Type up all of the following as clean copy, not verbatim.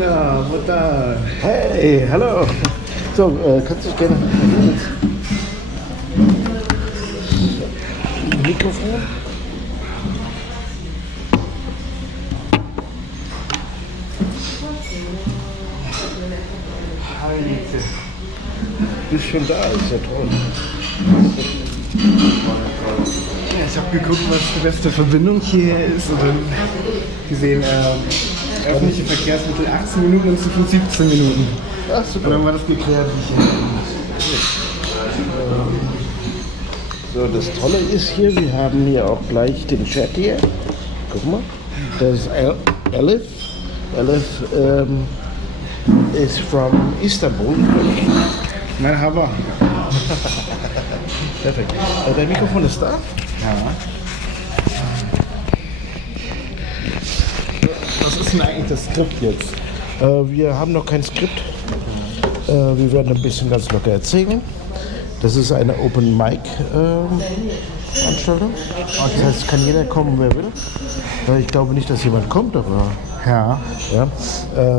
Ja, Mutter. Hey, hallo. So, kannst du gerne Mikrofon? Heike. Bist schon da, ist ja toll. Ja, ich habe geguckt, was die beste Verbindung hierher ist und dann gesehen, öffentliche Verkehrsmittel 18 Minuten und zu 17 Minuten. Ach, super. Und dann war das geklärt. So, das Tolle ist hier, wir haben hier auch gleich den Chat hier. Guck mal, das ist Elif. Elif ist from Istanbul. Merhaba. Perfekt. Dein Mikrofon ist da? Ja. Was ist denn eigentlich das Skript jetzt? Wir haben noch kein Skript. Wir werden ein bisschen ganz locker erzählen. Das ist eine Open Mic Veranstaltung. Das heißt, kann jeder kommen, wer will. Ich glaube nicht, dass jemand kommt, aber Ja. ja.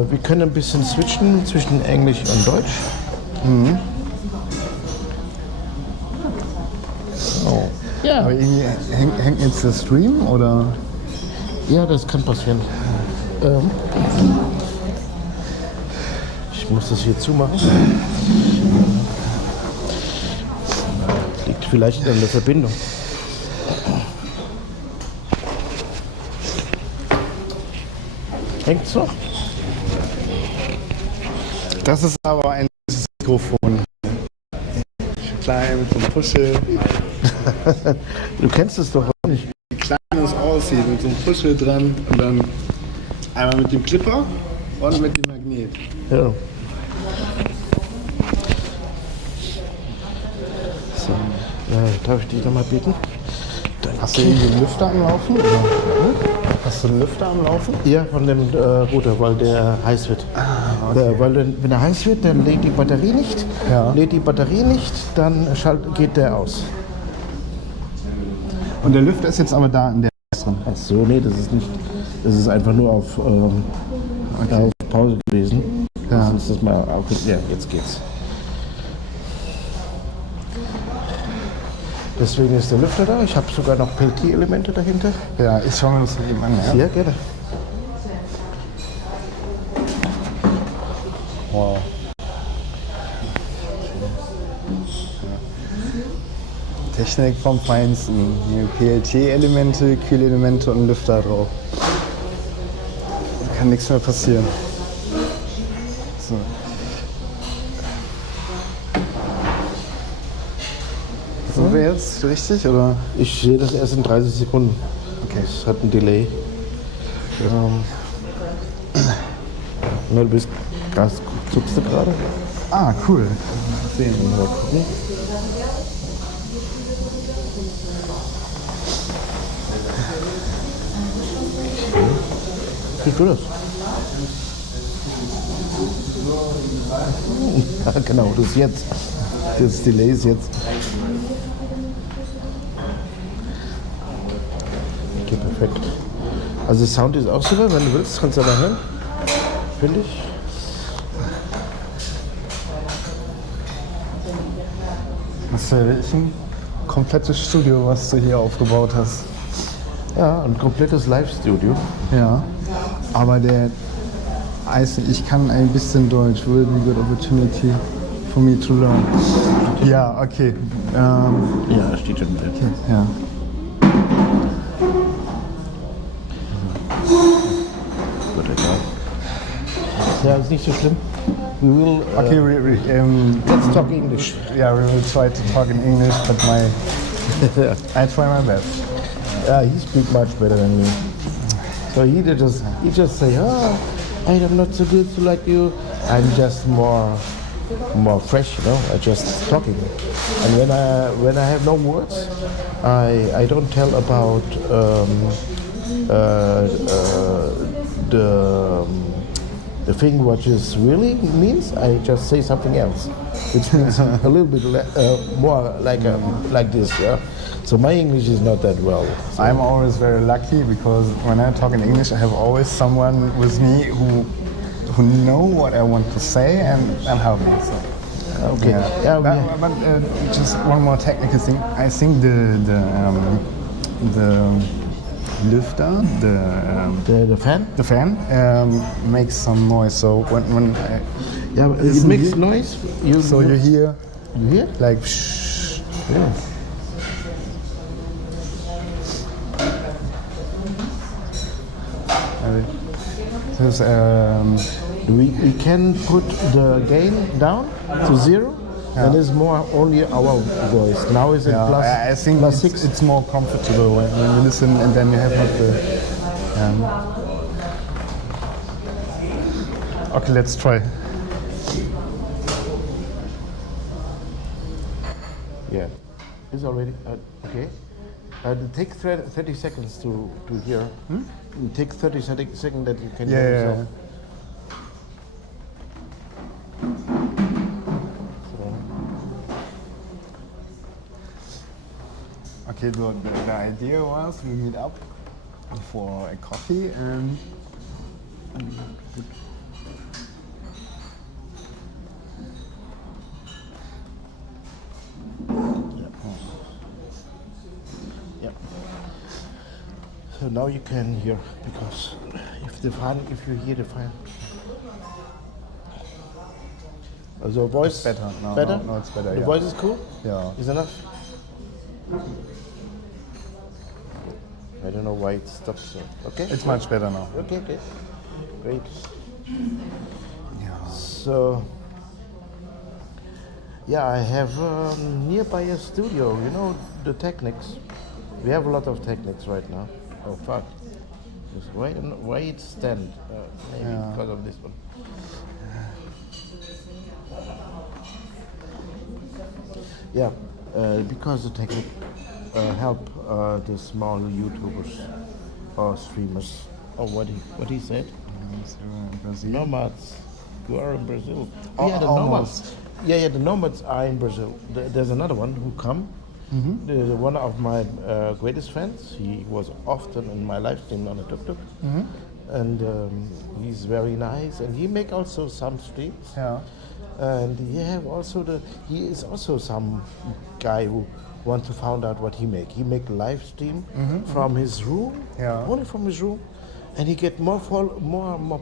Wir können ein bisschen switchen zwischen Englisch und Deutsch. Mhm. Oh. Ja. Aber irgendwie hängt jetzt der Stream oder? Ja, das kann passieren. Ich muss das hier zumachen. Liegt vielleicht an der Verbindung. Hängt's noch? Das ist aber ein Mikrofon. Klein mit so einem Puschel. Du kennst es doch auch nicht. Wie klein es aussieht, mit so einem Puschel dran und dann einmal mit dem Clipper und mit dem Magnet. Ja. So, darf ich dich nochmal bitten? Hast du irgendwie einen Lüfter am Laufen? Oder? Hast du einen Lüfter am Laufen? Ja, von dem Router, weil der heiß wird. Okay. Weil wenn er heiß wird, dann lädt die Batterie nicht. Ja. Lädt die Batterie nicht, dann geht der aus. Und der Lüfter ist jetzt aber da in der drin. Ach so, nee, das ist nicht. Das ist einfach nur auf Pause gewesen. Ja. uns das mal aufhängen. Ja, jetzt geht's. Deswegen ist der Lüfter da. Ich habe sogar noch Peltier-Elemente dahinter. Ja, ich schaue mir das eben an. Ja? Ja, gerne. Wow. Technik vom Feinsten. Hier PLT-Elemente, Kühlelemente und ein Lüfter drauf. Da kann nichts mehr passieren. So. Sind wir jetzt richtig, oder? Ich sehe das erst in 30 Sekunden. Okay. Es hat einen Delay. Du bist Gas, zuckst du gerade? Ah, cool. Sehen wir mal gucken. Siehst du das? Ja, genau, das ist jetzt. Das Delay ist jetzt. Okay, perfekt. Also Sound ist auch super, wenn du willst, kannst du aber hören. Finde ich. Das ist ja wirklich ein komplettes Studio, was du hier aufgebaut hast. Ja, ein komplettes Live-Studio. Ja, aber ich kann ein bisschen Deutsch. Will be a good opportunity for me to learn. Ja, okay. Ja, steht schon mit. Okay, ja. Gut, egal. Ja, ist nicht so schlimm. We will, Okay, let's talk English. yeah, we will try to talk in English, but I try my best. Yeah, he speaks much better than me. So he just say, oh, I'm not so good like you. I'm just more fresh, you know. I just talking. And when I have no words, I don't tell about the thing what is really means. I just say something else, which means a little bit more like this. Yeah. So my English is not that well. So. I'm always very lucky because when I talk in English, I have always someone with me who know what I want to say and help me. So. Okay. Yeah. But just one more technical thing. I think the lifter, the fan makes some noise. So when it makes noise. You hear like yeah. We can put the gain down to 0, and it's more only our voice. Now is it plus? I think plus 6. It's more comfortable when you listen, and then you have not the. Okay, let's try. Yeah, it's already okay. It takes 30 seconds to hear. It takes 30 seconds that you can hear yourself. Okay, so the idea was we meet up for a coffee and So now you can hear, because if you hear the fan. Also voice it's better. No, better? No, it's better. The voice is cool? Yeah. Is enough? I don't know why it stops. So. Okay. It's much better now. Okay. Great. Yeah. So, yeah, I have nearby a studio. You know the techniques. We have a lot of techniques right now. Oh fuck! Why it stand? Maybe because of this one. Yeah, because the technique help the small YouTubers or streamers. Oh, what he said? Nomads. You are in Brazil. Oh, yeah, the nomads. Yeah, the nomads are in Brazil. There's another one who come. One of my greatest friends. He was often in my live stream on a tuk-tuk. and he's very nice, and he make also some streams. Ja. And he is also some guy who want to find out what he make. He make live stream from his room, Yeah. only from his room, and he get more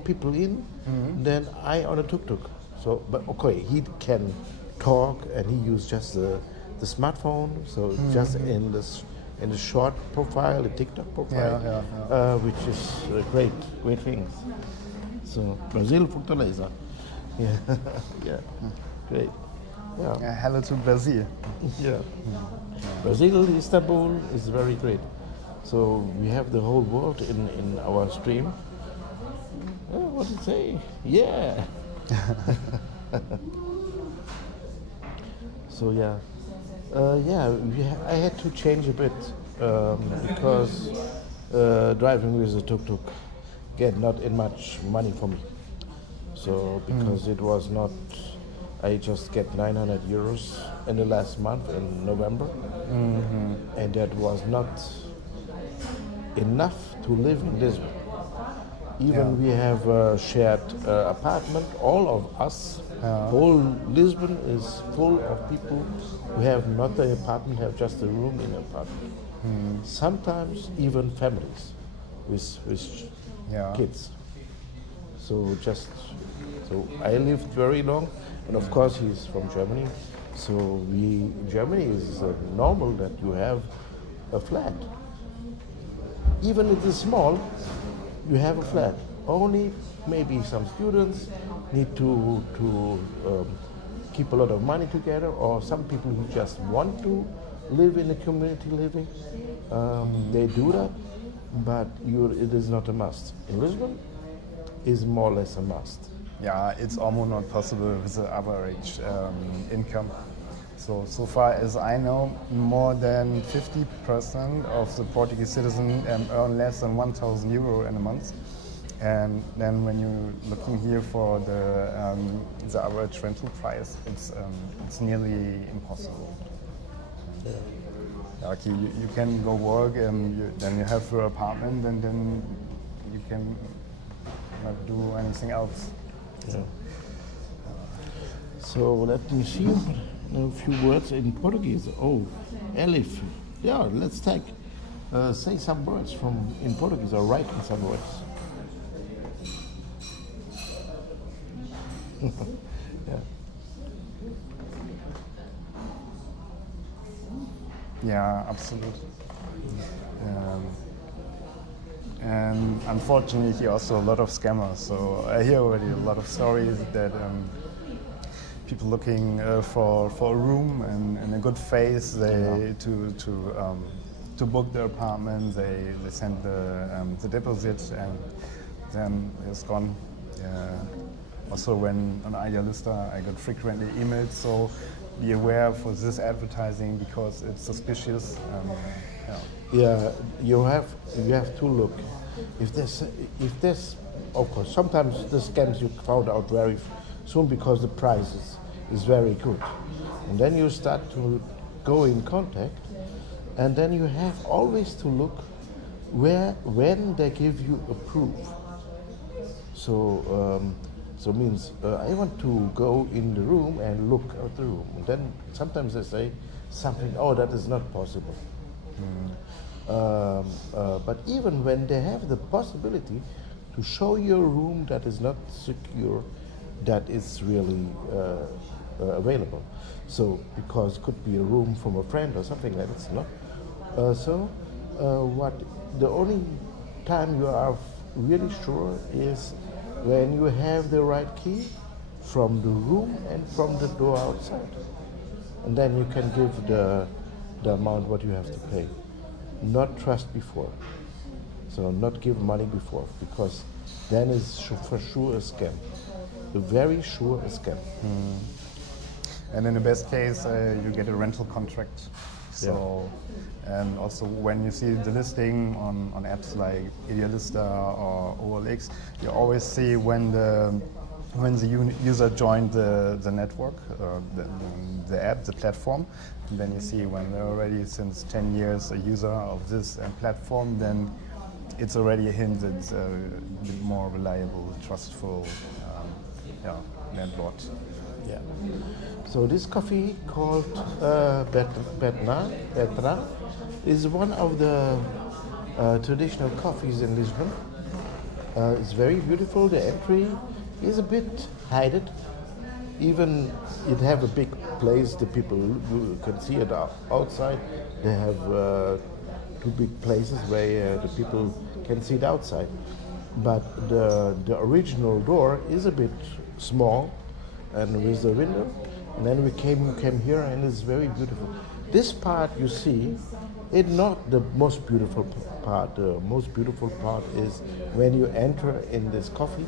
people in than I on a tuk-tuk. So, but okay, he can talk, and he use just the smartphone. So just in the short profile, the TikTok profile, which is great things. So Brazil, Fortaleza. Yeah, yeah, great. Yeah. Hello to Brazil. Yeah. Brazil, Istanbul is very great. So we have the whole world in our stream. What did it say? Yeah. So yeah, I had to change a bit because driving with a tuk-tuk get not in much money for me. So because it was not, I just get 900 euros in the last month in November, and that was not enough to live in Lisbon. Even we have a shared apartment, all of us, whole Lisbon is full of people who have not the apartment, have just a room in the apartment. Sometimes even families with kids. So I lived very long, and of course he's from Germany. So in Germany is normal that you have a flat. Even if it's small, you have a flat. Only maybe some students need to keep a lot of money together, or some people who just want to live in a community living, they do that, but it is not a must. In Lisbon, is more or less a must. Yeah, it's almost not possible with the average income. So far as I know, more than 50% of the Portuguese citizens earn less than 1,000 euro in a month. And then when you're looking here for the average rental price, it's nearly impossible. Yeah. Okay, you can go work, and then you have your apartment, and then you can not do anything else. Yeah. So let me see a few words in Portuguese. Oh, Elif. Yeah, let's say some words in Portuguese, or write in some words. Yeah. Yeah, absolutely. And unfortunately, also a lot of scammers. So I hear already a lot of stories that people looking for a room and a good face, to book their apartment, they send the deposit, and then it's gone. Also, when on Idealista, I got frequently emailed, so be aware for this advertising because it's suspicious. Yeah, you have to look. If there's, of course, sometimes the scams you found out very soon because the price is very good, and then you start to go in contact, and then you have always to look when they give you a proof. So means I want to go in the room and look at the room. And then sometimes they say something, oh, that is not possible. But even when they have the possibility to show you a room that is not secure, that is really available. So because it could be a room from a friend or something like that, no? The only time you are really sure is when you have the right key from the room and from the door outside, and then you can give the amount what you have to pay. Not trust before, so not give money before, because then it's for sure a scam, a very sure a scam. And in the best case, you get a rental contract. So, and also when you see the listing on apps like Idealista or OLX, you always see when the user joined the network, the app, the platform. And then you see when they're already since 10 years a user of this platform, then it's already a hint that it's a bit more reliable, trustful, landlord. Yeah. So this coffee called Bertrand is one of the traditional coffees in Lisbon. It's very beautiful. The entry is a bit hidden. Even it have a big place. The people you can see it outside. They have two big places where the people can see it outside. But the original door is a bit small, and with the window. And then we came here, and it's very beautiful. This part you see, it's not the most beautiful part. The most beautiful part is when you enter in this coffee,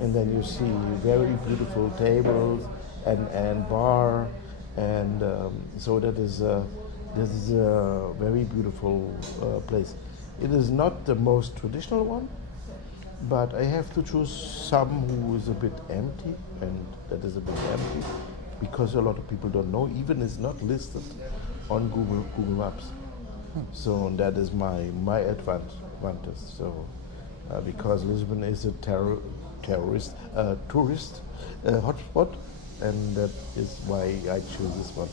and then you see very beautiful tables and bar, and so this is a very beautiful place. It is not the most traditional one, but I have to choose some who is a bit empty, and that is a bit empty because a lot of people don't know. Even it's not listed on Google Maps. So that is my advantage. So because Lisbon is a tourist hotspot, and that is why I choose this one.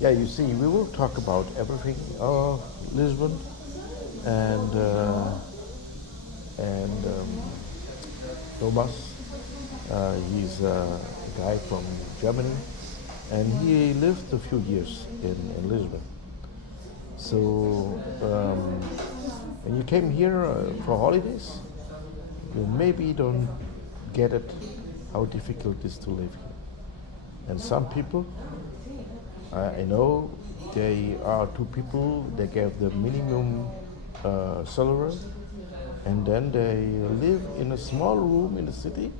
Yeah, you see, we will talk about everything of Lisbon, and Thomas, he's a guy from Germany, and he lived a few years in Lisbon. So when you came here for holidays, you maybe don't get it how difficult it is to live here. And some people, I know, they are two people, they get the minimum salary, and then they live in a small room in the city,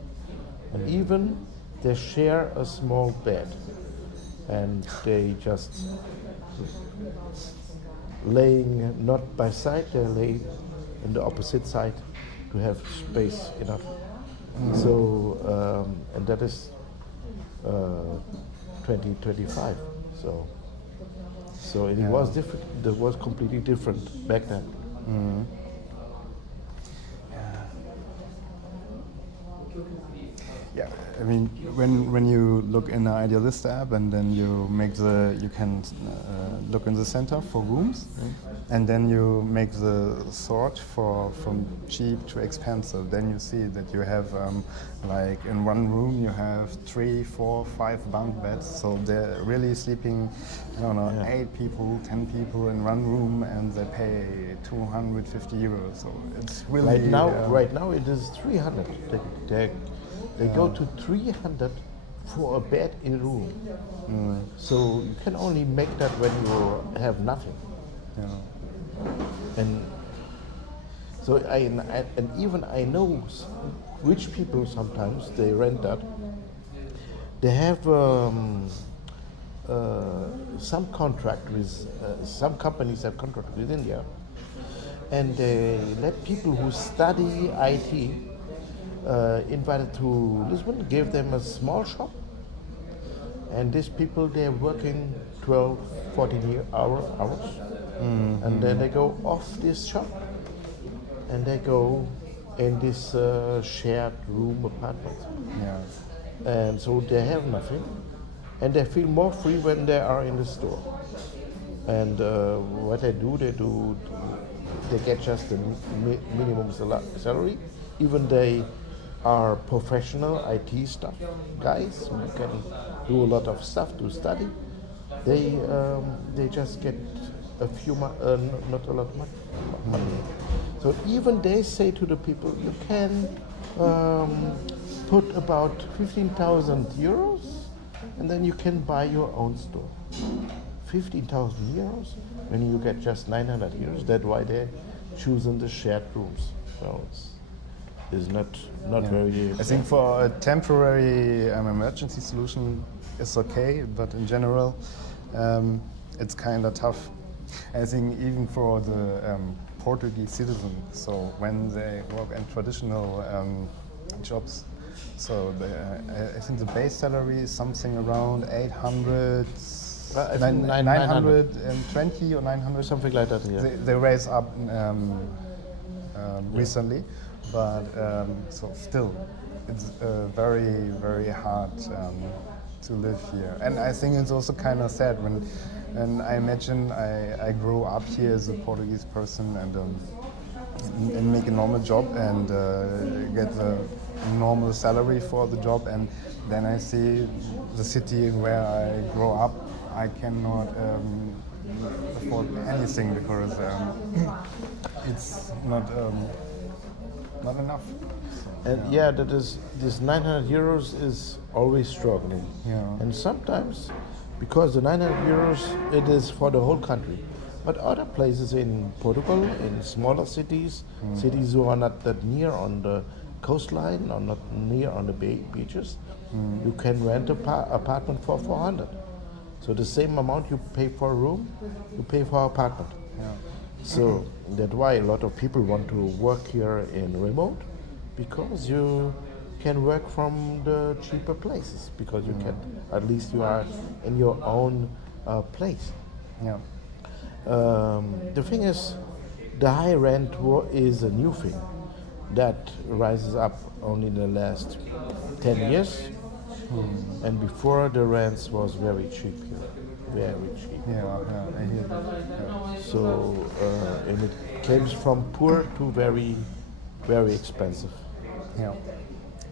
and even they share a small bed, and they just laying not by side, they lay on the opposite side to have space enough. So and that is 2025. So it was different. It was completely different back then. Yeah, I mean, when you look in the Idealist app, and then you can look in the center for rooms, and then you make the sort from cheap to expensive. Then you see that you have like in one room you have 3, 4, 5 bunk beds. So they're really sleeping, I don't know, 8 people, 10 people in one room, and they pay 250 euros. So it's really right now it is 300. They go to 300 for a bed in a room. So you can only make that when you have nothing. And so even I know rich people sometimes they rent that. They have some contract with some companies have contract with India, and they let people who study IT. Invited to Lisbon, gave them a small shop, and these people they're working 12, 14 hours, and then they go off this shop, and they go in this shared room apartment. And so they have nothing, and they feel more free when they are in the store. And what they get just the minimum salary, even they are professional IT stuff guys who can do a lot of stuff to study. They just get a few not a lot of money. So even they say to the people, you can put about 15,000 euros, and then you can buy your own store. 15,000 euros when you get just 900 euros. That's why they're choosing the shared rooms. So is not very. I think for a temporary emergency solution, it's okay, but in general, it's kind of tough. I think even for the Portuguese citizen, so when they work in traditional jobs, so I think the base salary is something around 800. 920 or 900, something like that. Yeah. They raise up recently, but so still, it's very, very hard to live here. And I think it's also kind of sad when, and I imagine I grew up here as a Portuguese person and make a normal job and get the normal salary for the job, and then I see the city where I grow up, I cannot afford anything because it's not enough. So, And yeah, that is this 900 euros is always struggling. Yeah. And sometimes, because the 900 euros it is for the whole country, but other places in Portugal, in smaller cities, cities who are not that near on the coastline or not near on the beaches, you can rent an apartment for 400. So the same amount you pay for a room, you pay for an apartment. Yeah. So that's why a lot of people want to work here in remote, because you can work from the cheaper places, because you can, at least you are in your own place. Yeah. The thing is, the high rent is a new thing that rises up only in the last 10 years. And before, the rents was very cheap here, very cheap. Yeah, I hear that. Yeah. So, and it came from poor to very, very expensive. Yeah.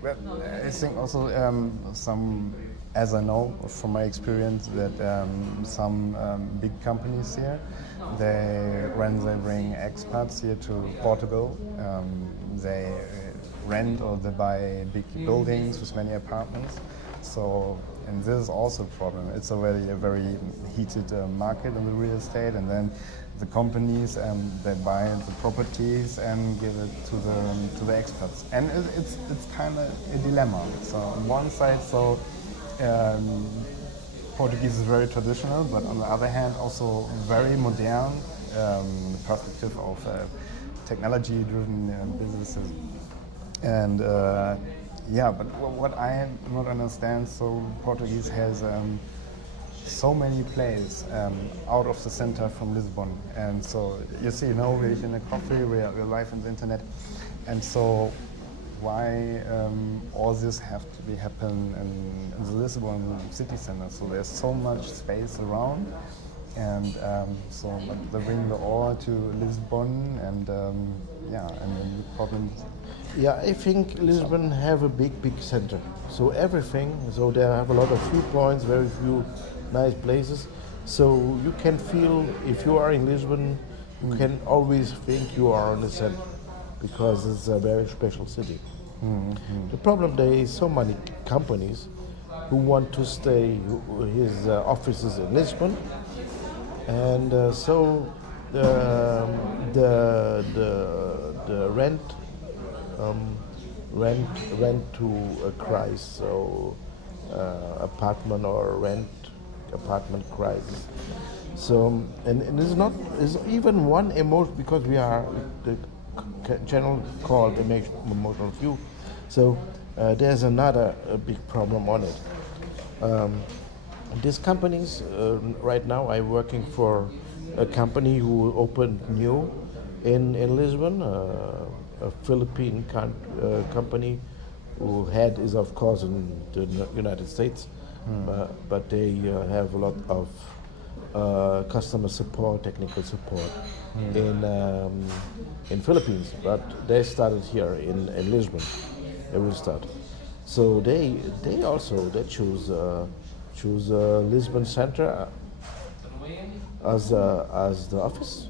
But I think also some, as I know from my experience, that some big companies here, when they bring expats here to Portugal, they rent or they buy big buildings with many apartments. So, and this is also a problem. It's already a very heated market in the real estate, and then the companies they buy the properties and give it to the expats, and it's kind of a dilemma. So on one side, Portuguese is very traditional, but on the other hand, also very modern. The perspective of technology-driven businesses, and yeah. But what I not understand, so Portuguese has so many places out of the center from Lisbon, and so you see, we're in a coffee, we're live on the internet, and so why all this have to be happen in the Lisbon city center? So there's so much space around, and so they bring the ore to Lisbon, and yeah, and then the problem. Yeah, I think Lisbon have a big center. So everything, so they have a lot of viewpoints, very few nice places. So you can feel, if you are in Lisbon, you can always think you are on the center, because it's a very special city. The problem, there is so many companies who want to stay his offices in Lisbon, and so the rent to a price, so apartment or rent apartment crisis. So and is even one emotion, because we are the channel called emotional view. So there's another big problem on it. These companies, right now I'm working for a company who opened new in Lisbon, a Philippine company who head is of course in the United States, but they have a lot of customer support, technical support in Philippines, but they started here in Lisbon. They will start. So they choose Lisbon Center as the office,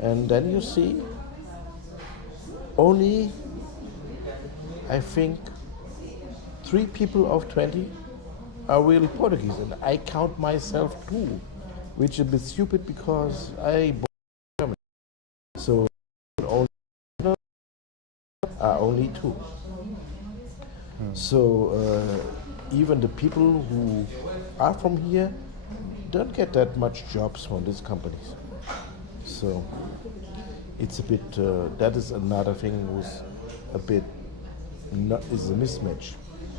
and then you see only, I think, 3 people of 20 are really Portuguese, and I count myself too, which is a bit stupid because I born in Germany. So only 2. So even the people who are from here don't get that much jobs from these companies. So it's a bit, that is another thing who's a bit, is a mismatch.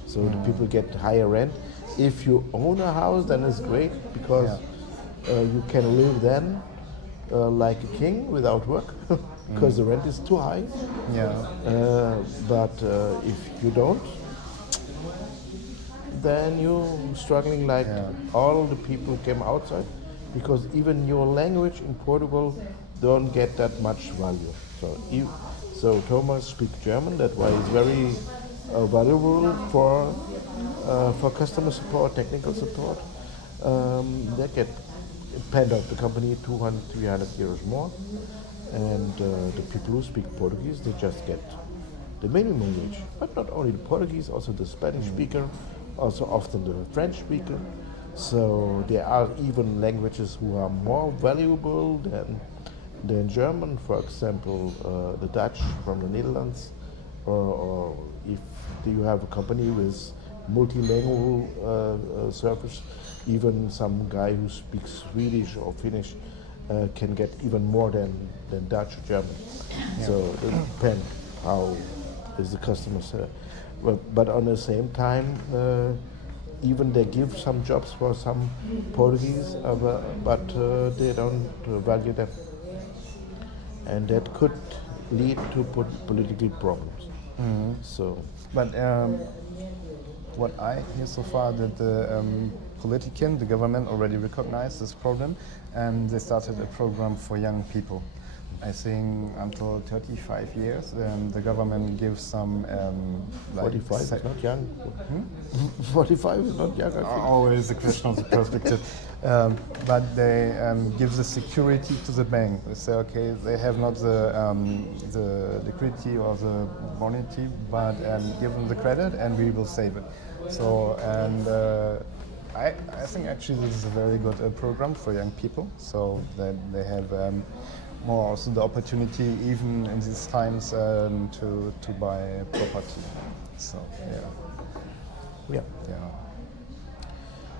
So the people get higher rent. If you own a house, then it's great, because you can live then like a king without work. because the rent is too high. Yeah. But if you don't, then you're struggling like all the people came outside, because even your language in Portugal don't get that much value. So Thomas speaks German, that's why it's very valuable for customer support, technical support. They get, depend of the company, 200, 300 euros more. And the people who speak Portuguese, they just get the minimum wage. But not only the Portuguese, also the Spanish speaker, also often the French speaker. So there are even languages who are more valuable than German, for example, the Dutch from the Netherlands, or if you have a company with multilingual service, even some guy who speaks Swedish or Finnish can get even more than Dutch or German. Yeah. So it depends how is the customer service. But on the same time, even they give some jobs for some Portuguese, but they don't value them. And that could lead to political problems. Mm-hmm. So, but what I hear so far, that the the government already recognized this problem, and they started a program for young people. I think until 35 years, the government gives some 45 is not young. 45 is not young. I think. Always a question of the perspective. But they give the security to the bank. They say, okay, they have not the liquidity or the bonity, but give them the credit and we will save it. So, and I think actually this is a very good program for young people, so that they have more also the opportunity, even in these times, to buy property. So, yeah.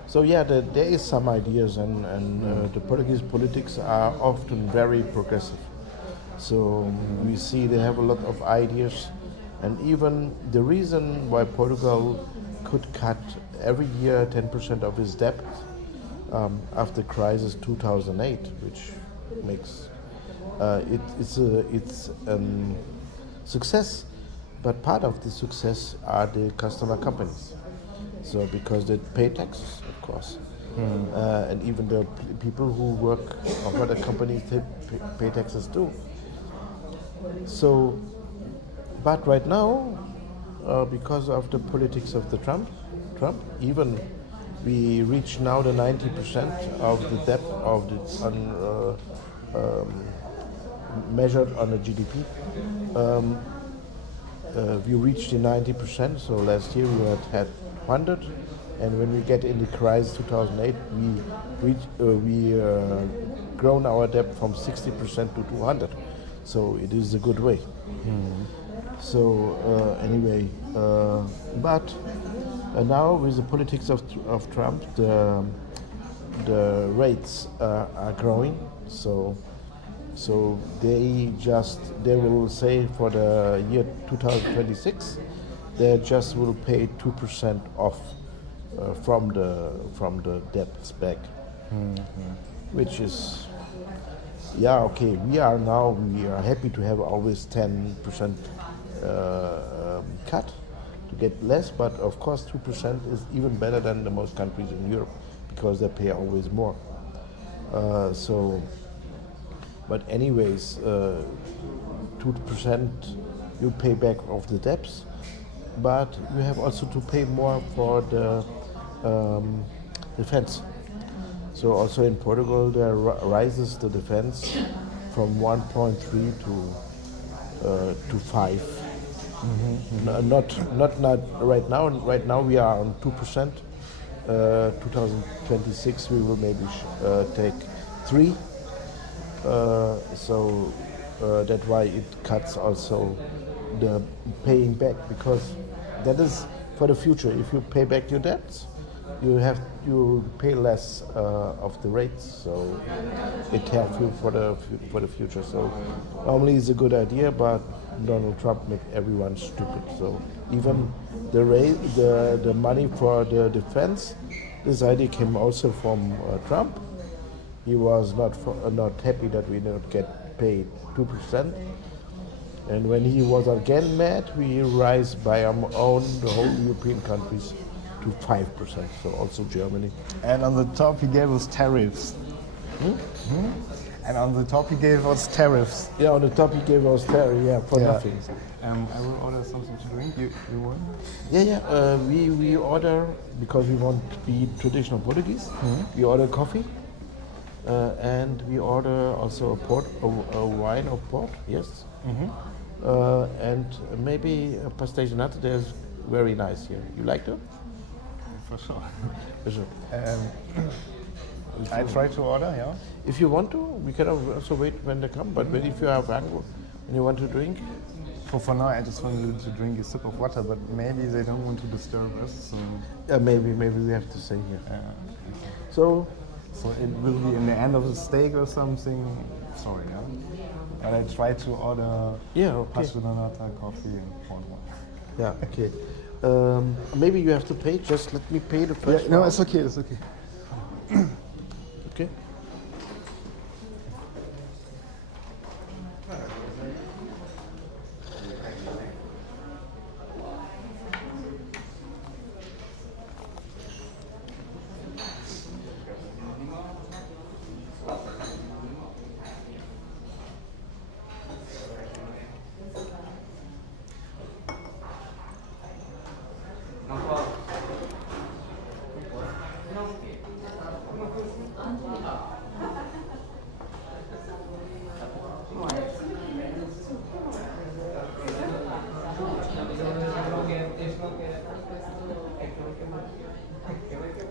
So there is some ideas, and the Portuguese politics are often very progressive. So we see they have a lot of ideas, and even the reason why Portugal could cut every year 10% of its debt after crisis 2008, which makes it's a success. But part of the success are the customer companies. So because they pay taxes, of course, and even the people who work for the companies, they pay taxes too. So, but right now, because of the politics of the Trump, even we reach now the 90% of the debt of the measured on the GDP. We reached the 90%. So last year we had 100, and when we get in the crisis 2008, we grown our debt from 60% to 200. So it is a good way. So anyway, but now with the politics of Trump, the rates are growing. So they will say for the year 2026, they just will pay 2% off from the debts back, which is. Yeah, okay. We are happy to have always 10% cut to get less, but of course 2% is even better than the most countries in Europe because they pay always more. But anyways, 2% you pay back of the debts, but you have also to pay more for the defense. So also in Portugal, there rises the defense from 1.3 to 5. Not right now. Right now we are on 2%. 2026 we will maybe take 3. So that's why it cuts also the paying back, because that is for the future. If you pay back your debts, you pay less of the rates, so it helps you for the future. So normally it's a good idea, but Donald Trump make everyone stupid. So even the money for the defense, this idea came also from Trump. He was not happy that we don't get pay 2%. And when he was again mad, we raised by our own the whole European countries to 5%, so also Germany. And on the top he gave us tariffs. And on the top he gave us tariffs. Yeah, on the top he gave us tariff, for nothing. I will order something to drink. You want? Yeah. We order, because we want to be traditional Portuguese, we order coffee. And we order also a wine or port, yes. And maybe a pastéis de nata. There's very nice here. You like them? For sure. For sure. I try to order, yeah. If you want to, we can also wait when they come. But if you have hunger and you want to drink, for now, I just wanted to drink a sip of water. But maybe they don't want to disturb us. So maybe we have to stay here. So it will be in the end of the steak or something. Sorry, yeah. But I try to order pastéis de nata, coffee, and port wine. Yeah, okay. Maybe you have to pay. Just let me pay the first. Yeah, no, it's okay. It's okay. Okay.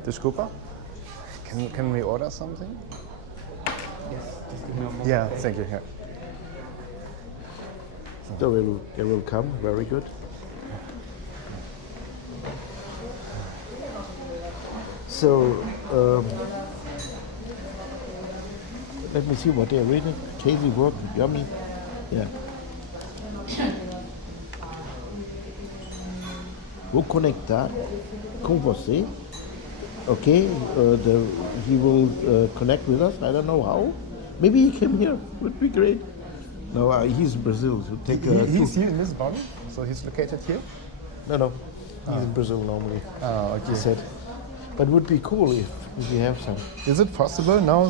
Desculpa? Can we order something? Yes, just give me a moment. Yeah, thank you. Yeah. So they will come. Very good. So let me see what they're reading. Casey work, yummy. Yeah. Vou conectar com você. Okay, he will connect with us. I don't know how. Maybe he came here. Would be great. No, he's in Brazil. So He's here in Lisbon, so he's located here? No. He's in Brazil normally. Oh, okay. He said. But it would be cool if we have some. Is it possible now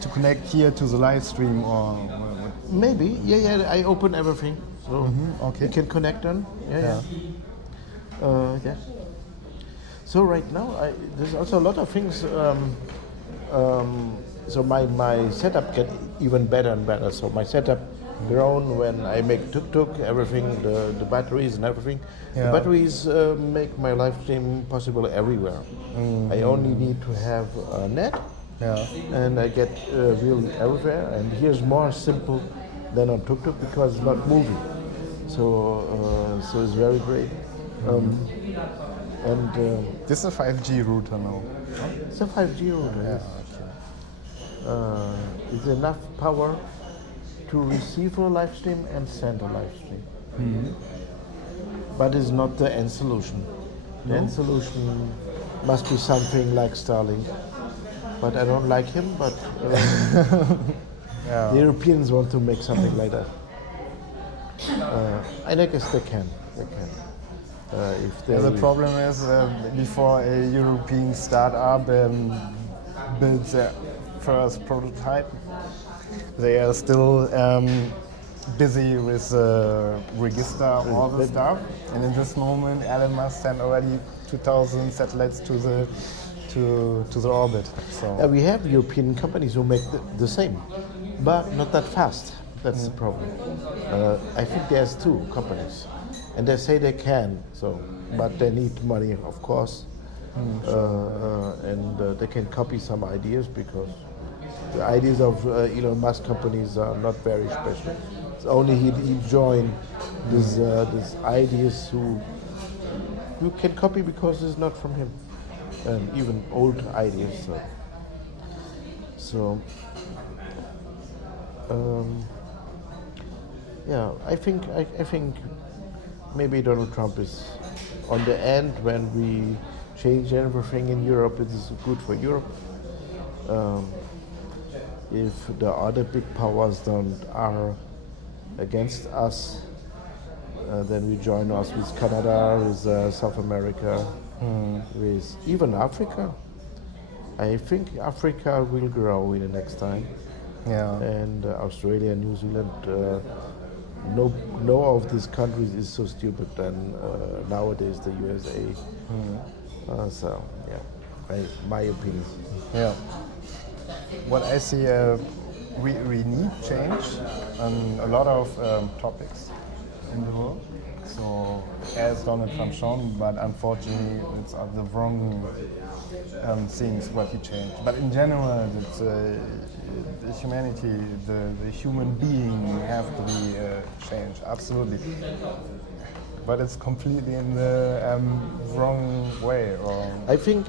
to connect here to the live stream or what? Maybe. Yeah. I open everything. So okay. you can connect on. Yeah. So right now, there's also a lot of things. So my setup get even better and better. So my setup grown when I make tuk-tuk, everything, the batteries and everything. Yeah. The batteries make my live stream possible everywhere. I only need to have a net, and I get really everywhere. And here's more simple than on tuk-tuk because it's not moving. So it's very great. This is a 5G router now. It's a 5G router. Yeah, Yes. It's enough power to receive a live stream and send a live stream. But it's not the end solution. The end solution must be something like Starlink. But I don't like him, but the Europeans want to make something like that. And I guess they can. The problem is before a European startup builds their first prototype, they are still busy with register all the stuff. And in this moment, Elon Musk sent already 2,000 satellites to the orbit. So we have European companies who make the same, but not that fast. That's the problem. I think there's 2 companies. And they say they can, but they need money, of course, and they can copy some ideas because the ideas of Elon Musk companies are not very special. It's only he joined these ideas who you can copy because it's not from him, and even old ideas. I think. Maybe Donald Trump is on the end when we change everything in Europe. It is good for Europe. if the other big powers don't are against us, then we join us with Canada, with South America, with even Africa. I think Africa will grow in the next time, Yeah. and Australia, New Zealand. No of these countries is so stupid than nowadays the USA. So yeah, my opinion. Yeah. What I see, we need change on a lot of topics in the world. So, as Donald Trump shown, but unfortunately, it's the wrong things what he changed. But in general, it's, the humanity, the human being have to be changed, absolutely. But it's completely in the wrong way. Or I think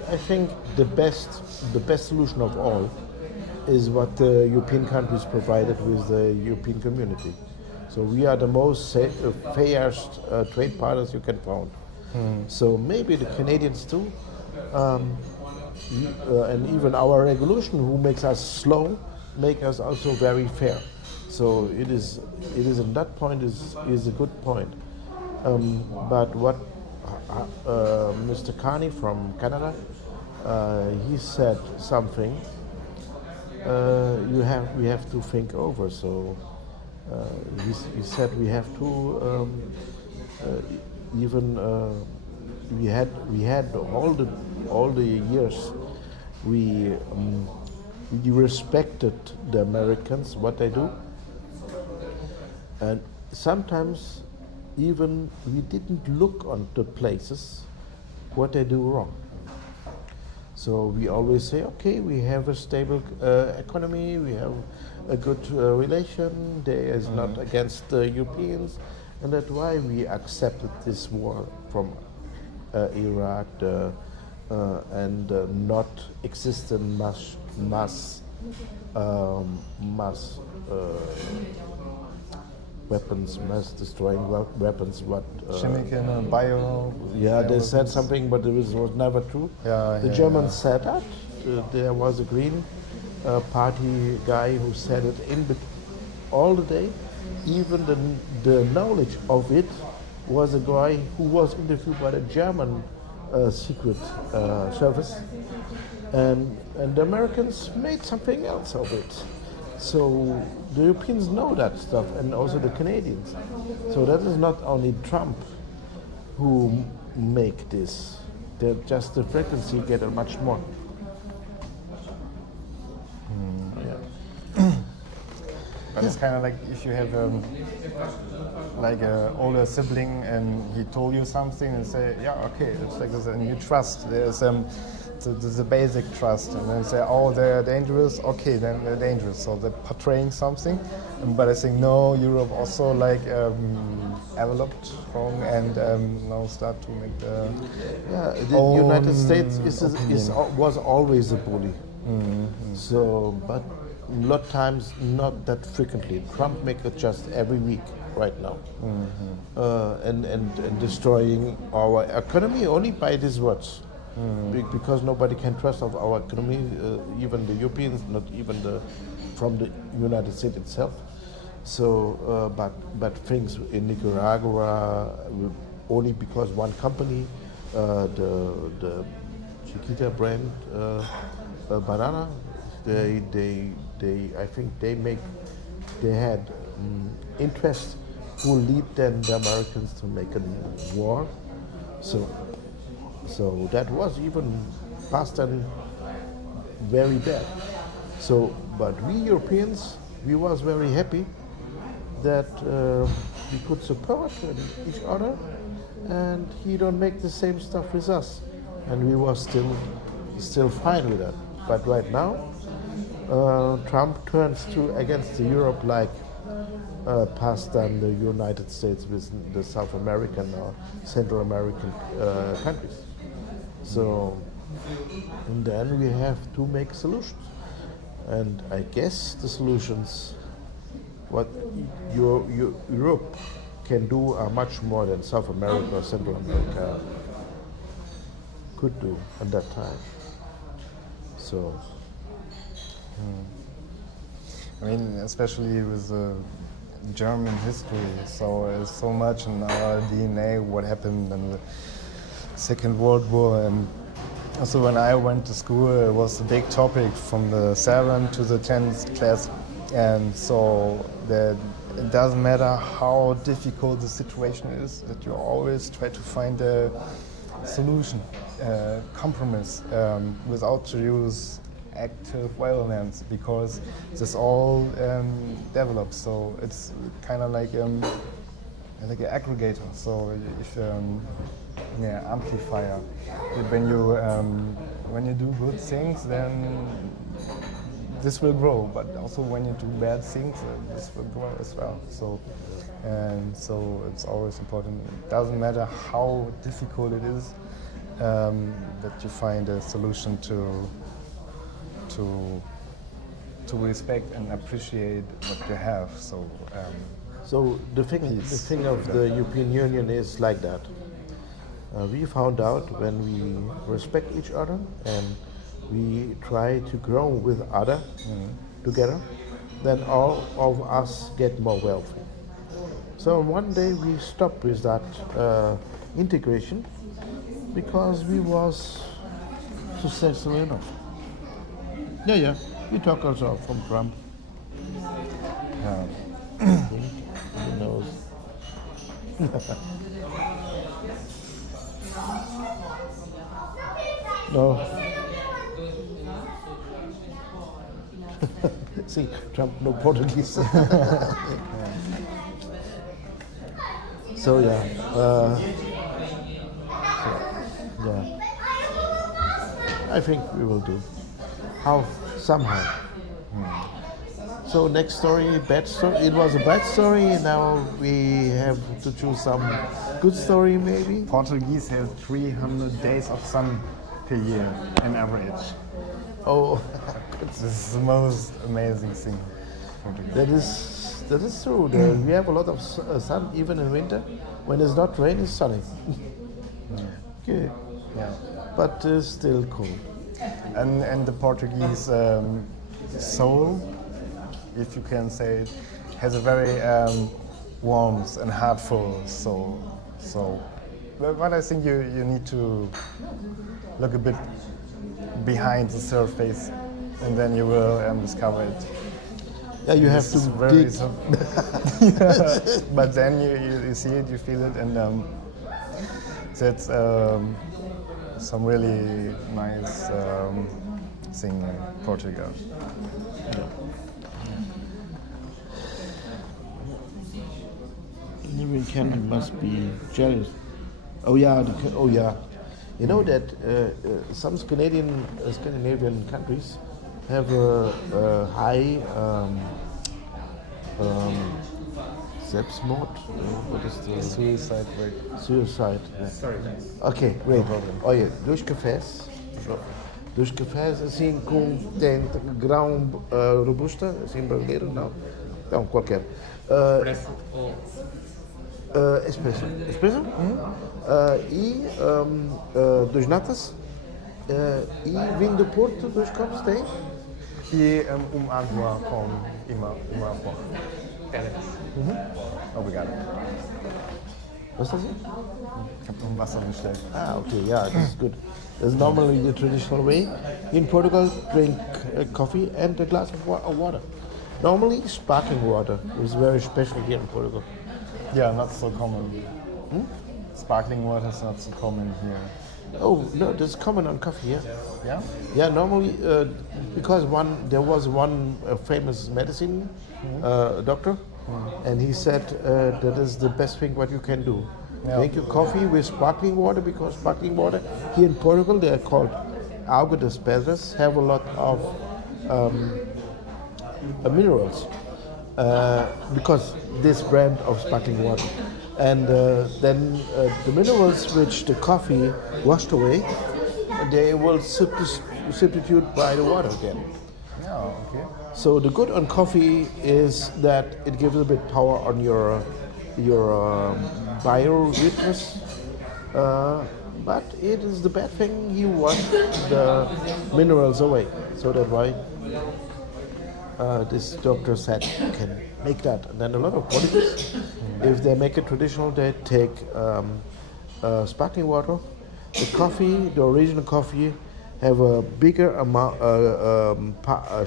the best solution of all is what the European countries provided with the European community. So we are the most fairest trade partners you can find. So maybe the Canadians too, and even our regulation, who makes us slow, make us also very fair. So it is at that point is a good point. But what Mr. Carney from Canada, he said something we have to think over. So he said we have to we had all the years we respected the Americans, what they do, and sometimes even we didn't look on the places what they do wrong. So we always say, okay, we have a stable economy, we have a good relation, they is not against the Europeans, and that's why we accepted this war from Iraq and not existent mass weapons, mass destroying weapons. What chemical, bio. Yeah, they said something, but it was never true. The Germans said that. There was a Green Party guy who said it all the day. Even the knowledge of it was a guy who was interviewed by the German secret service, and the Americans made something else of it. So the Europeans know that stuff, and also the Canadians. So that is not only Trump who make this. They're just the frequency get much more. But it's kind of like if you have like an older sibling and he told you something and say, yeah, okay, it's like this, and you trust. There's a basic trust, and then you say, oh, they're dangerous. Okay, then they're dangerous. So they're portraying something. But I think no, Europe also like developed wrong and now start to make the the United States was always a bully. So, but a lot of times not that frequently. Trump makes it just every week right now, and destroying our economy only by these words. Because nobody can trust of our economy, even the Europeans, not even from the United States itself. So, but things in Nicaragua only because one company, the Chiquita brand banana, they I think they had interest who lead then the Americans to make a war. So that was even past and very bad. So, but we Europeans, we was very happy that we could support each other, and he don't make the same stuff with us, and we was still fine with that. But right now, Trump turns against Europe like past than the United States with the South American or Central American countries. So, and then we have to make solutions. And I guess the solutions, what Europe can do are much more than South America or Central America could do at that time. So, I mean, especially with German history, so it's so much in our DNA what happened in the Second World War, and also when I went to school, it was a big topic from the 7th to the 10th class, and so that it doesn't matter how difficult the situation is, that you always try to find a solution, compromise, without to use active violence, because this all develops. So it's kind of like an aggregator. So if amplifier. When you do good things, then this will grow. But also when you do bad things, this will grow as well. So it's always important. It doesn't matter how difficult it is, that you find a solution to respect and appreciate what you have. So the thing of the European Union is like that. We found out when we respect each other and we try to grow with other together, then all of us get more wealthy. So one day we stopped with that integration because we was successful enough. Yeah. You talk also from Trump. Who knows? No. See, Trump no Portuguese. So yeah. Yeah. I think we will do. How? Somehow. So next story, bad story. It was a bad story. Now we have to choose some good story, maybe. Portuguese has 300 days of sun per year on average. Oh, This is the most amazing thing. that is true. We have a lot of sun even in winter. When it's not rain, it's sunny. Okay, Yeah. but still cool. And the Portuguese soul, if you can say it, has a very warm and heartful soul. But I think you need to look a bit behind the surface, and then you will discover it. Yeah, you have This to is very dig. but then you see it, you feel it, and that's some really nice thing in Portugal. Even Canada must be jealous. Oh yeah. You know that some Scandinavian countries have a high Selbstmord. What is the Suicide rate. suicide? Sorry. Ok, great. Olha, dois cafés. Dois cafés assim tem grão robusta, assim brasileiro, não? Não, qualquer. Preço ou Espresso. Espresso? E dois natas. E vinho do Porto, dois copos tem. E água com uma água. Obrigado. What's that? Ich habe Wasser bestellt. Ah, okay, yeah, this is good. That's normally the traditional way. In Portugal, drink coffee and a glass of water. Normally, sparkling water is very special here in Portugal. Yeah, not so common. Sparkling water is not so common here. Oh no, that's common on coffee here. Yeah? Yeah, normally because there was one famous medicine doctor, and he said that is the best thing what you can do. Yeah. Make your coffee with sparkling water, because sparkling water here in Portugal they are called Água das Pedras, have a lot of minerals because this brand of sparkling water. And then the minerals which the coffee washed away, they will substitute by the water again. Yeah, okay. So the good on coffee is that it gives a bit power on your biorhythms, but it is the bad thing you wash the minerals away. So that why. this doctor said you can make that. And then a lot of Portuguese, if they make it traditional, they take sparkling water, the coffee, the original coffee, have a bigger amount,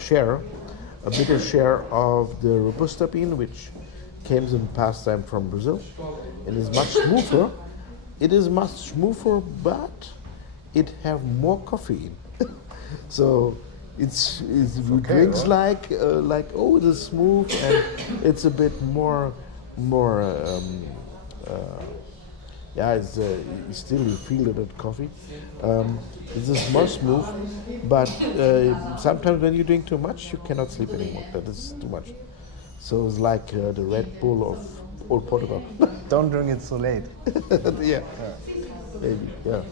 share, a bigger share of the Robusta bean, which came in past time from Brazil. It is much smoother. It is much smoother, but it have more caffeine. So it's drinks like oh, it is smooth, and it's a bit more it's still you feel it at coffee. It is more smooth, but sometimes when you drink too much, you cannot sleep anymore. That is too much. So it's like the Red Bull of old Portugal. Don't drink it so late. Yeah, maybe, yeah.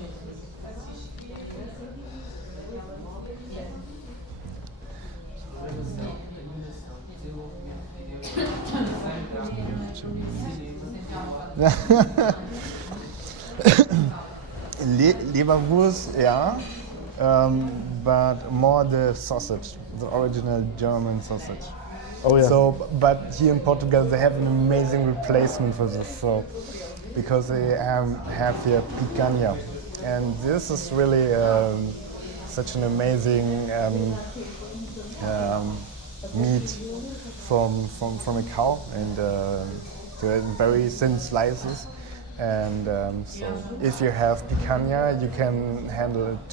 Leberwurst, yeah, but more the sausage, the original German sausage. Oh yeah. So, but here in Portugal they have an amazing replacement for this. So, because they have here picanha, and this is really such an amazing meat from a cow, and very thin slices. And so, if you have picanha, you can handle it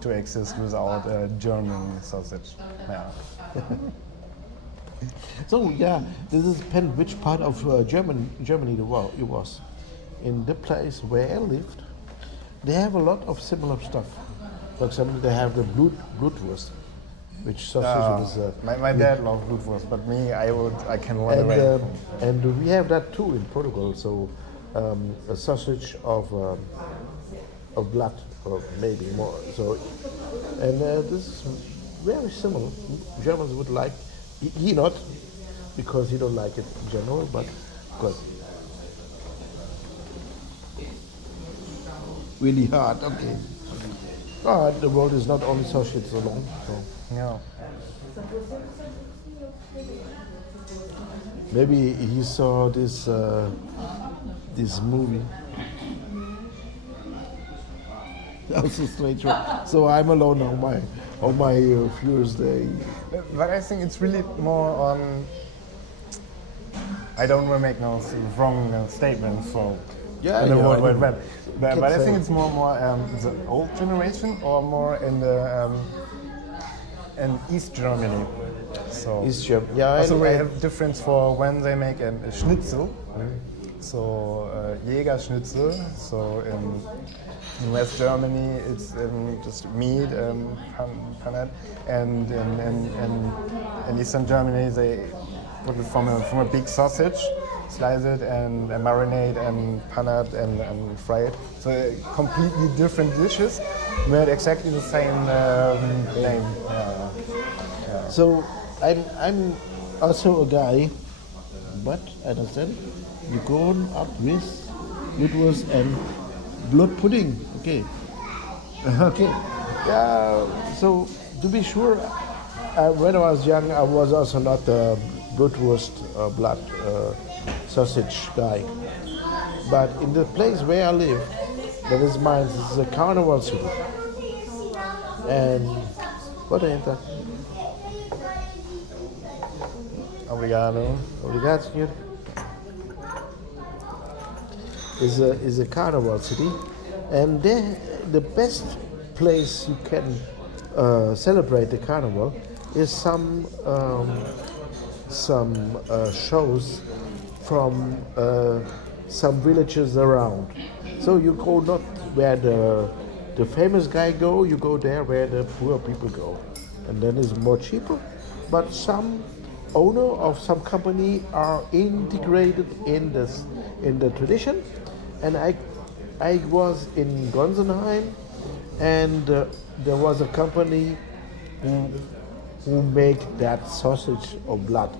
to exist without German sausage. Yeah. So yeah, this is depend which part of Germany it was. In the place where I lived, they have a lot of similar stuff. For example, they have the Blutwurst, which sausage is. My dad loves Blutwurst, but me, I can run away. And we have that too in Portugal. So a sausage of blood, or maybe more. So, and this is very similar. Germans would like. He not, because he don't like it in general, but because really hard. Okay. The world is not only sausage alone. So. Yeah. Maybe he saw this movie. Also strange. So I'm alone on my viewers day. But I think it's really more on. I don't want to make no wrong statement for the World Wide Web, but I think it's more the old generation or more in the in East Germany. So East Germany, yeah. Also, we have difference for when they make a schnitzel. So Jägerschnitzel. So in West Germany, it's just meat, panad, and in Eastern Germany they put it from a big sausage, slice it and marinate and panad and fry it. So completely different dishes, with exactly the same name. Yeah. So I'm also a guy, but I understand you go up with Blutwurst and blood pudding. Okay. Okay. Yeah. So to be sure, when I was young, I was also not a Blutwurst blood sausage guy. But in the place where I live, that is mine. This is a carnival city. And what is that? Obrigado. Obrigado, senhor. Is a carnival city, and the best place you can celebrate the carnival is some shows from some villages around. So you go not where the famous guy go, you go there where the poor people go, and then it's more cheaper. But some owner of some company are integrated in the tradition. And I was in Gonsenheim, and there was a company who make that sausage of blood.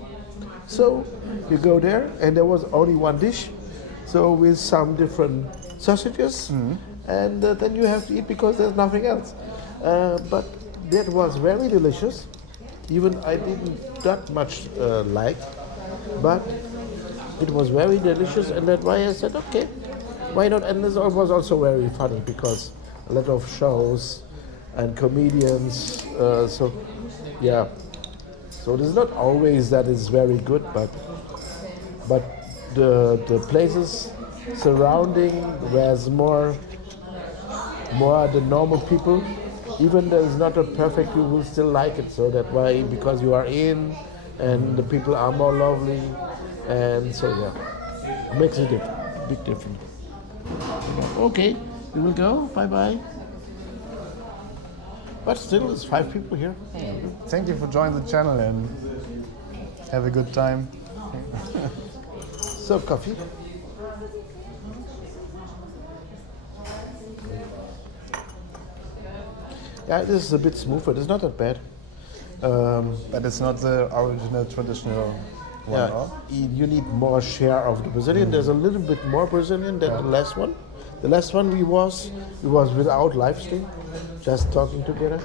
So you go there, and there was only one dish, so with some different sausages, and then you have to eat because there's nothing else. But that was very delicious, even I didn't that much like, but it was very delicious, and that's why I said, okay, why not? And this was also very funny because a lot of shows and comedians. So, yeah. So it is not always that it's very good, but the places surrounding where's more the normal people. Even though it's not a perfect, you will still like it. So that why, because you are in, and the people are more lovely, and so yeah, it makes a big difference. Okay, we will go. Bye bye. But still, it's 5 people here. Thank you for joining the channel and have a good time. So coffee. Yeah, this is a bit smoother. It's not that bad. But it's not the original traditional one, Yeah, no? you need more share of the Brazilian. There's a little bit more Brazilian than the last one. The last one we was without live stream, just talking together.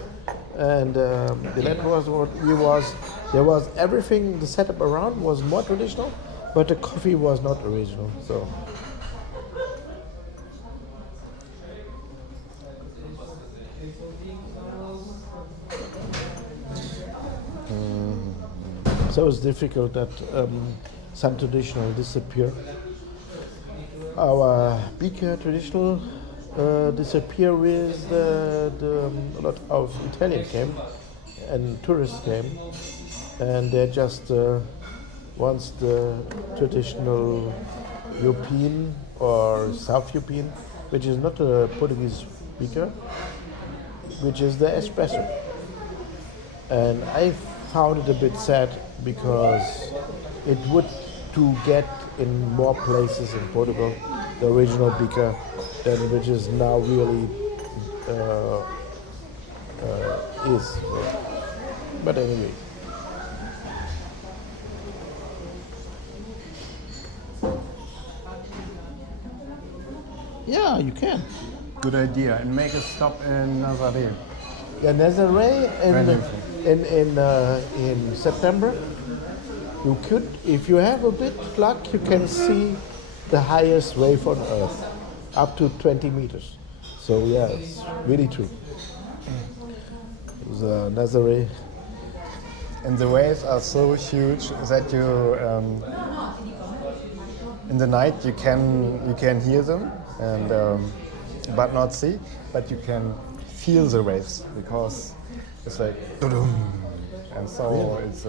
And the last was what we was. There was everything. The setup around was more traditional, but the coffee was not original. So. So it's difficult that some traditional disappear. Our beaker traditional disappear with a lot of Italian came and tourists came, and they just wants the traditional European or South European, which is not a Portuguese beaker, which is the espresso. And I found it a bit sad because it would to get in more places in Portugal the original beaker than which is now really is. But anyway. Yeah, you can. Good idea. And make a stop in Nazaré. Yeah, Nazaré in September. You could, if you have a bit luck, you can see the highest wave on Earth, up to 20 meters. So yeah, it's really true. The Nazaré. And the waves are so huge that you, in the night, you can hear them, and but not see, but you can feel the waves because it's like, dum, and so it's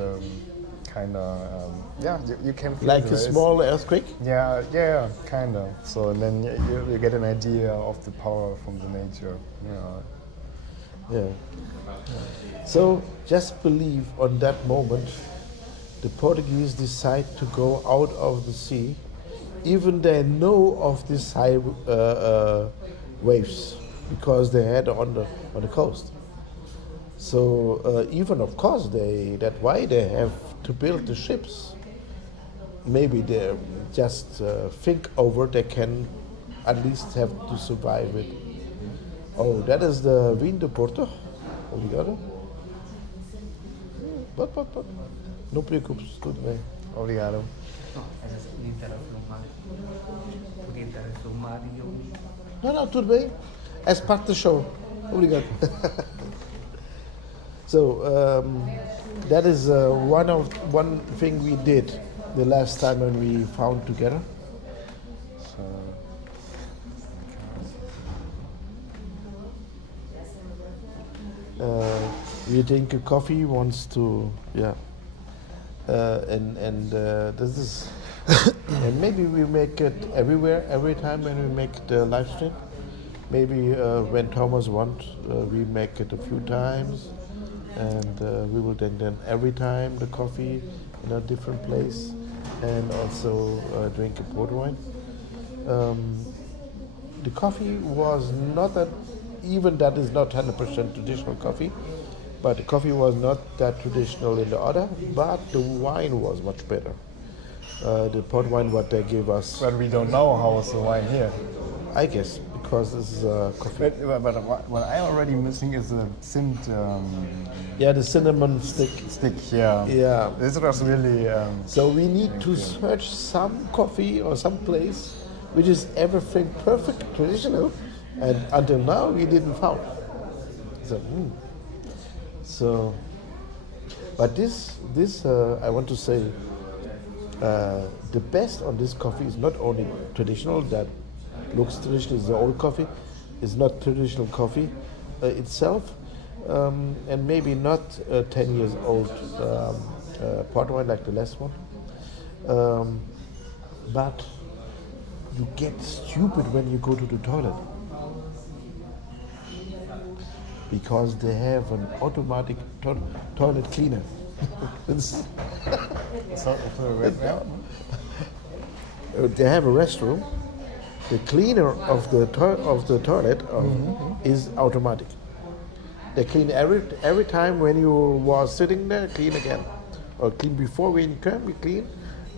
kind of yeah, you can feel Like the a waves. small earthquake? Yeah, kind of. So then you get an idea of the power from the nature. Yeah. So just believe on that moment, the Portuguese decide to go out of the sea, even they know of these high waves because they had on the coast. So even of course that's why they have to build the ships. Maybe they just think over they can at least have to survive it. Oh, that is the Vin de Porto. Obrigado. But. Não preocupes, tudo bem. Obrigado. Podia estar a filmar e eu. Não, tudo bem. És parte do show. Obrigado. So, that is one thing we did the last time when we found together. We drink a coffee, wants to, and this is, and maybe we make it everywhere, every time when we make the live stream. Maybe when Thomas wants, we make it a few times, and we will then every time the coffee in a different place, and also drink a port wine. The coffee was not that, even that is not 100% traditional coffee, but the coffee was not that traditional in the order, but the wine was much better. The port wine what they gave us, But we don't know how is the wine here. I guess, because this is coffee. But what I already missing is a Zimt Yeah, the cinnamon stick. stick. Yeah. Yeah. This was really. So we need to search some coffee or some place which is everything perfect, traditional, and until now we didn't found. So, but this I want to say, the best on this coffee is not only traditional, that looks traditional, is the old coffee, is not traditional coffee itself, and maybe not 10 years old port wine like the last one, but you get stupid when you go to the toilet because they have an automatic toilet cleaner. They have a restroom. The cleaner of the toilet is automatic. They clean every time when you was sitting there, clean again, or clean before when you come, you clean,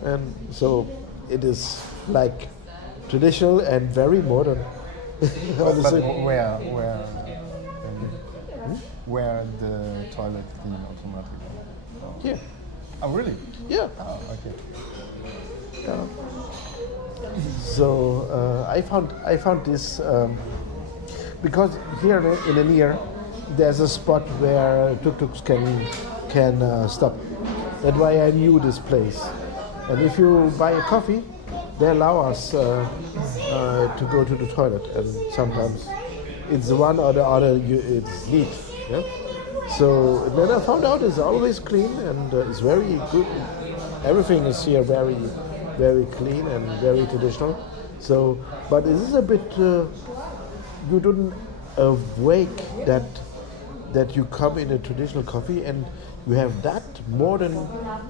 and so it is like traditional and very modern. But where the toilet clean automatically? Here. Oh, really? Yeah. Oh, okay. Yeah. So I found this because here in the near there's a spot where tuk-tuks can stop. That's why I knew this place. And if you buy a coffee, they allow us to go to the toilet, and sometimes it's the one or the other it's need. Yeah? So then I found out it's always clean and it's very good. Everything is here very, very clean and very traditional. So, but it is a bit you don't awake that you come in a traditional coffee and you have that modern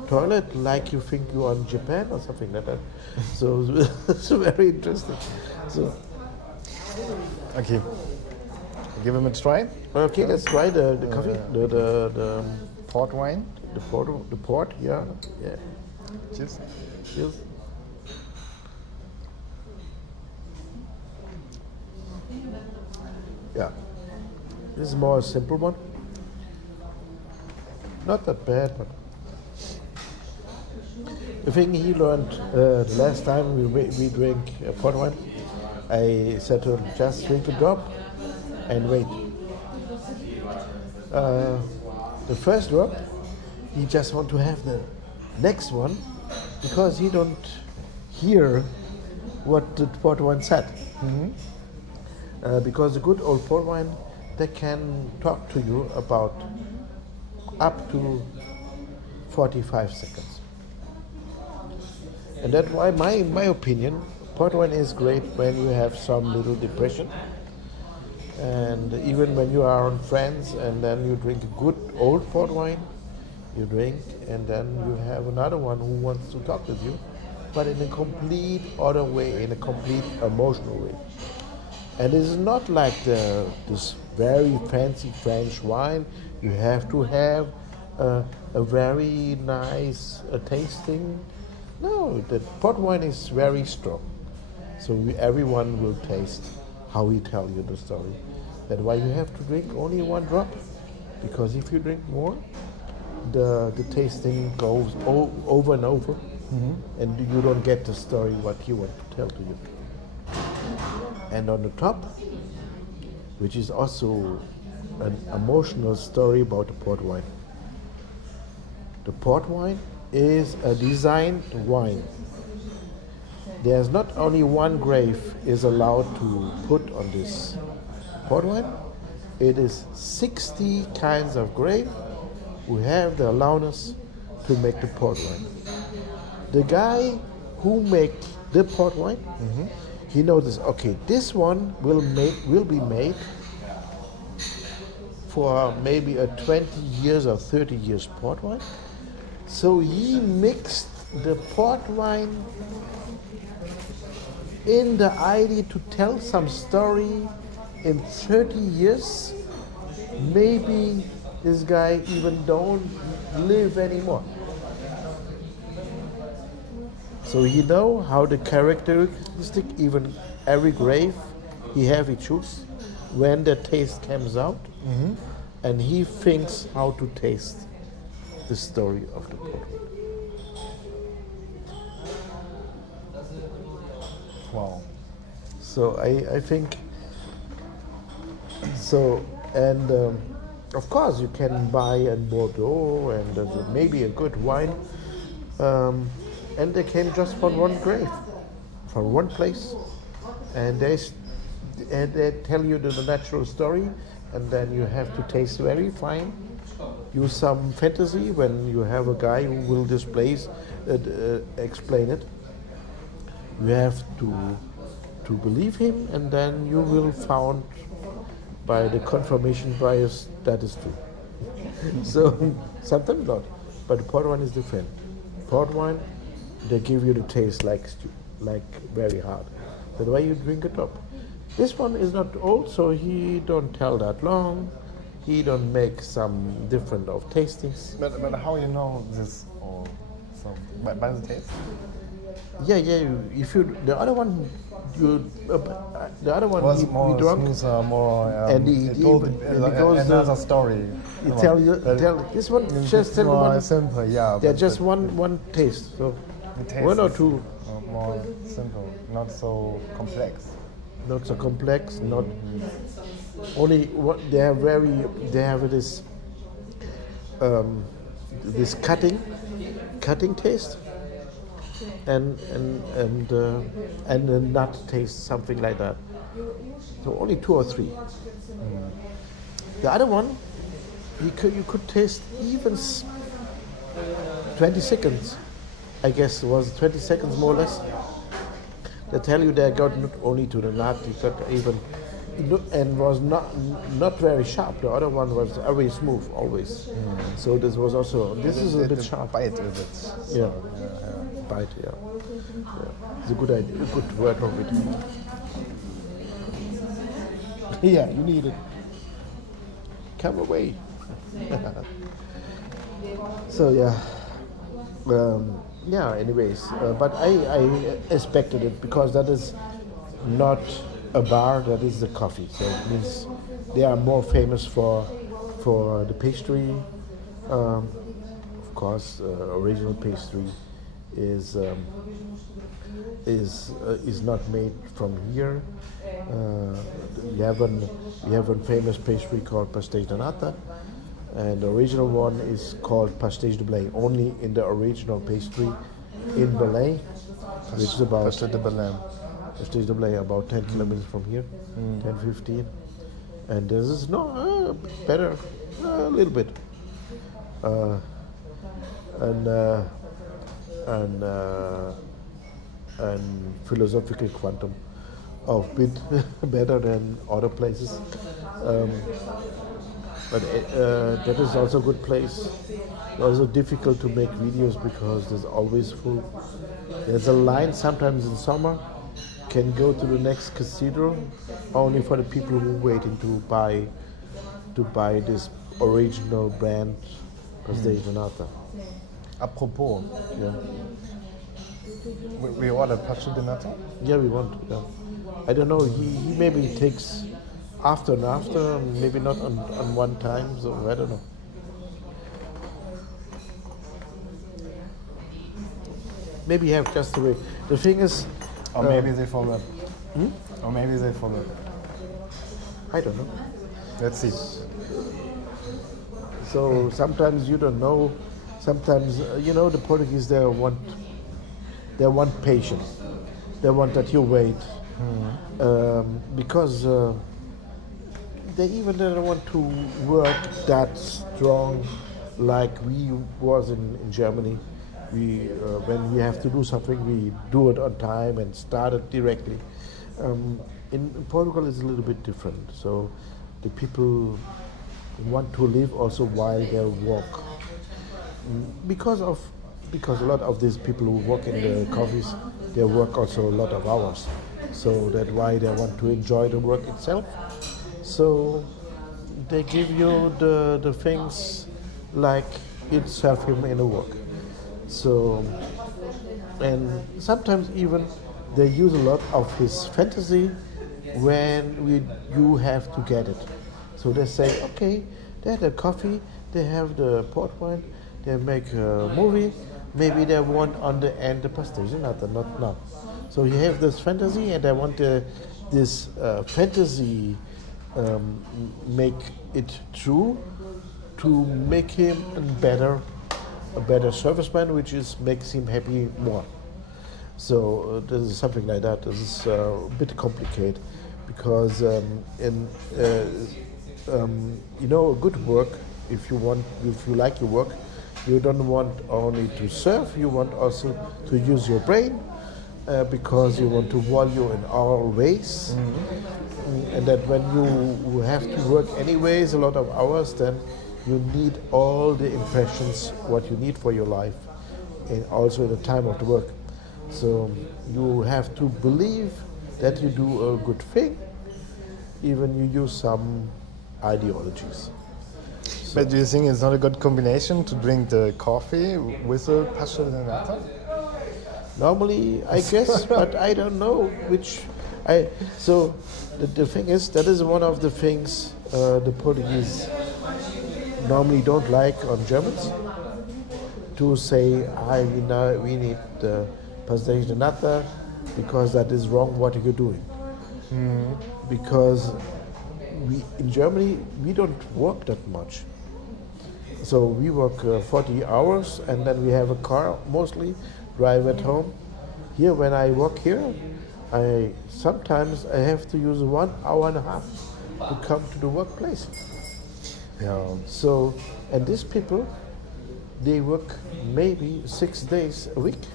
toilet like you think you are in Japan or something like that. So it's very interesting. So Okay. Give him a try. okay, let's try the coffee. The Port wine. the port. Yeah. Cheers. Cheers. Yeah. This is more a simple one. Not that bad, but the thing he learned the last time we drank port wine, I said to him, just drink a drop and wait. The first drop, he just want to have the next one because he don't hear what the port wine said. Because a good old port wine, they can talk to you about up to 45 seconds. And that's why my opinion, port wine is great when you have some little depression. And even when you are on friends and then you drink a good old port wine, you drink and then you have another one who wants to talk with you, but in a complete other way, in a complete emotional way. And it is not like this very fancy French wine. You have to have a very nice tasting. No, the port wine is very strong. So everyone will taste how he tell you the story. That's why you have to drink only one drop. Because if you drink more, the tasting goes over and over. And you don't get the story what he want to tell to you. And on the top, which is also an emotional story about the port wine. The port wine is a designed wine. There's not only one grape is allowed to put on this port wine. It is 60 kinds of grape who have the allowance to make the port wine. The guy who make the port wine, he noticed, okay, this one will be made for maybe a 20 years or 30 years port wine. So he mixed the port wine in the idea to tell some story in 30 years. Maybe this guy even don't live anymore. So he know how the characteristic, even every grape, he choose when the taste comes out, and he thinks how to taste the story of the port wine. Wow. So I think so, and of course you can buy in Bordeaux and maybe a good wine, and they came just from one grave, from one place, and they tell you the natural story, and then you have to taste very fine. Use some fantasy when you have a guy who will explain it. You have to believe him, and then you will found by the confirmation bias that is true. So sometimes not, but the port wine is different. Port wine, they give you the taste like very hard. The way you drink it up. This one is not old, so he don't tell that long. He don't make some different of tastings. But how you know this? Or so by the taste? Yeah. The other one Was he more drunk, smoother, more. and he told goes another story. he tell this one just tell more one. simple, yeah. They're just one taste, so the taste one or is two. More simple, not so complex. Not so complex, not only what they have this this cutting taste, and a nut taste, something like that. So only 2 or 3. The other one, you could taste even 20 seconds. I guess it was 20 seconds more or less. They tell you they got not only to the nut, they got even, and was not very sharp. The other one was very smooth always. So this was also, this is a bit sharp. Bite with it. Yeah. Bite, yeah. It's a good idea, a good word of it. Yeah, you need it. Come away. So yeah. Anyways, but I expected it because that is not a bar, that is the coffee. So it means they are more famous for the pastry. Of course, original pastry is not made from here. We have a famous pastry called pastéis de nata. And the original one is called pastéis de blé, only in the original pastry in Belém, which is about Pastéis de Belém. pastéis de blé, about 10 kilometers from here, 10, 15. And this is better, a little bit. And philosophical quantum of bit better than other places. But that is also a good place. Also difficult to make videos because there's always full. There's a line sometimes in summer. Can go to the next cathedral only for the people who waiting to buy this original brand pastéis de nata. Apropos, Yeah. we ordered pastéis de nata. Yeah, we want. Yeah. I don't know. He maybe takes after, maybe not on one time. So I don't know. Maybe have just the way. The thing is, Or maybe they forgot. Or maybe they forgot. I don't know. Let's see. So sometimes you don't know. Sometimes the Portuguese they want patience. They want that you wait because they don't want to work that strong like we was in Germany. We when we have to do something, we do it on time and start it directly. In Portugal, it's a little bit different. So the people want to live also while they walk. Because a lot of these people who work in the coffees, they work also a lot of hours. So that's why they want to enjoy the work itself. So they give you the things like itself in the work. So, and sometimes even they use a lot of his fantasy you have to get it. So they say, okay, they have the coffee, they have the port wine, they make a movie, maybe they want on the end the pastage, not now. So you have this fantasy, and I want this fantasy make it true to make him a better serviceman, which makes him happy more. So this is something like that. This is a bit complicated because a good work. If you like your work, you don't want only to serve. You want also to use your brain because you want to value in all ways. And that when you have to work anyways a lot of hours, then you need all the impressions what you need for your life, and also in the time of the work. So you have to believe that you do a good thing, even you use some ideologies. But do you think it's not a good combination to drink the coffee with a passion and nata? Normally, I guess, but I don't know which. So the thing is, that is one of the things the Portuguese normally don't like on Germans, to say, we need the pastéis de nata, because that is wrong what you're doing. Because in Germany, we don't work that much. So we work 40 hours, and then we have a car mostly, drive at home. Here, when I work here, sometimes I have to use 1 hour and a half to come to the workplace. Yeah. So, and these people, they work maybe 6 days a week,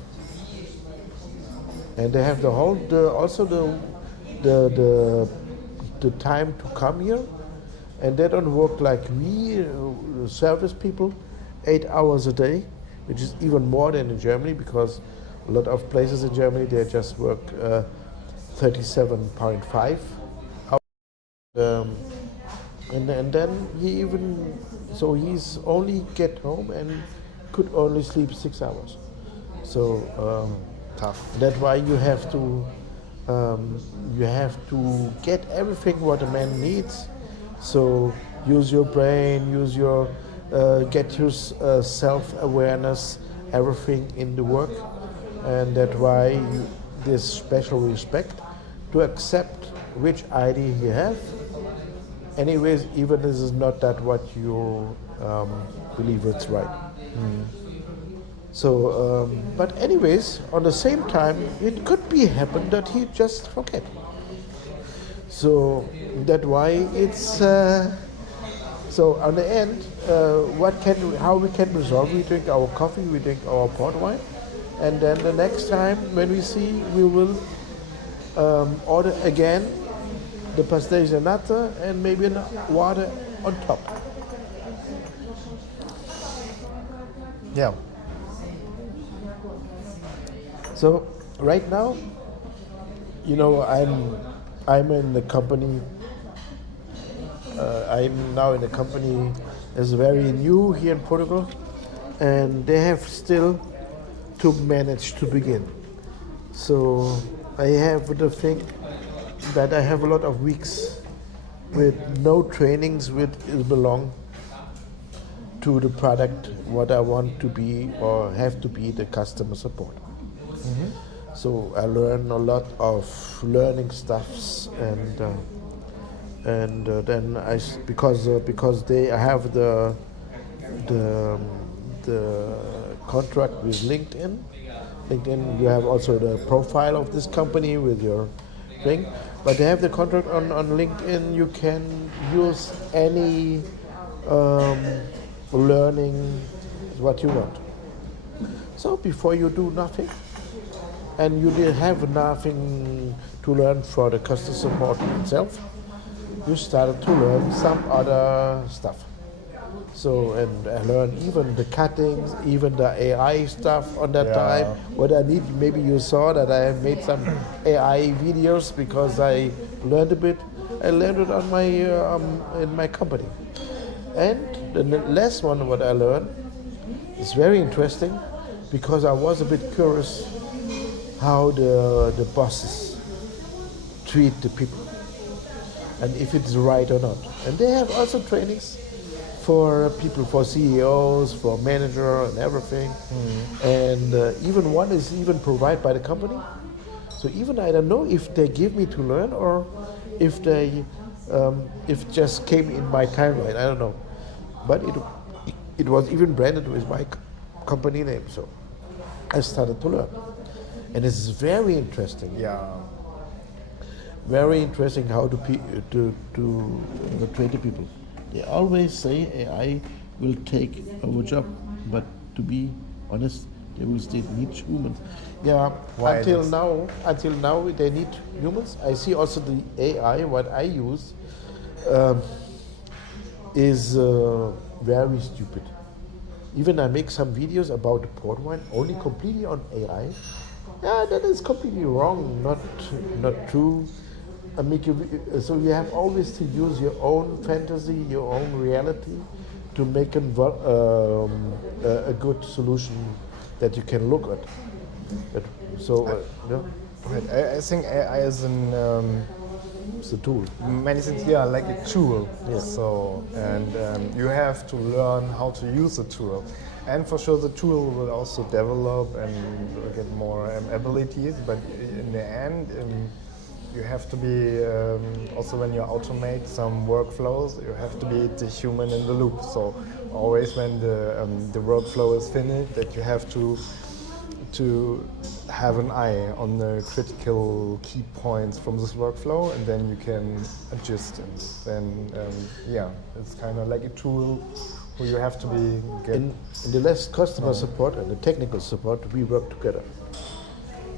and they have the time to come here, and they don't work like we service people, 8 hours a day, which is even more than in Germany, because a lot of places in Germany they just work 37.5 hours. And then he's only get home and could only sleep 6 hours. So Tough. that's why you have to get everything what a man needs. So use your brain, get your self-awareness, everything in the work, and that's why this special respect to accept which idea you have. Anyways, even this is not that what you believe it's right. So, but anyways, on the same time, it could be happen that he just forget. So that's why it's. So on the end, how we can resolve? We drink our coffee, we drink our port wine, and then the next time when we see, we will order again the pastéis de nata and maybe water on top. Yeah. So right now, I'm in the company. I'm now in a company that's very new here in Portugal, and they have still to manage to begin. So I have the thing that I have a lot of weeks with no trainings which belong to the product what I want to be or have to be the customer support. So I learn a lot of learning stuffs, and then because I have the contract with LinkedIn. LinkedIn, you have also the profile of this company with your thing, but they have the contract on LinkedIn. You can use any learning what you want. So before you do nothing, and you didn't have nothing to learn for the customer support itself, you started to learn some other stuff. So, and I learned even the cuttings, even the AI stuff on that time. What I need, maybe you saw that I made some AI videos because I learned a bit. I learned it on my in my company. And the last one, what I learned, is very interesting because I was a bit curious how the bosses treat the people. and if it's right or not. And they have also trainings for people, for CEOs, for manager and everything. And even one is even provided by the company. So even I don't know if they give me to learn or if they if just came in my timeline. I don't know. But it was even branded with my company name. So I started to learn. And it's very interesting. Yeah. Very interesting how to train the people. They always say AI will take our job, but to be honest, they will still need humans. Yeah, Why until this? now they need humans. I see also the AI, what I use, is very stupid. Even I make some videos about the port wine, only completely on AI. Yeah, that is completely wrong, not true. So you have always to use your own fantasy, your own reality, to make a good solution that you can look at. Yeah, Right. I think AI is it's a tool. many things, yeah, like a tool. Yeah. So, and you have to learn how to use the tool. And for sure the tool will also develop and get more abilities, but in the end, you have to be, also when you automate some workflows, you have to be the human in the loop. So always when the workflow is finished, that you have to have an eye on the critical key points from this workflow, and then you can adjust it. Then, yeah, it's kind of like a tool where you have to be In the last customer support and the technical support, we work together.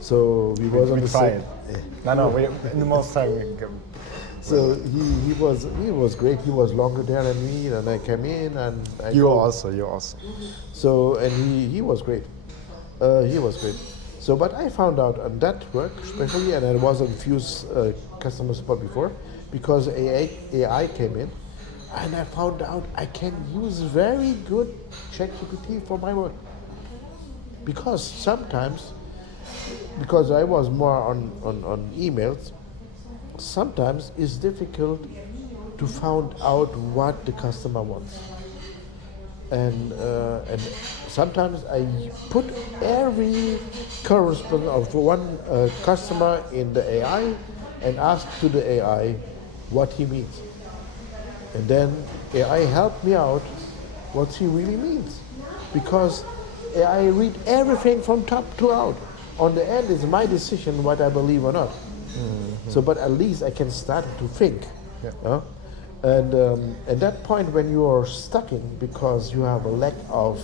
So we was on the tried. same. No, we, in the most time. So he was great. He was longer there than me, and I came in and You're also. So and he was great. He was great. So, but I found out on that work, especially, and I was on few customer support before, because AI came in, and I found out I can use very good ChatGPT for my work. Because sometimes, because I was more on emails, sometimes it's difficult to find out what the customer wants. And sometimes I put every correspondent of one customer in the AI and ask to the AI what he means. And then AI helped me out what he really means. Because AI read everything from top to out. On the end, it's my decision what I believe or not. Mm-hmm. So, but at least I can start to think. Yeah. And at that point, when you are stuck in because you have a lack of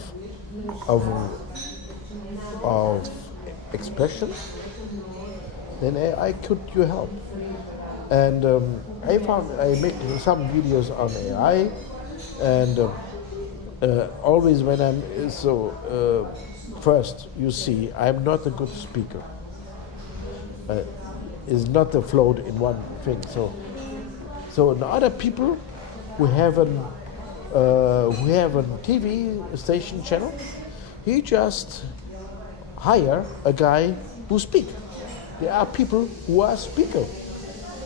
expression, then I could you help. And I make some videos on AI, and always when I'm first you see I'm not a good speaker. Is not afloat in one thing. So the other people who have a TV station channel, he just hire a guy who speak. There are people who are speaker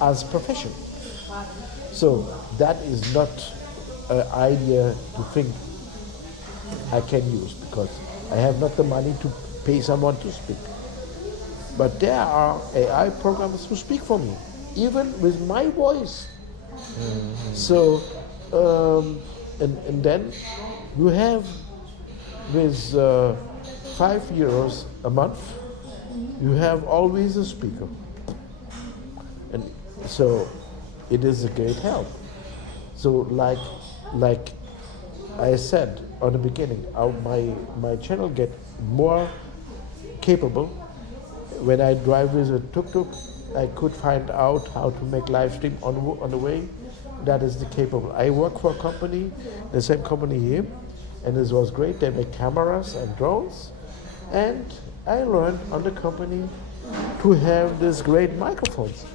as profession. So that is not an idea to think I can use, because I have not the money to pay someone to speak. But there are AI programs who speak for me, even with my voice. Mm-hmm. So, and then you have with €5 a month, you have always a speaker. And so it is a great help. So like I said on the beginning, my channel get more capable. When I drive with a tuk-tuk, I could find out how to make live stream on the way. That is the capable. I work for a company, the same company here, and this was great. They make cameras and drones, and I learned on the company to have these great microphones.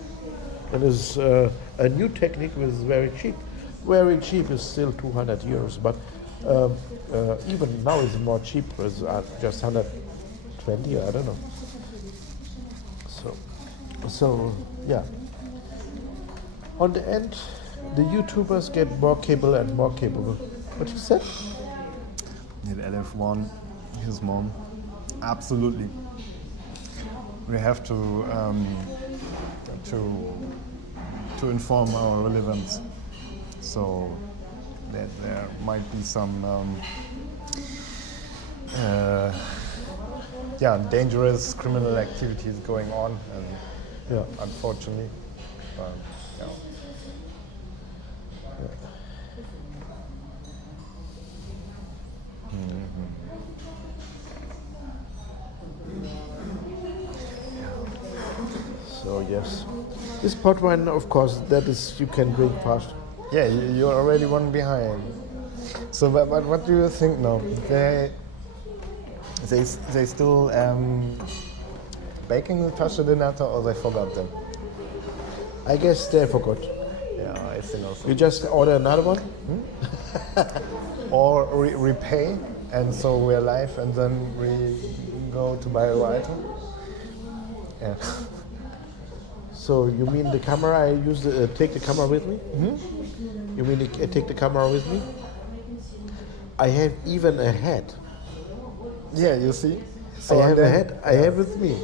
And it's a new technique which is very cheap. Very cheap is still €200, but even now it's more cheap. It's just 120, I don't know. So yeah. on the end, the YouTubers get more capable and more capable. What you said? Did LF1, his mom? Absolutely. We have to inform our relevance, so that there might be some dangerous criminal activities going on, and unfortunately, yeah. So yes, this port wine, of course, that is you can drink fast. Yeah, you're already one behind. So, but what do you think now? They still baking the Tasche de Nata, or they forgot them? I guess they forgot. Yeah, I think also. You just order another one? Or repay, and so we're live, and then we go to buy a item. Yeah. So you mean the camera? I use take the camera with me? Mm-hmm. You mean I take the camera with me? I have even a hat. Yeah, you see. So I have a hat. I have with me.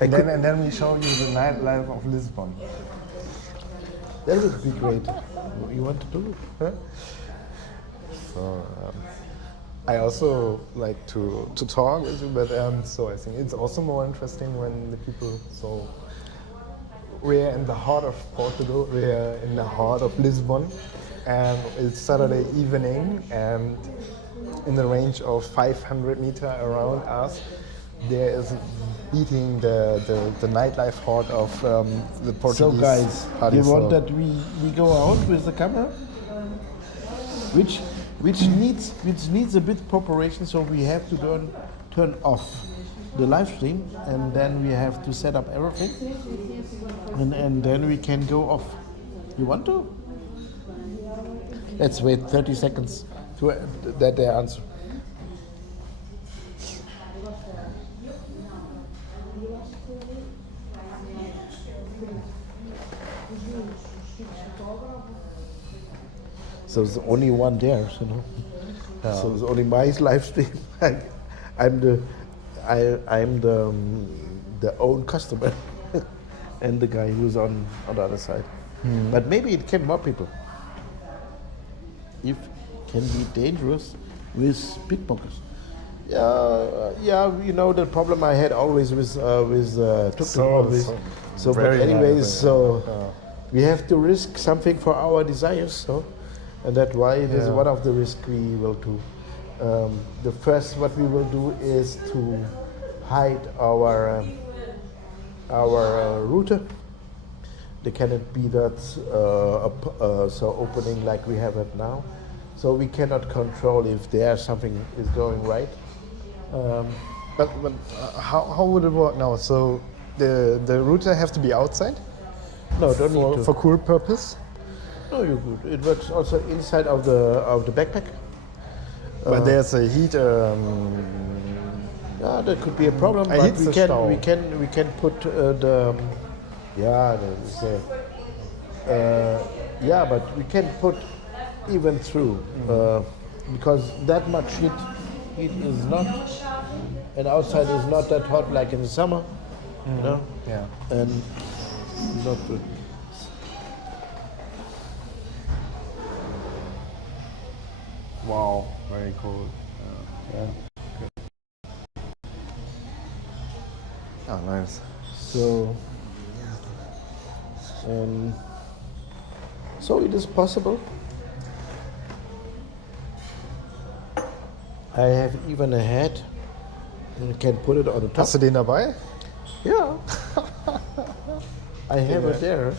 And then we show you the nightlife of Lisbon. That would be great. You want to do? Huh? So I also like to talk with you, but so I think it's also more interesting when the people. So we're in the heart of Portugal. We're in the heart of Lisbon, and it's Saturday evening, and in the range of 500 meters around us, there is beating the nightlife heart of the Portuguese. So guys, party. you want that we go out with the camera? Which needs a bit preparation, so we have to turn off the live stream, and then we have to set up everything, and then we can go off. You want to? Let's wait 30 seconds to that they answer. So there's only one there, you know. So it's only my live stream. I'm the own customer, and the guy who's on the other side. But maybe it can more people. If can be dangerous with pickpockets. Yeah, you know the problem I had always with tuk-tuk always. So but anyways, we have to risk something for our desires. So, and that's why it is one of the risks we will do. The first what we will do is to hide our router. They cannot be that so opening like we have it now. So we cannot control if there something is going right. But how would it work now? So the router have to be outside? No, don't need to. For cool purpose? No, you're good. It works also inside of the backpack. But there's a heat. Yeah, that could be a problem. But we can put but we can put even through because that much heat is not, and outside is not that hot like in the summer, you know. Yeah. And not good. Wow, very cool. Yeah. Good. Oh, nice. So it is possible. I have even a hat. You can put it on the top. Hast du den dabei? Yeah. I have it there.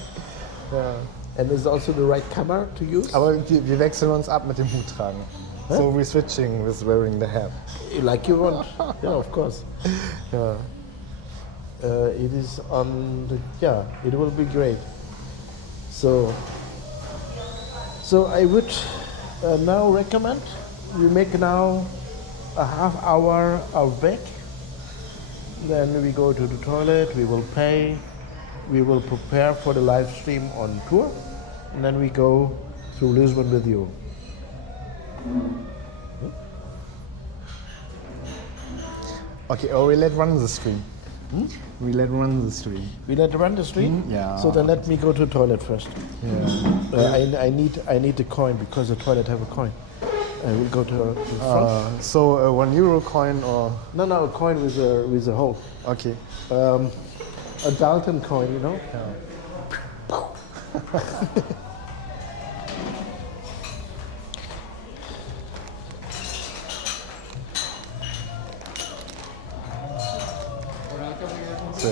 Ja. And it's also the right camera to use. Aber wir wechseln uns ab mit dem Hut tragen. Huh? So we're switching with wearing the hat. Like you want. Yeah, of course. Yeah. It is on the, it will be great. So I would now recommend we make now a half hour of back. Then we go to the toilet, we will pay, we will prepare for the live stream on tour. and then we go through Lisbon with you. Okay, or we let run the stream. We let run the stream. We let run the street? Yeah. So then let me go to the toilet first. Yeah. I need the coin because the toilet have a coin. I will go to the front. So a €1 coin or No, a coin with a hole. okay. A Dalton coin, you know? So,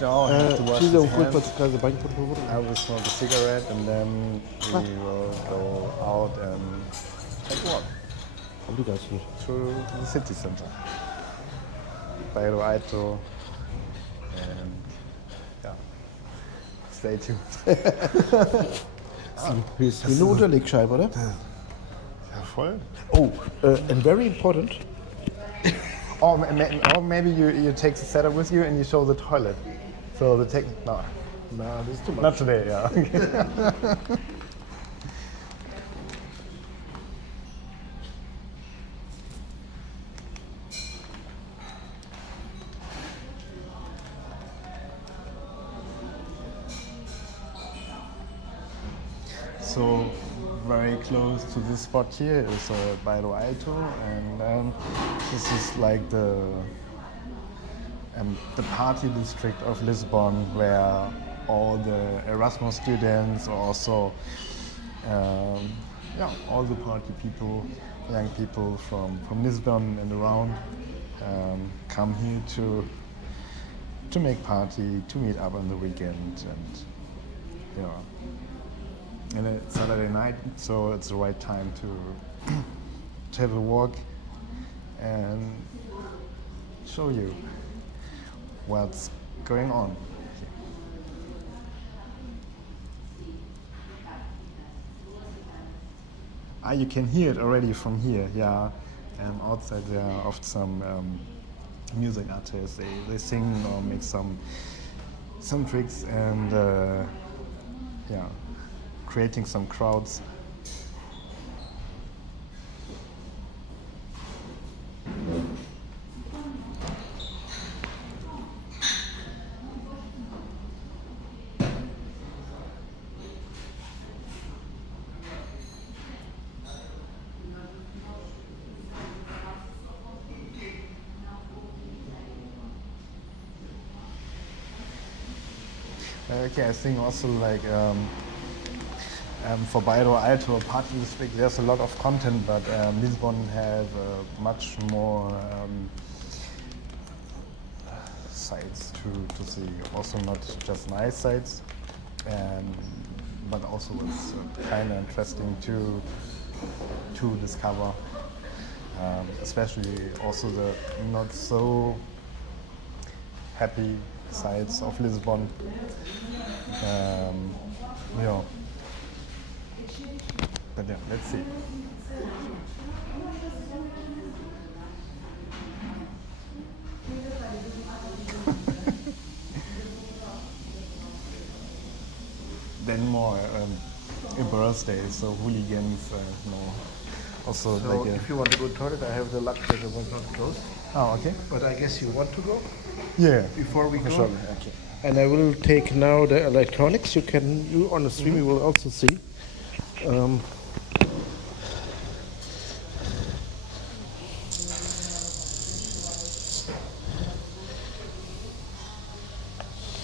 now I have to wash Precisa his coisa para hands. trás da banho, por favor. I will smoke a cigarette and then we will go out and take a walk Obrigado, senhor. through the city center. Bairro Alto and yeah, stay tuned. Hier ist wie eine Unterlegscheibe, oder? Ja, voll. Oh, and very important. Or maybe you take the setup with you and you show the toilet. So the no, No, this is too much. not today. Yeah. So very close to this spot here is Bairro Alto, and this is like the party district of Lisbon, where all the Erasmus students, or also all the party people, young people from Lisbon and around, come here to make party, to meet up on the weekend, and yeah. And it's Saturday night, so it's the right time to have a walk and show you what's going on. You can hear it already from here, yeah. And outside there are often some music artists. They sing or make some tricks and creating some crowds. Okay, I think also like for Bairro Alto, party district, there's a lot of content, but Lisbon has much more sites to see. Also not just nice sites, but also it's kind of interesting to discover, especially also the not so happy sides of Lisbon. Yeah. But yeah, let's see. Then more a birthday, so hooligans, also So like if you want to go to the toilet, I have the luck that the one's not closed. oh, okay. But I guess you want to go Yeah. before we go. Sure. Okay. And I will take now the electronics. You on the stream, you will also see.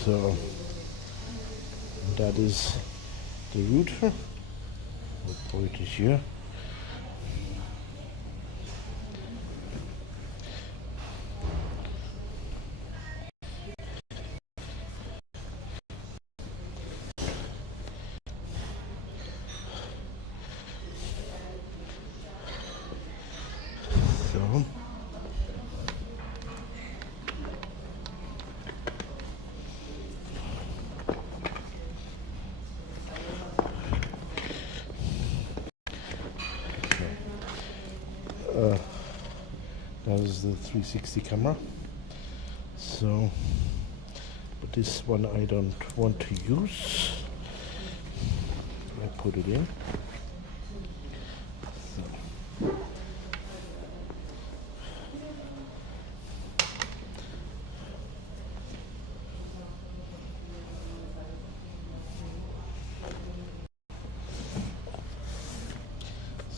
So that is the router. The point is here. So that is the 360 camera. So, but this one I don't want to use. Let put it in.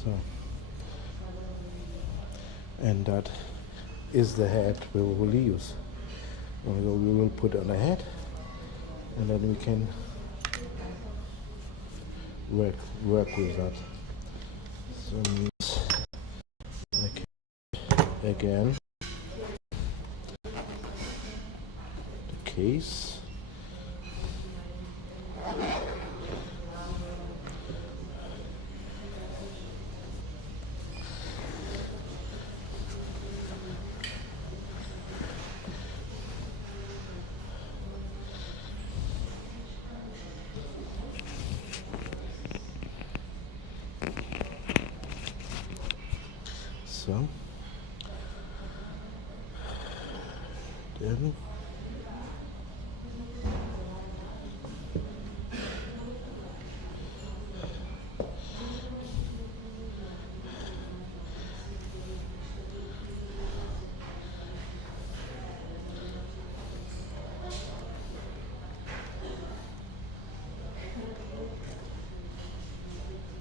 So, and that is the hat we will use. So we will put on the hat, and then we can work with that. So again, the case. So, then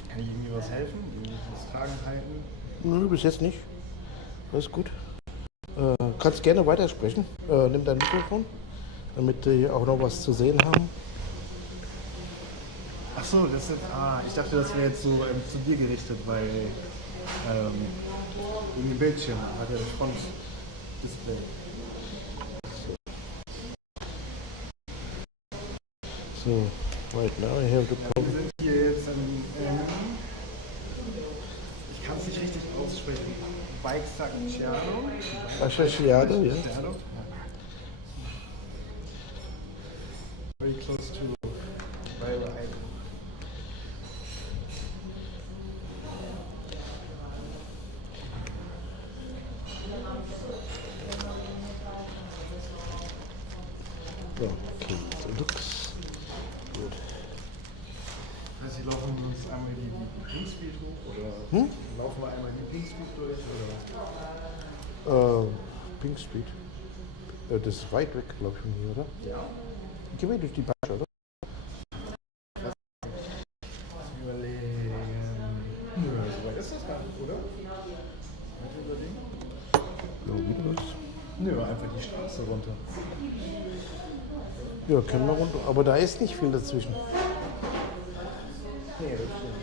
Kann ich irgendwie was helfen? Irgendwie das Tragen halten? nö, bis jetzt nicht. Alles gut. Kannst gerne weitersprechen. Nimm dein Mikrofon, damit wir auch noch was zu sehen haben. Ach so, das ist. Ich dachte, das wäre jetzt so zu dir gerichtet, weil wegen dem Bildschirm hat er das Frontdisplay. So, right now I have the Wir problem. sind hier jetzt ich kann es nicht richtig aussprechen. Bike sagt Chiado. Chiado, ja. Chiado. Very close to where I am. So, okay, so looks good. Das heißt, hier laufen uns einmal die Linkspeed hoch oder laufen wir einmal die Linkspeed durch oder? Pink Street. Das ist weit weg, glaube ich, von hier, oder? Ja. Gehen wir durch die Pasche, oder? Überlegen. Nö, so weit ist das gar nicht, oder? Überlegen? Ja, wieder was? Nö, einfach die Straße runter. Ja, können wir runter. Aber da ist nicht viel dazwischen. Nee, das stimmt.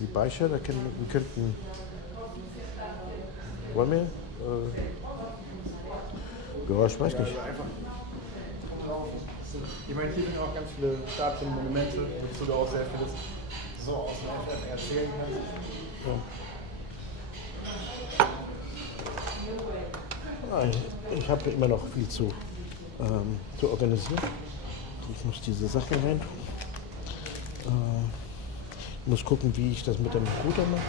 Die Beicher, da können wir könnten. Wollen wir? Ja, ich weiß nicht. Also einfach laufen. Ich meine, hier sind auch ganz viele Statuen, Monumente, wozu du auch sehr vieles so aus dem FF erzählen kannst. Ja. Ich habe immer noch viel zu organisieren. Ich muss diese Sachen rein tun. Ich muss gucken, wie ich das mit dem Router mache.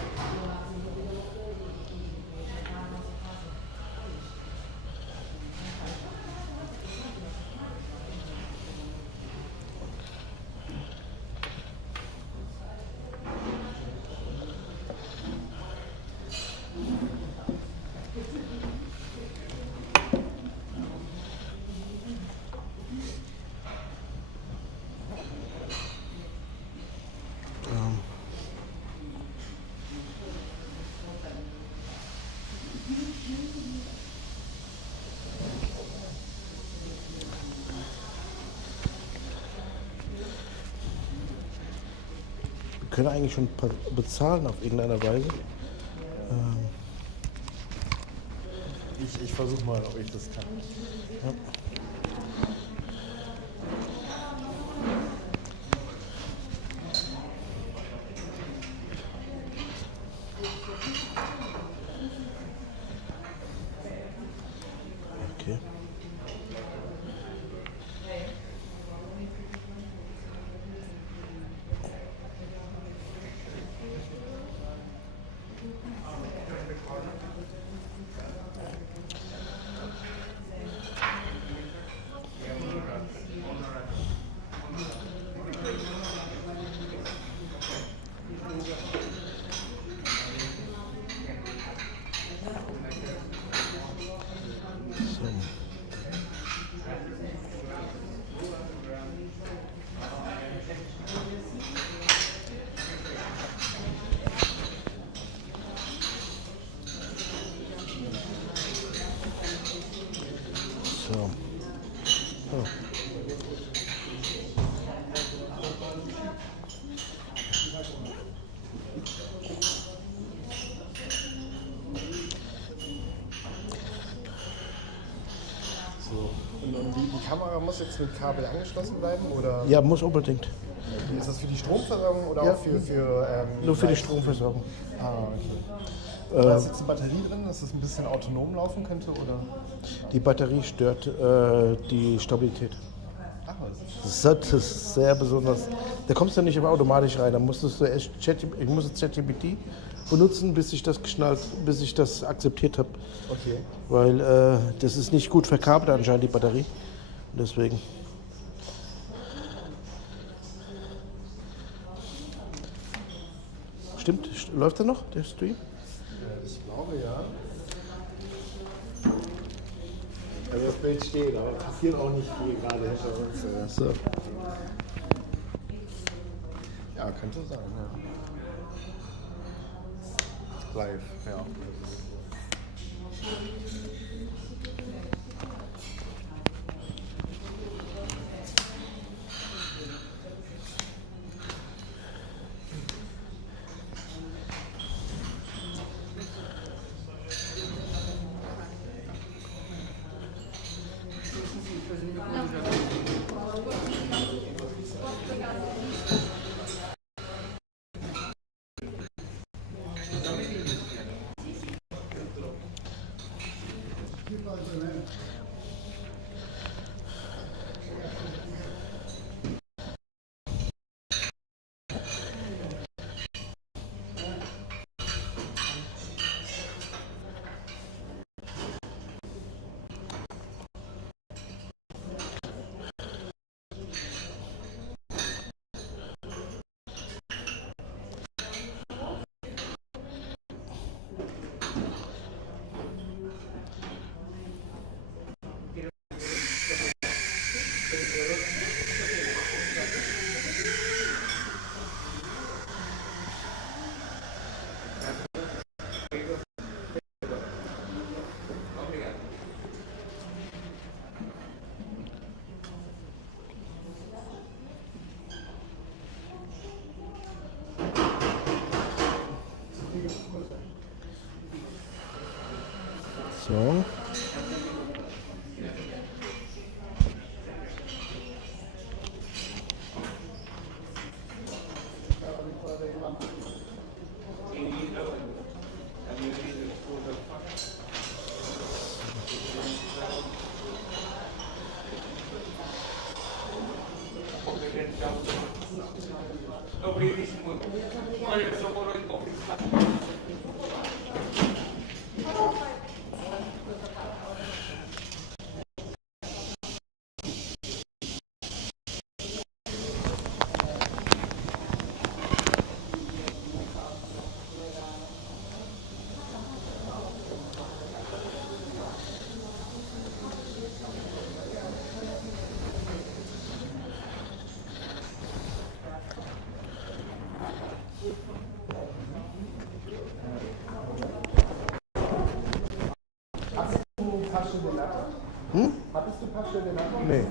Wir können eigentlich schon bezahlen auf irgendeiner Weise. Ich versuche mal, ob ich das kann. Ja. Okay. Kamera muss jetzt mit Kabel angeschlossen bleiben, oder? Ja, muss unbedingt. Ist das für die Stromversorgung oder Ja. auch für Nur für die Stromversorgung. Ah, okay. Da ist jetzt eine Batterie drin, dass das ein bisschen autonom laufen könnte, oder? Die Batterie stört die Stabilität. Ach, Das ist sehr besonders. Da kommst du nicht immer automatisch rein. Da musstest du erst ich musste ChatGPT benutzen, bis ich das akzeptiert habe. okay. Weil das ist nicht gut verkabelt anscheinend, die Batterie. Deswegen. Stimmt, läuft er noch, der Stream? Ich glaube, ja. Also das Bild steht, aber passiert auch nicht viel gerade hinter uns. So. Ja, könnte sein, ja. Live, ja. So. Hattest du Pasche den Latte? Nee.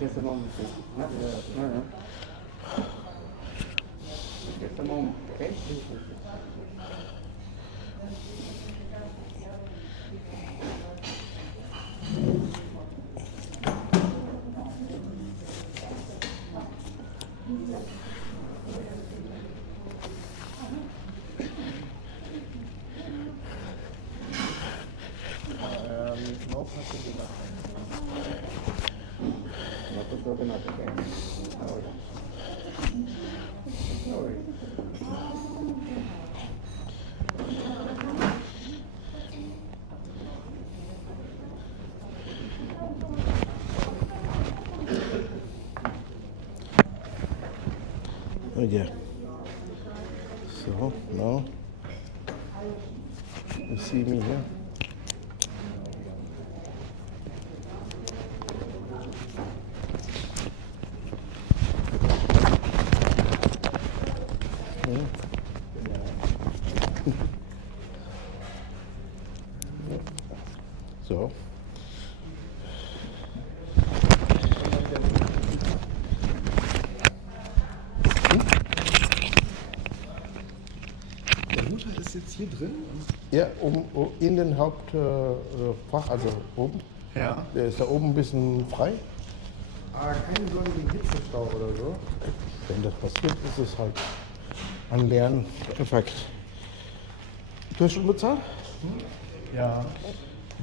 Just a moment, please. No. Just a moment, okay? No Pasche den Latte. No, pues creo que no te queda. Ahora. Oh yeah. So, now you see me here. So. Der Router ist jetzt hier drin? Ja, in den Hauptfach, also oben. Ja. Der ist da oben ein bisschen frei. Keinen sonnigen Hitzestau oder so. Wenn das passiert, ist es halt ein Lerneffekt. Du hast schon bezahlt? Ja.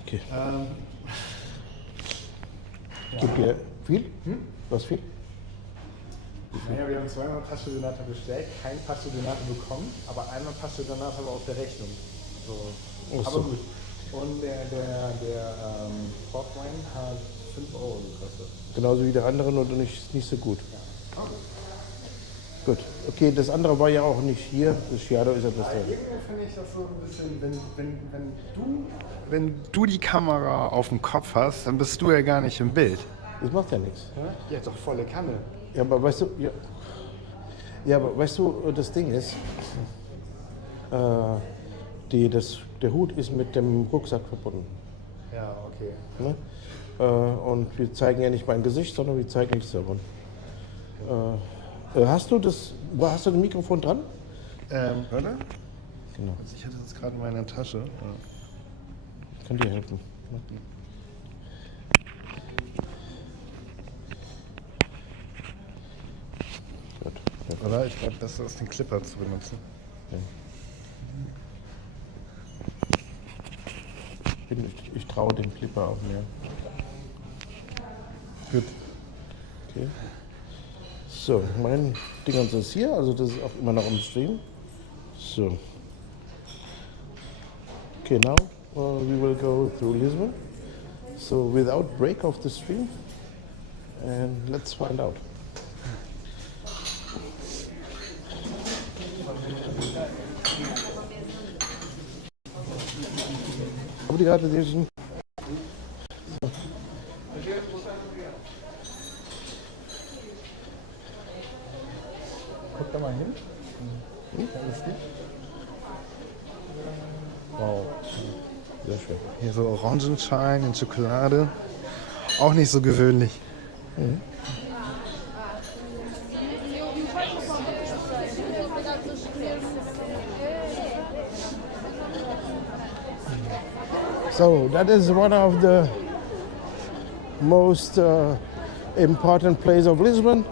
Okay. Gib dir viel? Was viel? Naja, wir haben zweimal Passionate bestellt, kein Passionate bekommen, aber einmal Passionate aber auf der Rechnung. So. Ach Aber so. gut. Und der Portwein hat 5 Euro gekostet. Genauso wie der andere, nur nicht so gut. Gut. Okay, das andere war ja auch nicht hier. Das Chiado ist ja das da. Irgendwie finde ich das so ein bisschen, wenn du die Kamera auf dem Kopf hast, dann bist du ja gar nicht im Bild. Das macht ja nichts. Ja, doch volle Kanne. Ja, aber weißt du, aber weißt du, das Ding ist, der Hut ist mit dem Rucksack verbunden. Ja, okay. Ne? Und wir zeigen ja nicht mein Gesicht, sondern wir zeigen Lissabon. Hast du das Mikrofon dran? Warte? Genau. Also ich hatte das gerade in meiner Tasche. Ja. Kann dir helfen. Gut. Ja. Oder? Ich glaube, das ist den Clipper zu benutzen. Ich traue dem Clipper auch mehr. Gut. Okay. So, mein Ding ist hier, also das ist auch immer noch im Stream. So. Okay, now we will go through Lisbon. So without break of the stream, and let's find out. Obrigado, Guck da mal hin. Alles gut? Wow. Sehr schön. Hier so Orangenschalen in Schokolade. Auch nicht so gewöhnlich. So that is one of the most important places of Lisbon.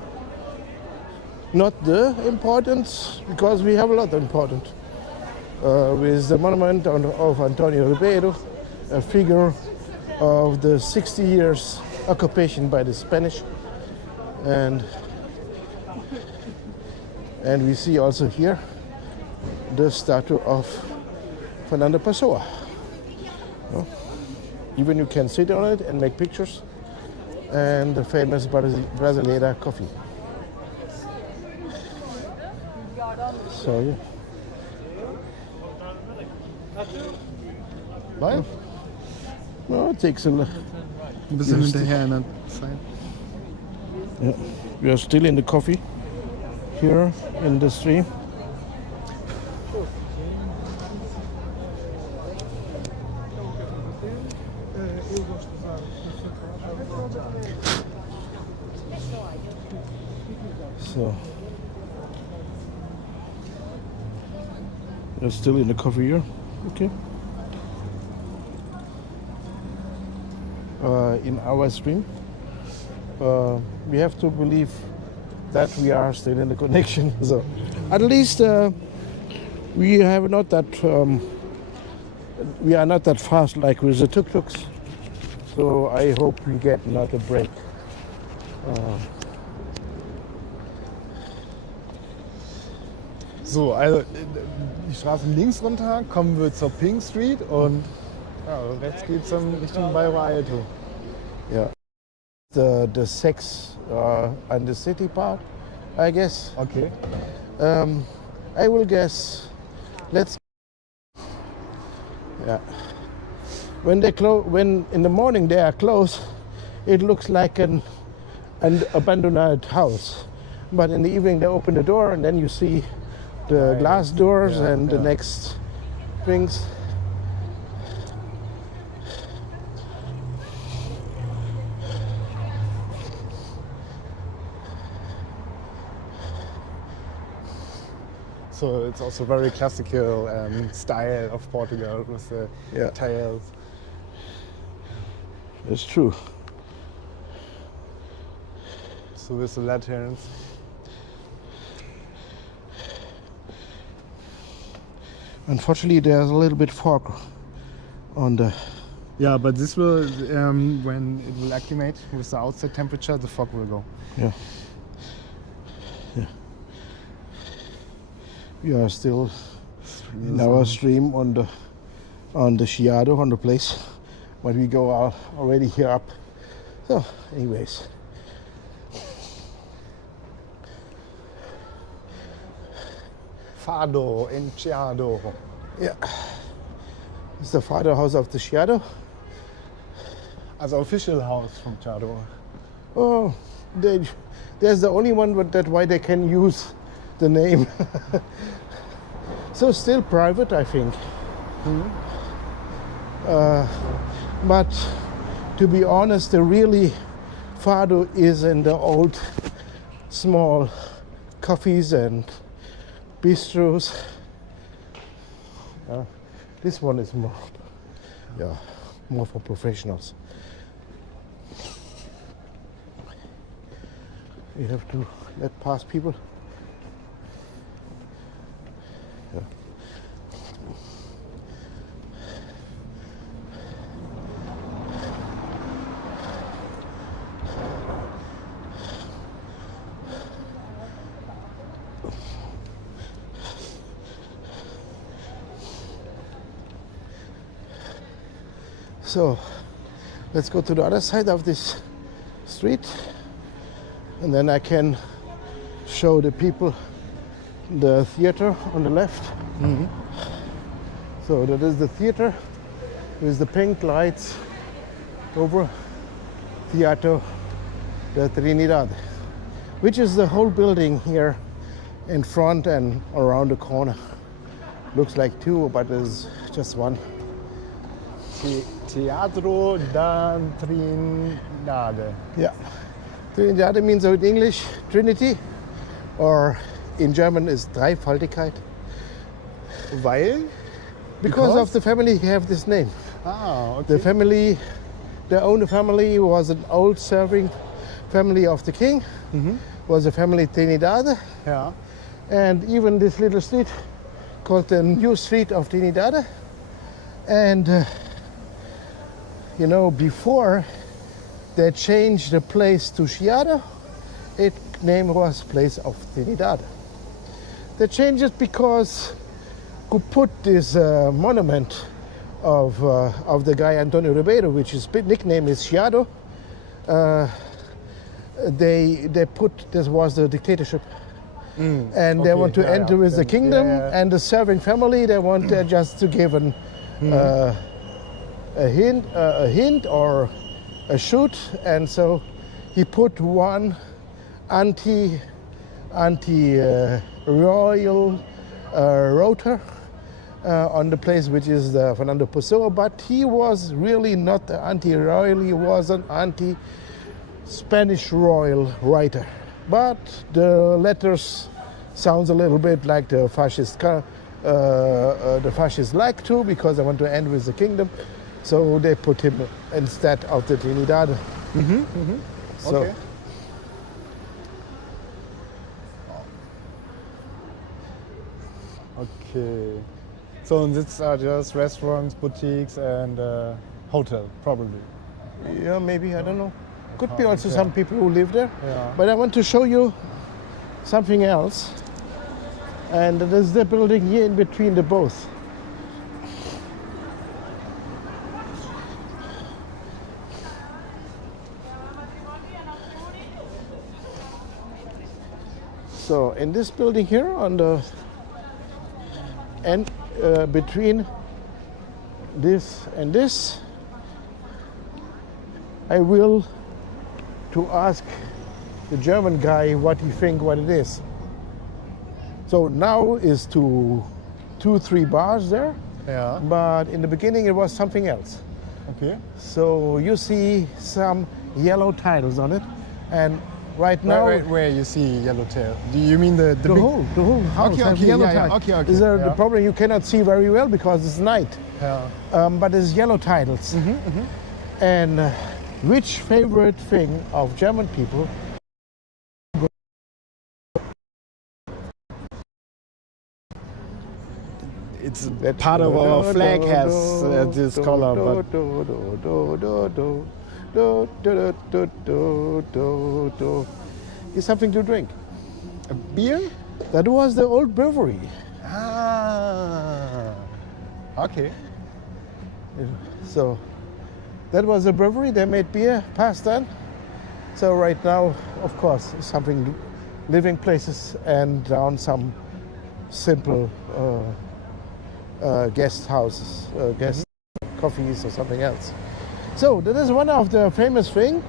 Not the important, because we have a lot important. With the monument of Antonio Ribeiro, a figure of the 60 years occupation by the Spanish, and we see also here the statue of Fernando Pessoa. No? Even you can sit on it and make pictures, and the famous Brasileira coffee. So yeah. Live? No, it takes a lot. Ein bisschen hinterher in der Zeit. Yeah. We are still in the coffee here in the stream. So we're still in the coffee here. Okay. In our stream, we have to believe that we are still in the connection. So, at least we have not that. We are not that fast like with the tuk-tuks. So I hope we get not a break. So, also die Straße links runter, kommen wir zur Pink Street und ja, rechts geht es dann Richtung Bairro Alto. Yeah. The sex and the city part, I guess. Okay. I will guess Let's. Yeah. When they when in the morning they are closed, it looks like an abandoned house. But in the evening they open the door and then you see the glass doors and the next things. So it's also very classical style of Portugal with the tiles. It's true. So with the lanterns. Unfortunately, there's a little bit fog on the. Yeah, but this will, when it will acclimate with the outside temperature, the fog will go. Yeah. Yeah. We are still in our stream on the Chiado, on the place, but we go out already here up. So, anyways. Fado in Chiado. Yeah. It's the father house of the Chiado. As official house from Chiado. Oh, there's the only one that why they can use the name. So still private, I think. But to be honest, the really fado is in the old small cafes and bistros. This one is more, more for professionals. You have to let pass people. Yeah. So let's go to the other side of this street, and then I can show the people the theater on the left. So that is the theater with the pink lights over Theater de Trinidad, which is the whole building here in front and around the corner. Looks like two, but it's just one. Teatro da Trinidad. Yeah. Trinidad means in English Trinity, or in German is Dreifaltigkeit. Weil? Because of the family have this name. Ah, okay. The family, the owner family was an old serving family of the king. Was a family Trinidad. Yeah. And even this little street called the New Street of Trinidad. And you know, before they changed the place to Chiado, its name was Place of Trinidad. They changed it because to put this monument of the guy Antonio Ribeiro, which his nickname is Chiado, they put this was the dictatorship. And they want to enter with the kingdom and the serving family. They want just to give a hint or a shoot, and so he put one anti royal rotor on the place, which is the Fernando Pessoa, but he was really not anti-royal, he was an anti-Spanish royal writer. But the letters sounds a little bit like the fascist like to, because they want to end with the kingdom. So they put him instead of the Trinidad. So, okay. Okay. So these are just restaurants, boutiques, and hotel, probably. yeah, maybe, I don't know. Could be also some people who live there. Yeah. But I want to show you something else. And there's the building here in between the both. So in this building here on the end between this and this, I will to ask the German guy what he think what it is. So now is to 2-3 bars there, Yeah. but in the beginning it was something else. Okay. So you see some yellow titles on it, and right now Where you see yellow tail? Do you mean the the big? whole house Okay, has okay, yellow yeah, yeah, titles. okay. Is there Yeah. the problem you cannot see very well because it's night, Yeah. but it's yellow titles. And which favorite thing of German people? It's part of our flag has this color, but is something to drink. a beer? That was the old brewery. Ah. Okay. So that was a brewery. They made beer past then. So right now, of course, something living places and down some simple guest houses, guest coffees or something else. So that is one of the famous thing.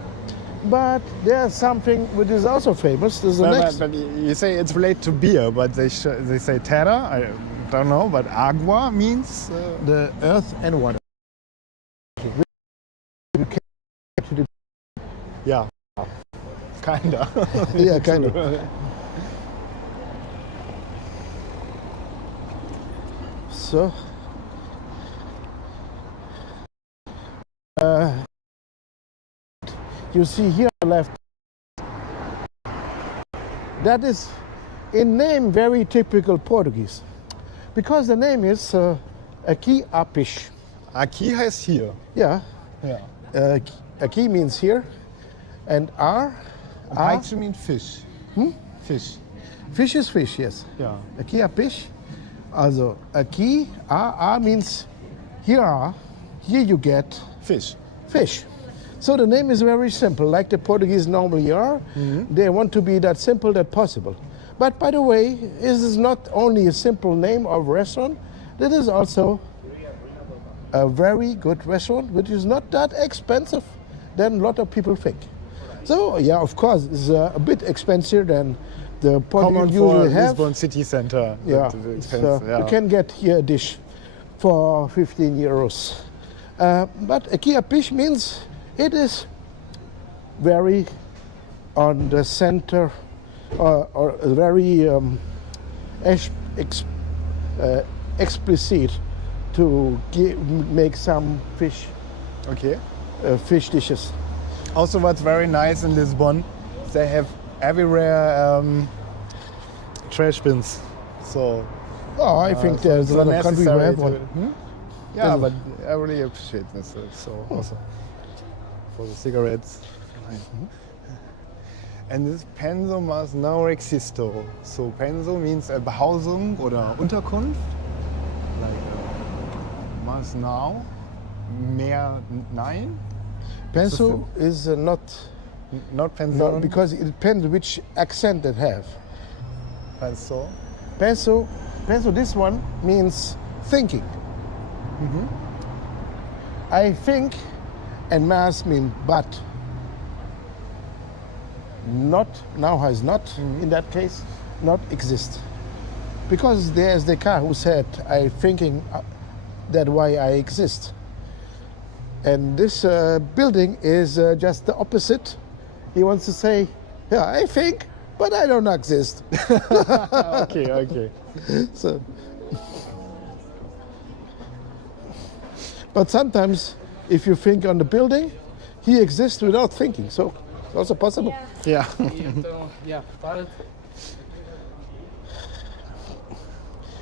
But there's something which is also famous. This is the next. But you say it's related to beer, but they say terra. I don't know, but agua means The earth and water. yeah, kinda. Yeah, kind of. So, you see here on the left, that is in name very typical Portuguese, because the name is aqui a peixe. Aqui heißt hier. Yeah, Yeah. aqui means here, and a Peixe means fish. Fish. fish is fish, yes. Yeah. Aqui a peixe. Also aqui a means here are, here you get Fish. fish. So the name is very simple, like the Portuguese normally are. They want to be that simple that possible. But by the way, this is not only a simple name of restaurant, it is also a very good restaurant, which is not that expensive than a lot of people think. So yeah, of course, it's a bit expensive than the Common Portuguese for usually have. Lisbon city center. Yeah, That is so expensive, yeah. you can get here a dish for 15 euros. But aqui a peixe means it is very on the center, or very explicit to make some fish Okay. fish dishes. Also, what's very nice in Lisbon, they have everywhere trash bins. So Oh, I think there's a lot of countries who necessary have to- one. Yeah, Doesn't- but I really appreciate this. So also for the cigarettes. And this penso mas não existo. So penso means a Behausung oder Unterkunft. Like mas now, mehr nein. Pencil is not Not pension. because it depends which accent it have. Penso. Penso, this one means thinking. I think, and mas mean but. Not, now has not, in that case, not exist. Because there's the guy who said, I thinking that why I exist. And this building is just the opposite. He wants to say, yeah, I think, but I don't exist. Okay, okay. So, but sometimes, if you think on the building, he exists without thinking. So it's also possible. Yeah.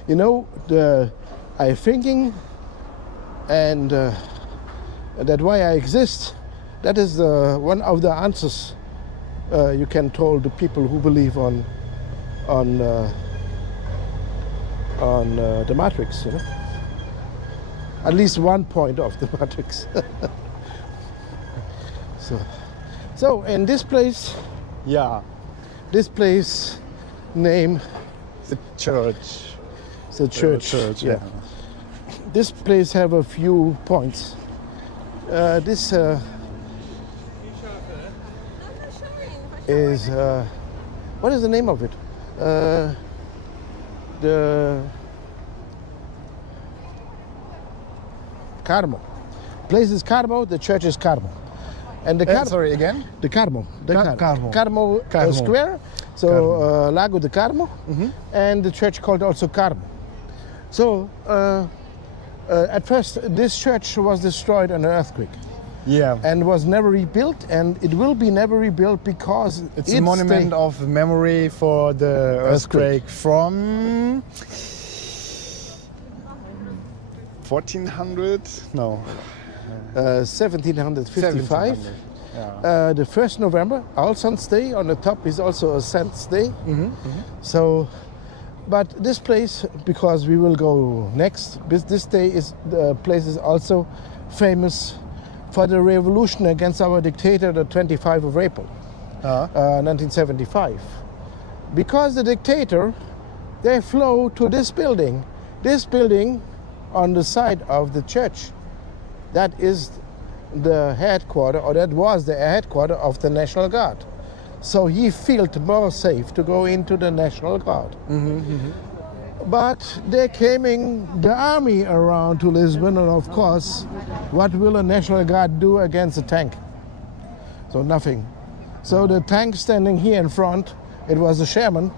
You know, the I thinking and that why I exist. That is one of the answers you can tell the people who believe on the matrix. You know, at least one point of the matrix. So in this place Yeah. name The church. the church. Church. Yeah. this place have a few points. This is what is the name of it? The Carmo. Place is Carmo. The church is Carmo. And the sorry, again? The Carmo. The Carmo. Carmo Square. So Carmo. Lago de Carmo, and the church called also Carmo. So at first, this church was destroyed in an earthquake. Yeah. And was never rebuilt, and it will be never rebuilt because It's a monument of memory for the earthquake from 1400? No. 1755. 1700. Yeah. The 1st November, All Saints Day, on the top is also a Saints Day. So, but this place, because we will go next, this day is the place is also famous for the revolution against our dictator, the 25th of April, 1975. Because the dictator, they flew to this building on the side of the church. That is the headquarters, or that was the headquarters of the National Guard. So he felt more safe to go into the National Guard. But they came in the army around to Lisbon, and of course, what will a National Guard do against a tank? So nothing. So the tank standing here in front, it was a Sherman.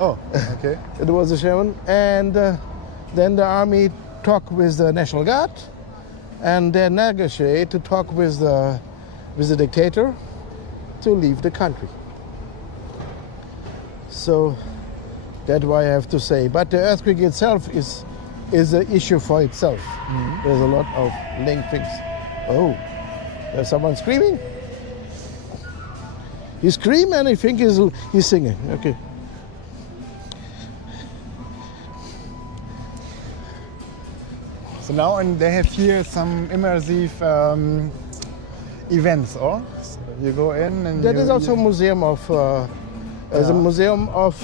Oh, okay. It was a Sherman, and then the army talked with the National Guard, and they negotiate to talk with the dictator to leave the country. So that's why I have to say. But the earthquake itself is an issue for itself. There's a lot of linked things. Oh, there's someone screaming. He screams and I think he's singing. Okay. So now and they have here some immersive events, or you go in and That is also a museum of a museum of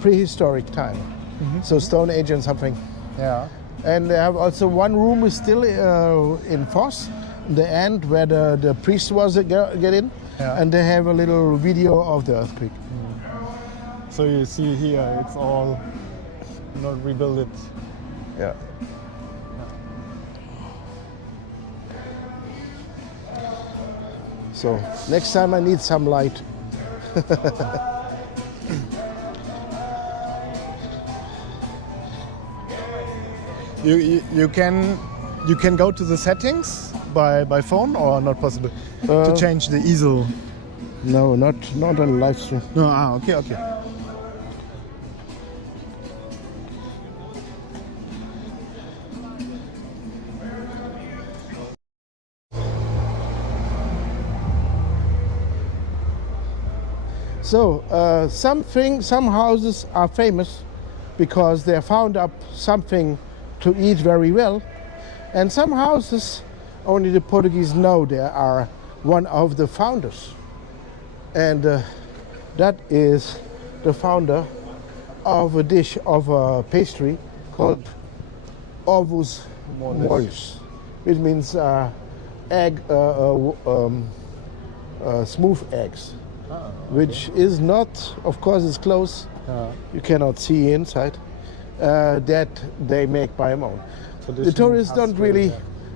prehistoric time, so Stone Age and something. Yeah. And they have also one room is still in Voss, the end where the priest was get in, and they have a little video of the earthquake. So you see here, it's all not rebuilt. Yeah. So next time I need some light. You can go to the settings by phone, or not possible to change the easel. No, not on live stream. No, okay. So some houses are famous because they found up something to eat very well, and some houses only the Portuguese know they are one of the founders, and that is the founder of a dish of a pastry called ovos molles, which means egg, smooth eggs. Which is not, of course, it's close. You cannot see inside. That they make by them own. The tourists don't really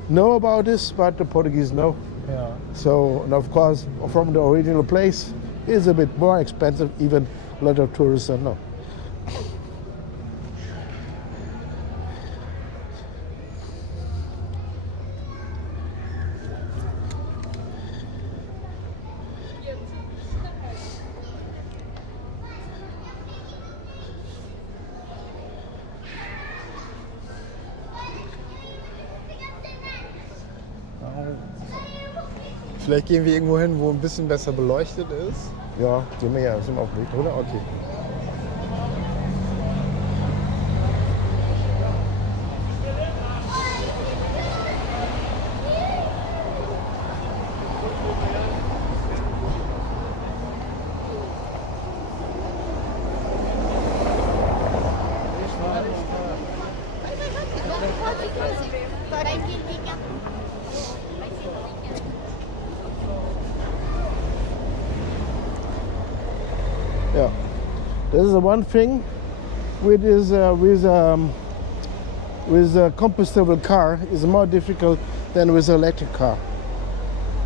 know about this, but the Portuguese know. Yeah. So, and of course, from the original place, it's a bit more expensive. Even a lot of tourists don't know. Vielleicht gehen wir irgendwo hin, wo ein bisschen besser beleuchtet ist. Ja, sind wir auf dem Weg, oder? Okay. This is the one thing with a combustible car is more difficult than with an electric car.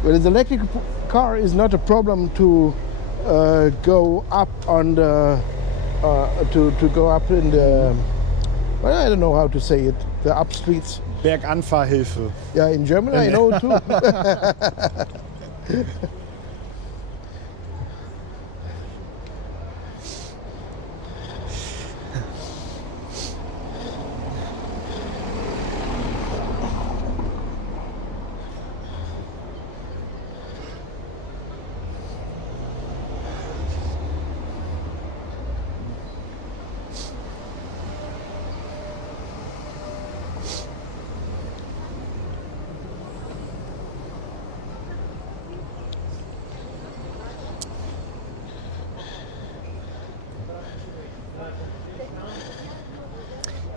With an electric car is not a problem to go up on the to go up in the, well, I don't know how to say it, the up streets. Berganfahrhilfe. Yeah, in German I know too.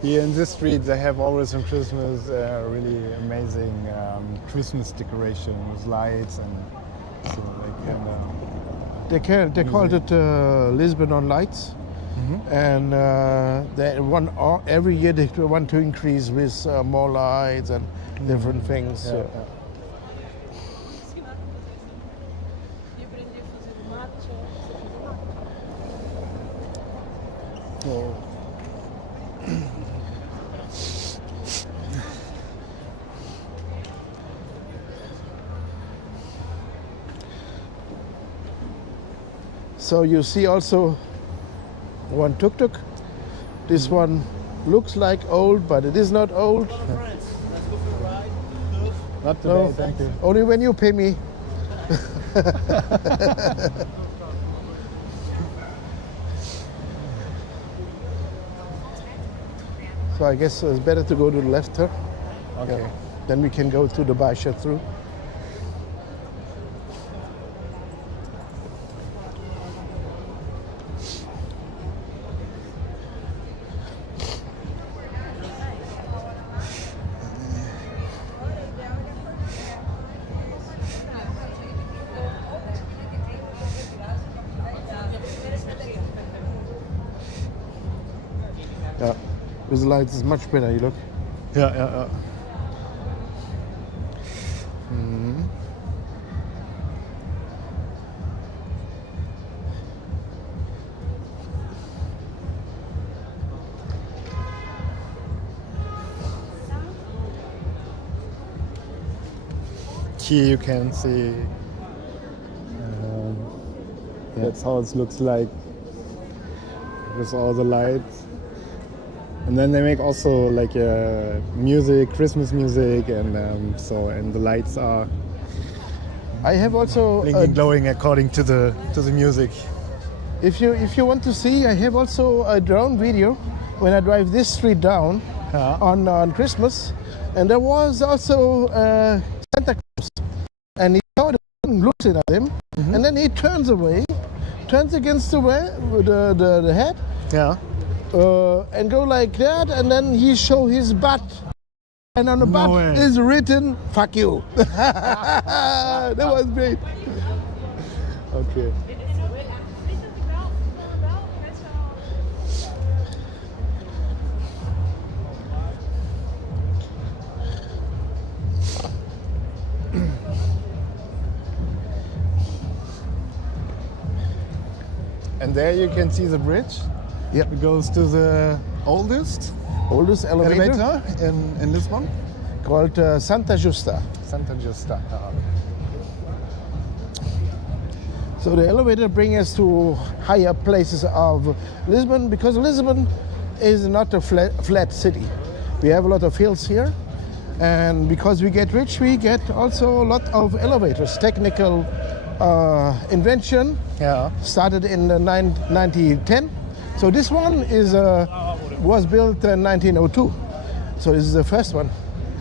Here in this street, they have always on Christmas really amazing Christmas decoration with lights and so They called it Lisbon on Lights, and every year they want to increase with more lights and different things. Yeah, So, so you see also one tuk-tuk. This one looks like old, but it is not old. Not today, thank you. Only when you pay me. So I guess it's better to go to the left, huh? Okay. Yeah. Then we can go to the Baisha through. Yeah, with the lights is much better, you look. Yeah, yeah, yeah. Here you can see that's how it looks like with all the lights. And then they make also like music, Christmas music, and and the lights are I have also blinking, glowing according to the music. if you want to see, I have also a drone video when I drive this street down on Christmas, and there was also Santa Claus, and he saw the sun looking at him, and then he turns away, turns against the head, Yeah. and go like that, and then he show his butt, and on the butt way. is written "fuck you." That was great. Okay. And there you can see the bridge. Yep. It goes to the oldest Oldest elevator, in Lisbon. called Santa Justa. Santa Justa. So the elevator brings us to higher places of Lisbon, because Lisbon is not a flat city. We have a lot of hills here, and because we get rich, we get also a lot of elevators. Technical invention Yeah. started in the 1910. So this one was built in 1902. So this is the first one,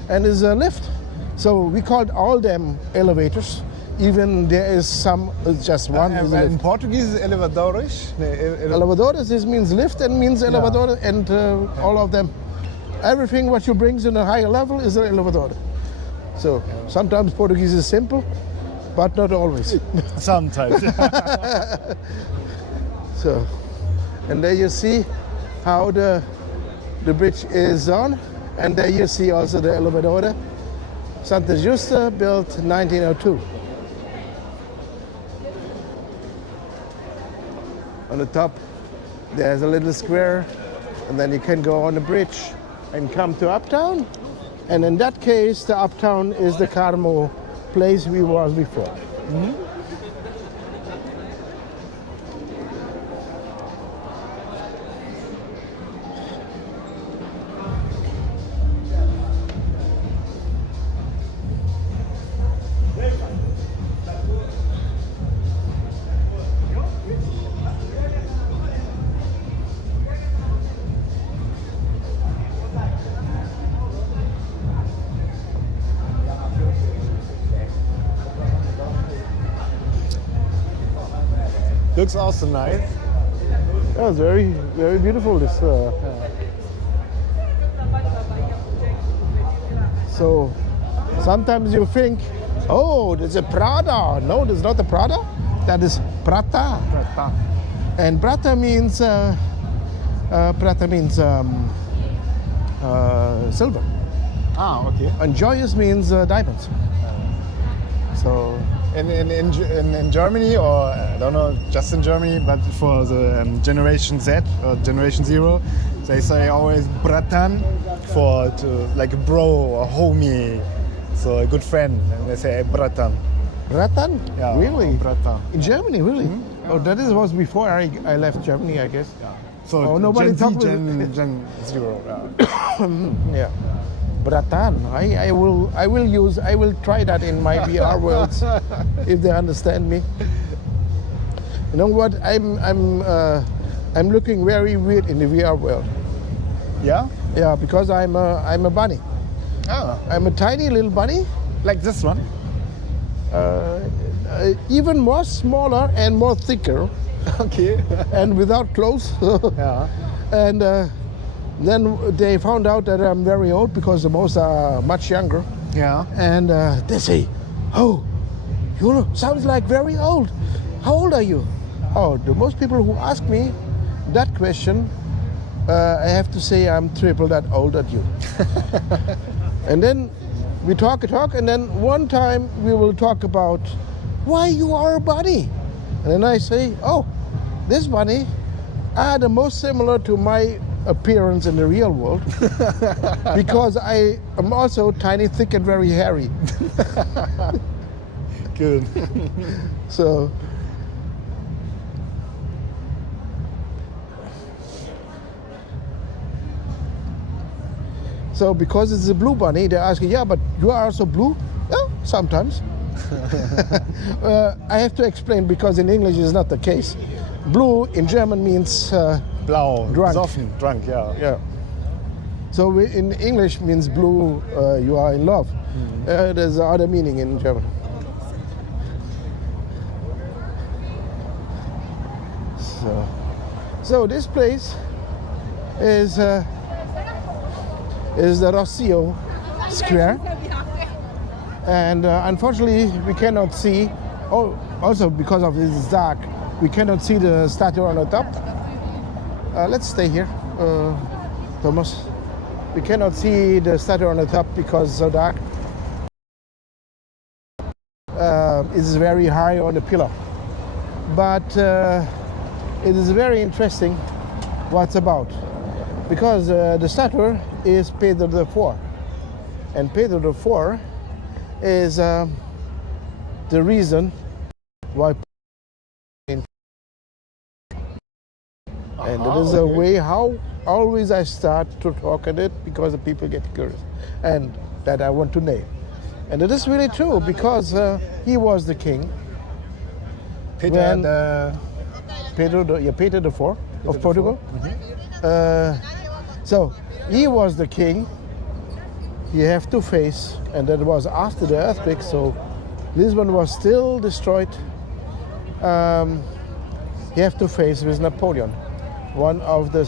and is a lift. So we called all them elevators. Even there is some, just one is a In lift. Portuguese, elevadores. Elevadores, this means lift and means elevador, and all of them. Everything what you brings in a higher level is an elevador. So sometimes Portuguese is simple, but not always. Sometimes. So, And there you see how the bridge is on. And there you see also the elevator. Santa Justa, built 1902. On the top, there's a little square, and then you can go on the bridge and come to Uptown. And in that case, the Uptown is the Carmo place we was before. Mm-hmm. Looks also nice. That was very, very beautiful. This. So sometimes you think, oh, there's a Prada. No, there's not a Prada. That is Prata. Bertrand. And Prata means silver. Ah, okay. And joyous means diamonds. So In Germany, or I don't know, just in Germany, but for the Generation Z or Generation Zero, they say always Bratan like a bro or homie, so a good friend, and they say Bratan. Bratan? Yeah, Really? Bratan. In Germany, really? Oh, that was before I left Germany, I guess. So Oh, nobody Gen Z, talk with- Gen Zero. Yeah. Yeah. Bratan. I will try that in my VR worlds if they understand me. You know what? I'm looking very weird in the VR world. Yeah. Yeah, because I'm a bunny. Ah, I'm a tiny little bunny, like this one. even more smaller and more thicker, Okay. and without clothes. Yeah. And then they found out that I'm very old because the most are much younger. Yeah. And they say, oh, you sounds like very old. How old are you? Oh, the most people who ask me that question, I have to say I'm triple that old as you. And then we talk, and then one time we will talk about why you are a bunny. And then I say, oh, this bunny are the most similar to my appearance in the real world because I am also tiny, thick, and very hairy. Good. So because it's a blue bunny, they ask, yeah, but you are also blue? Yeah, sometimes. I have to explain because in English it's not the case. Blue in German means Blau. Drunk. Besoffen. Drunk. Yeah. yeah. So in English means blue, you are in love. There's other meaning in German. So this place is the Rossio Square, and unfortunately we cannot see. Oh, also because of this dark, we cannot see the statue on the top. Let's stay here, Thomas. We cannot see the statue on the top because it's so dark. It's very high on the pillar, but it is very interesting what's about, because the statue is Pedro IV, and Pedro IV is the reason why. And that is a way how always I start to talk at it because the people get curious, and that I want to name. And it is really true because he was the king. Peter Pedro IV of Portugal. So he was the king. You have to face, and that was after the earthquake. So Lisbon was still destroyed. You have to face with Napoleon, one of the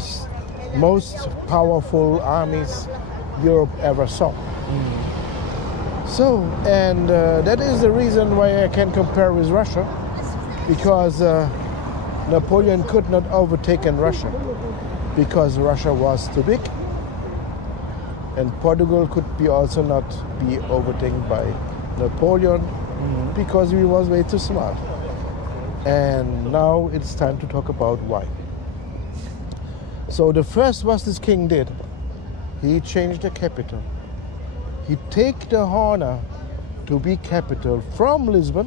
most powerful armies Europe ever saw. So, and that is the reason why I can compare with Russia, because Napoleon could not overtake in Russia because Russia was too big, and Portugal could be also not be overtaken by Napoleon because he was way too smart. And now it's time to talk about why. So the first what this king did, he changed the capital. He take the honor to be capital from Lisbon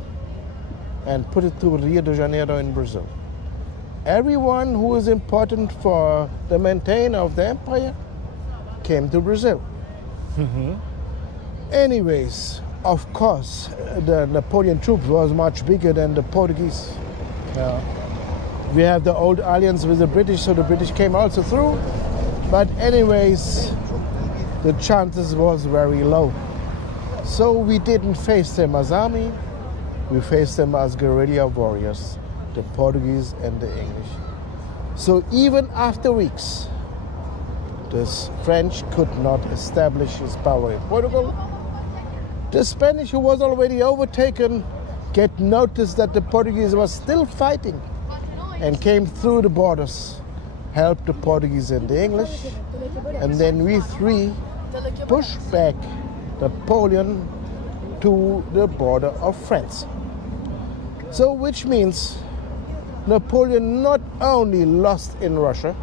and put it to Rio de Janeiro in Brazil. Everyone who is important for the maintain of the empire came to Brazil. Anyways, of course, the Napoleon troops was much bigger than the Portuguese. Yeah. We have the old alliance with the British, so the British came also through. But anyways, the chances was very low. So we didn't face them as army, we faced them as guerrilla warriors, the Portuguese and the English. So even after weeks, the French could not establish his power in Portugal. The Spanish, who was already overtaken, get notice that the Portuguese was still fighting and came through the borders, helped the Portuguese and the English, and then we three pushed back Napoleon to the border of France. So which means Napoleon not only lost in Russia,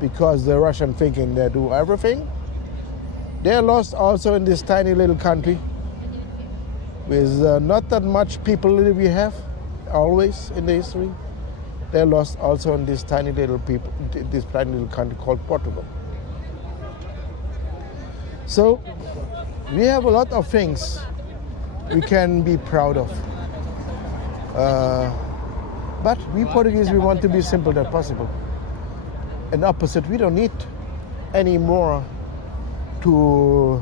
because the Russian thinking they do everything, they lost also in this tiny little country with not that much people that we have always in the history. They lost also in this tiny little country called Portugal. So we have a lot of things we can be proud of. But we Portuguese, we want to be simple as possible. And opposite, we don't need anymore to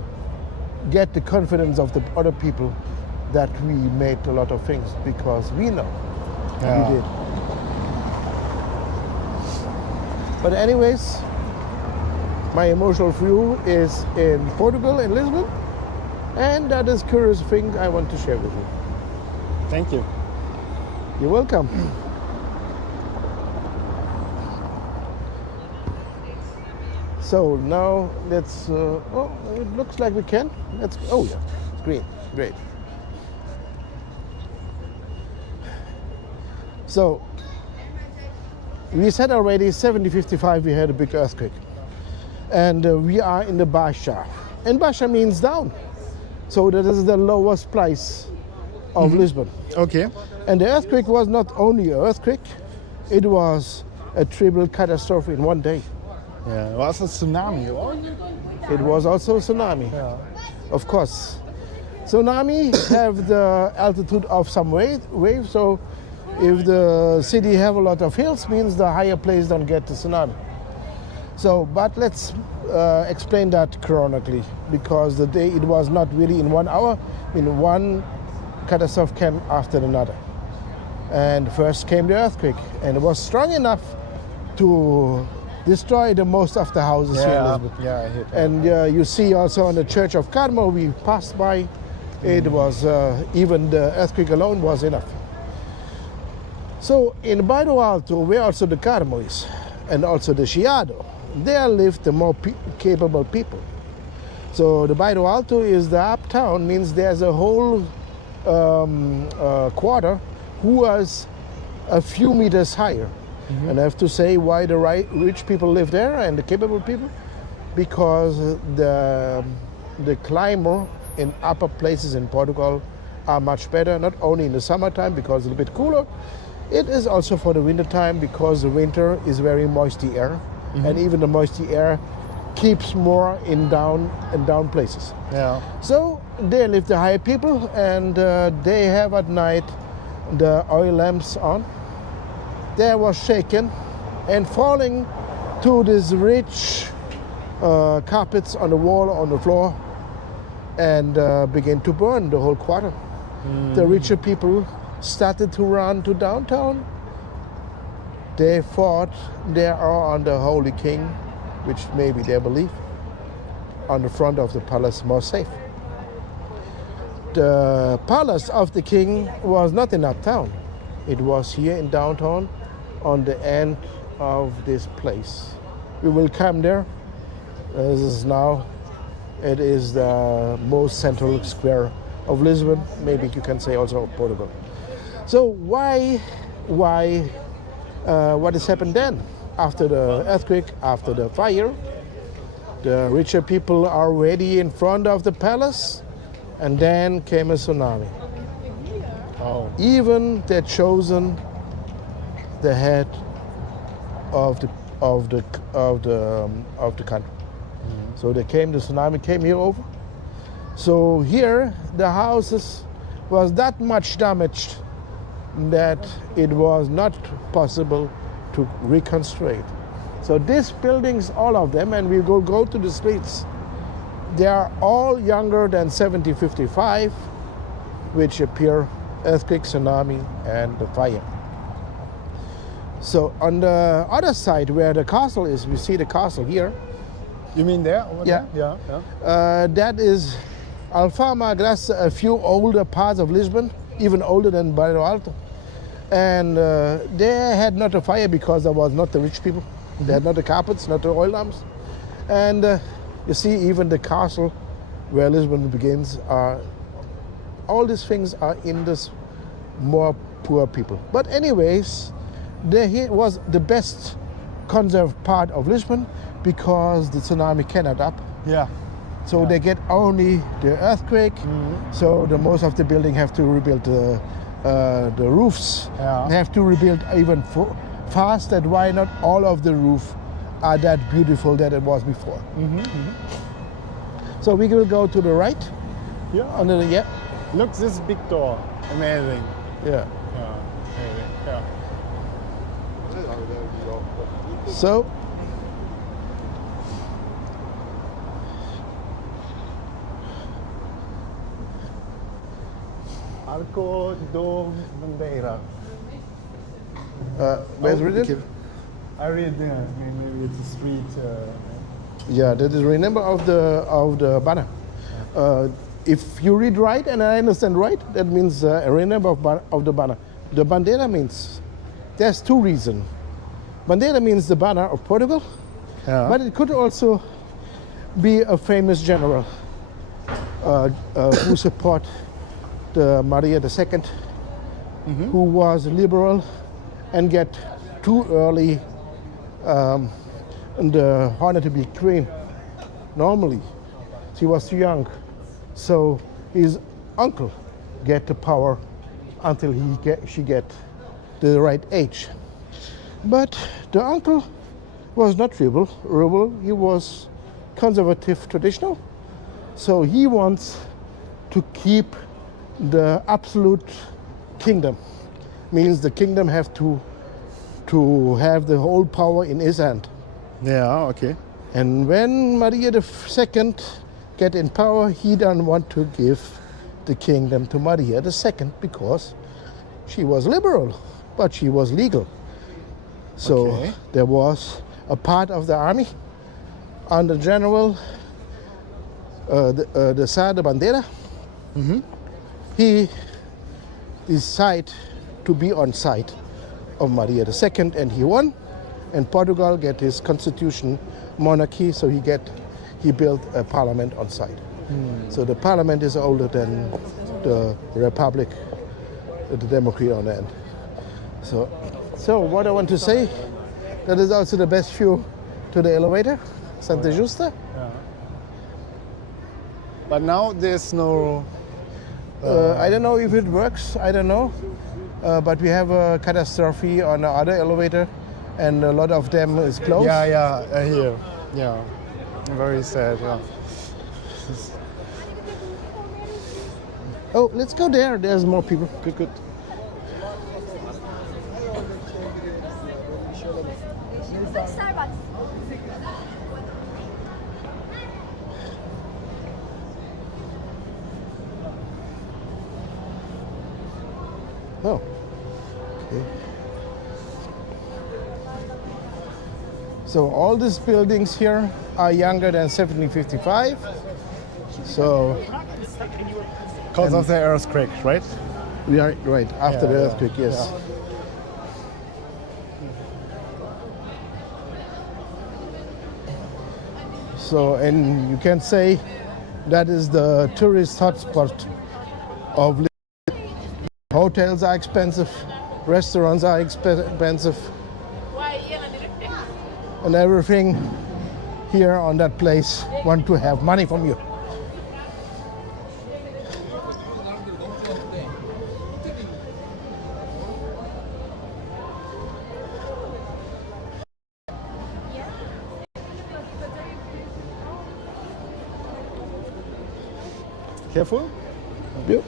get the confidence of the other people that we made a lot of things, because we know we did. But anyways, my emotional view is in Portugal, in Lisbon, and that is curious thing I want to share with you. Thank you. You're welcome. So now let's, it looks like we can. Let's, oh yeah, it's green, great. So we said already 1755 we had a big earthquake. And we are in the Baixa. And Baixa means down. So that is the lowest place of Lisbon. Okay. And the earthquake was not only an earthquake, it was a triple catastrophe in one day. Yeah, it was a tsunami, or? It was also a tsunami, Yeah. of course. Tsunami have the altitude of some wave, so if the city have a lot of hills, means the higher place don't get the tsunami. So, but let's explain that chronically, because the day it was not really in 1 hour. In one catastrophe came after another. And first came the earthquake, and it was strong enough to destroy the most of the houses here in Lisbon. Yeah, I hit that. And you see also on the Church of Carmo we passed by, it was even the earthquake alone was enough. So in Bairro Alto, where also the Carmo is, and also the Chiado, there live the more capable people. So the Bairro Alto is the uptown, means there's a whole quarter who was a few meters higher. And I have to say why the rich people live there and the capable people, because the climate in upper places in Portugal are much better, not only in the summertime because it's a bit cooler, it is also for the winter time because the winter is very moisty air, and even the moisty air keeps more in down places. Yeah. So there live the high people, and they have at night the oil lamps on. There was shaken and falling to these rich carpets on the wall, on the floor, and began to burn the whole quarter. The richer people started to run to downtown. They thought they are on the Holy King, which maybe they believe, on the front of the palace more safe. The palace of the king was not in uptown. It was here in downtown on the end of this place. We will come there. This is now, it is the most central square of Lisbon, maybe you can say also of Portugal. So what has happened then? After the earthquake, after the fire, the richer people are ready in front of the palace, and then came a tsunami. Oh. Even they chosen the head of the country. So the tsunami came here over. So here the houses was that much damaged that it was not possible to reconstruct. So these buildings, all of them, and we will go to the streets, they are all younger than 1755, which appear earthquake, tsunami, and the fire. So on the other side where the castle is, we see the castle here. You mean there? Over Yeah. there? Yeah. That is Alfama, that's a few older parts of Lisbon, even older than Bairro Alto. And they had not a fire because there was not the rich people. They had not the carpets, not the oil lamps. And you see even the castle where Lisbon begins, all these things are in this more poor people. But anyways, here was the best conserved part of Lisbon because the tsunami cannot up. Yeah. So they get only the earthquake. So the most of the building have to rebuild the roofs. Yeah. They have to rebuild even fast. That's why not all of the roof are that beautiful that it was before. So we will go to the right. Yeah. Look, this big door. Amazing. Yeah. Yeah. Amazing. Yeah. So Arco do Bandeira. where's written? I read there. Maybe it's a street. Yeah, that is remember of the banner. If you read right and I understand right, that means a remember of the banner. The bandeira means there's two reasons. Bandeira means the banner of Portugal, but it could also be a famous general who support the Maria II, who was liberal and get too early the honor to be queen. Normally, she was too young, so his uncle get the power until she get the right age. But the uncle was not rebel. He was conservative, traditional. So he wants to keep the absolute kingdom. Means the kingdom have to have the whole power in his hand. Yeah. Okay. And when Maria II get in power, he don't want to give the kingdom to Maria II because she was liberal, but she was legal. So there was a part of the army under General the Sá de Bandeira. He decided to be on side of Maria II, and he won. And Portugal get his constitution monarchy, so he built a parliament on side. So the parliament is older than the republic, the democracy on the end. So what I want to say, that is also the best view to the elevator, Santa Justa. Yeah. But now there's no. I don't know if it works, I don't know. But we have a catastrophe on the other elevator, and a lot of them is closed. Yeah, here. Yeah. Very sad, yeah. Oh, let's go there. There's more people. Good. Oh. Okay. So all these buildings here are younger than 1755. So Because of the earthquake, right? we are right after the Yeah, earthquake, yes. So, and you can say that is the tourist hotspot of Lisbon. Hotels are expensive, restaurants are expensive, and everything here on that place want to have money from you. Careful. Yep.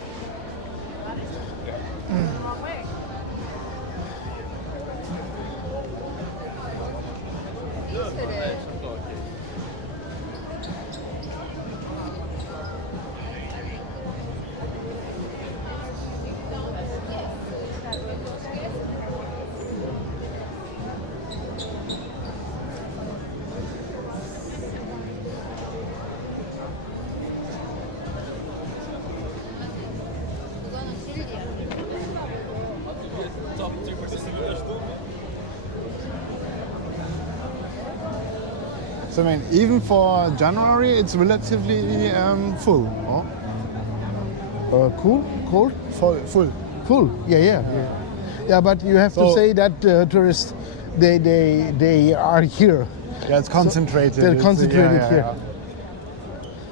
So I mean, even for January, it's relatively full. Oh? Cool, cold, Full. cool. Yeah. But you have to So- say that tourists, they are here. Yeah, it's concentrated. They're It's, concentrated here.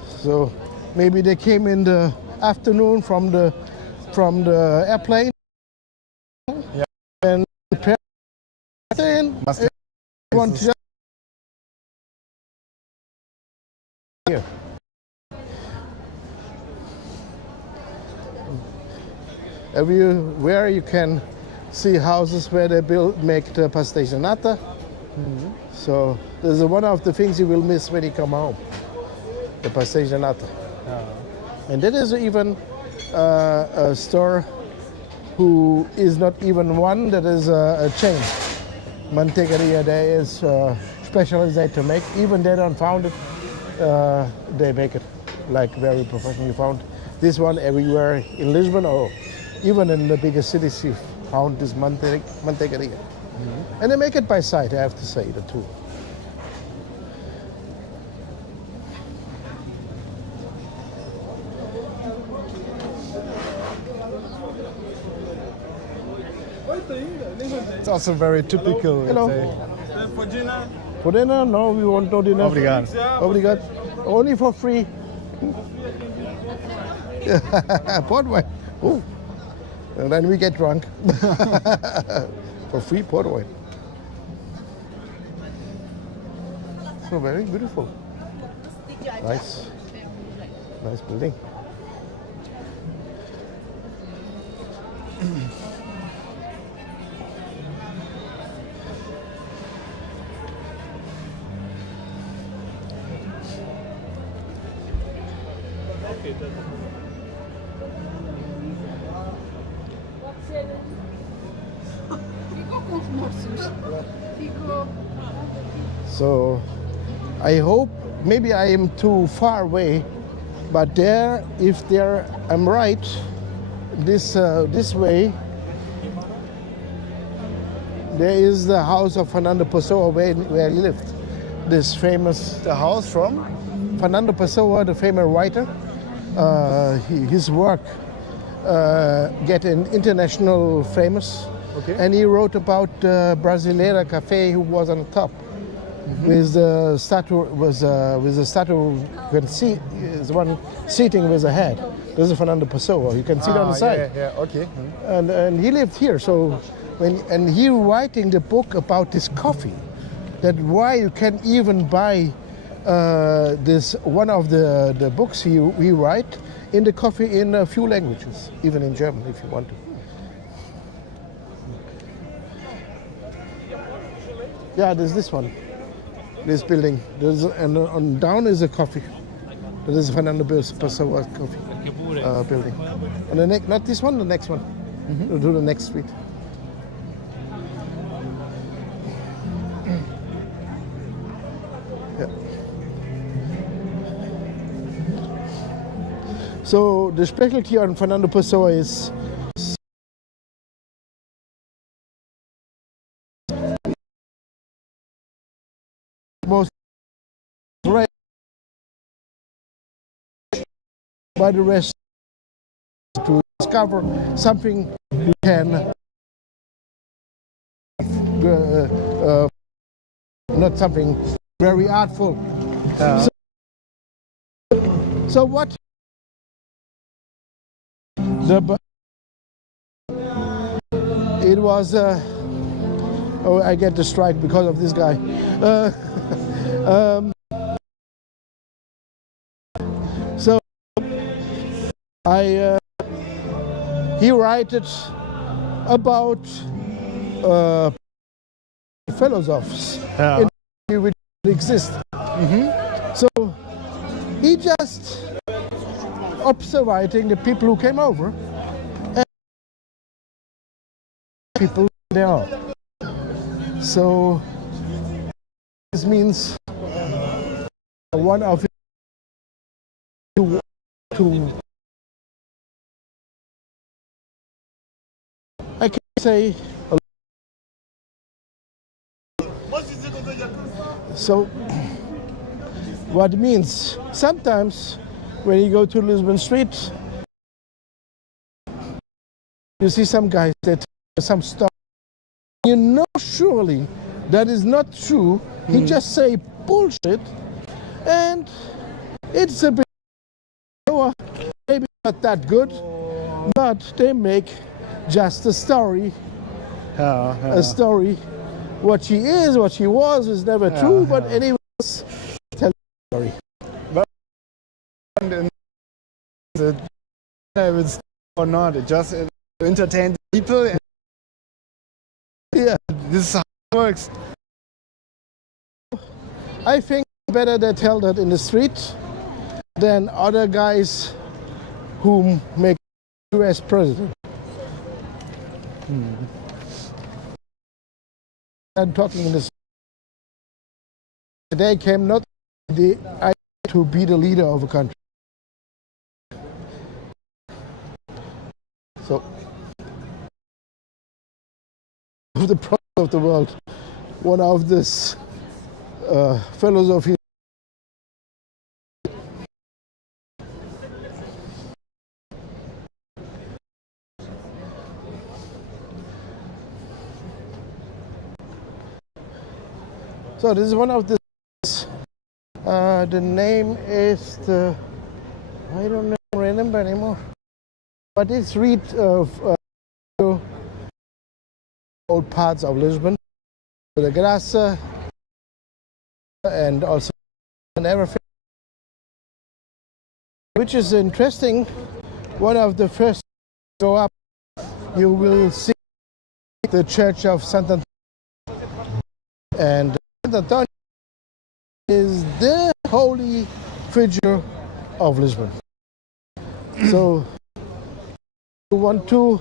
So maybe they came in the afternoon from the airplane. Yeah. And then Must be- want to here. Everywhere you can see houses where they make the pastéis nata. So this is one of the things you will miss when you come home, the pastéis nata. And that is even a store who is not even one, that is a chain. Mantecaria, there is specialized to make. Even they don't found it, they make it like very professionally found. This one everywhere in Lisbon or even in the bigger cities you found this mantecaria. And they make it by sight, I have to say, the two. It's also very typical. let's Hello. say. For dinner? No, we want no dinner. Obrigado. Obrigado. Only for free. Port wine. Oh. And then we get drunk. For free port wine. So very beautiful. Nice. Nice building. So I hope, maybe I am too far away, but there, if there I'm right, this way, there is the house of Fernando Pessoa where he lived. This famous The house from? Fernando Pessoa, the famous writer. His work get an international famous. Okay. And he wrote about Brasileira Café, who was on the top. With the statue, with the statue, you can see is one sitting with a head. This is Fernando Pessoa. You can see it on the side. Yeah, okay. And he lived here. So and he writing the book about this coffee, that why you can even buy this one of the books he write in the coffee in a few languages, even in German if you want to. Yeah, there's this one, this building. And on down is a coffee. That is Fernando Pessoa coffee building. And the next, not this one, the next one. We'll do the next street. Yeah. So the specialty on Fernando Pessoa is most by the rest to discover something you can not something very artful. So what it was oh, I get the strike because of this guy. So he writes about philosophies which exist. So he just observing the people who came over and people there are. So this means one of to I can say so what it means sometimes when you go to Lisbon Street you see some guys that some stuff you know surely that is not true. He just say bullshit and it's a bit maybe not that good but they make just a story. A story. What she is, what she was is never true, but anyways, tell a story. But it's or not, it just entertain the people. And Yeah, this is how it works. I think better they tell that in the street than other guys who make US president. I'm talking in this. They came not the idea to be the leader of a country. So, the problem of the world, one of this philosophy. So this is one of the. The name is the. I don't remember anymore. But it's read of old parts of Lisbon, the Graça, and also and everything, which is interesting. One of the first go up, you will see the Church of Sant Antônio, and Sant Antônio is the holy figure of Lisbon. So you want to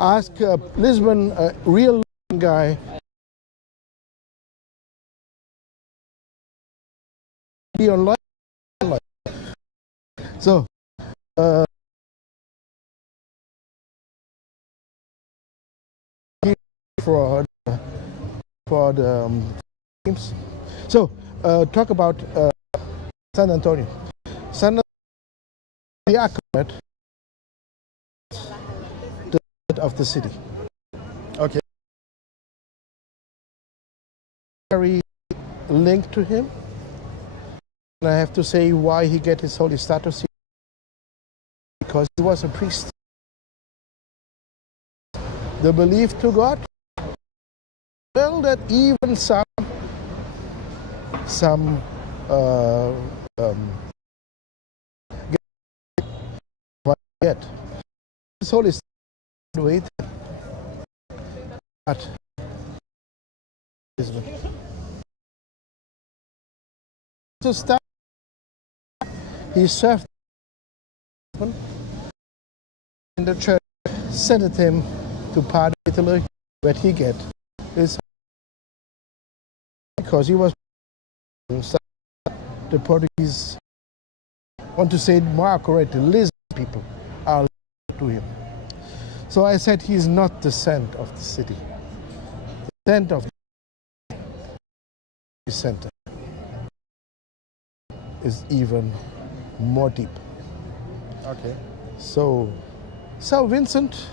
ask Lisbon, a real Lisbon guy, be online. So for the teams. So talk about San Antonio. San Antonio, the Aqueduct, the heart of the city. Okay. Very linked to him. And I have to say why he get his holy status. Because he was a priest. The belief to God. Well, that even some get his holy status at Lisbon. To start, he served in the church, sent him to part of Italy, where he get his because he was the Portuguese want to say it more correctly, Lisbon people are to him. So I said he's not the center of the city. The center of the center. is even more deep. Okay. So Vincent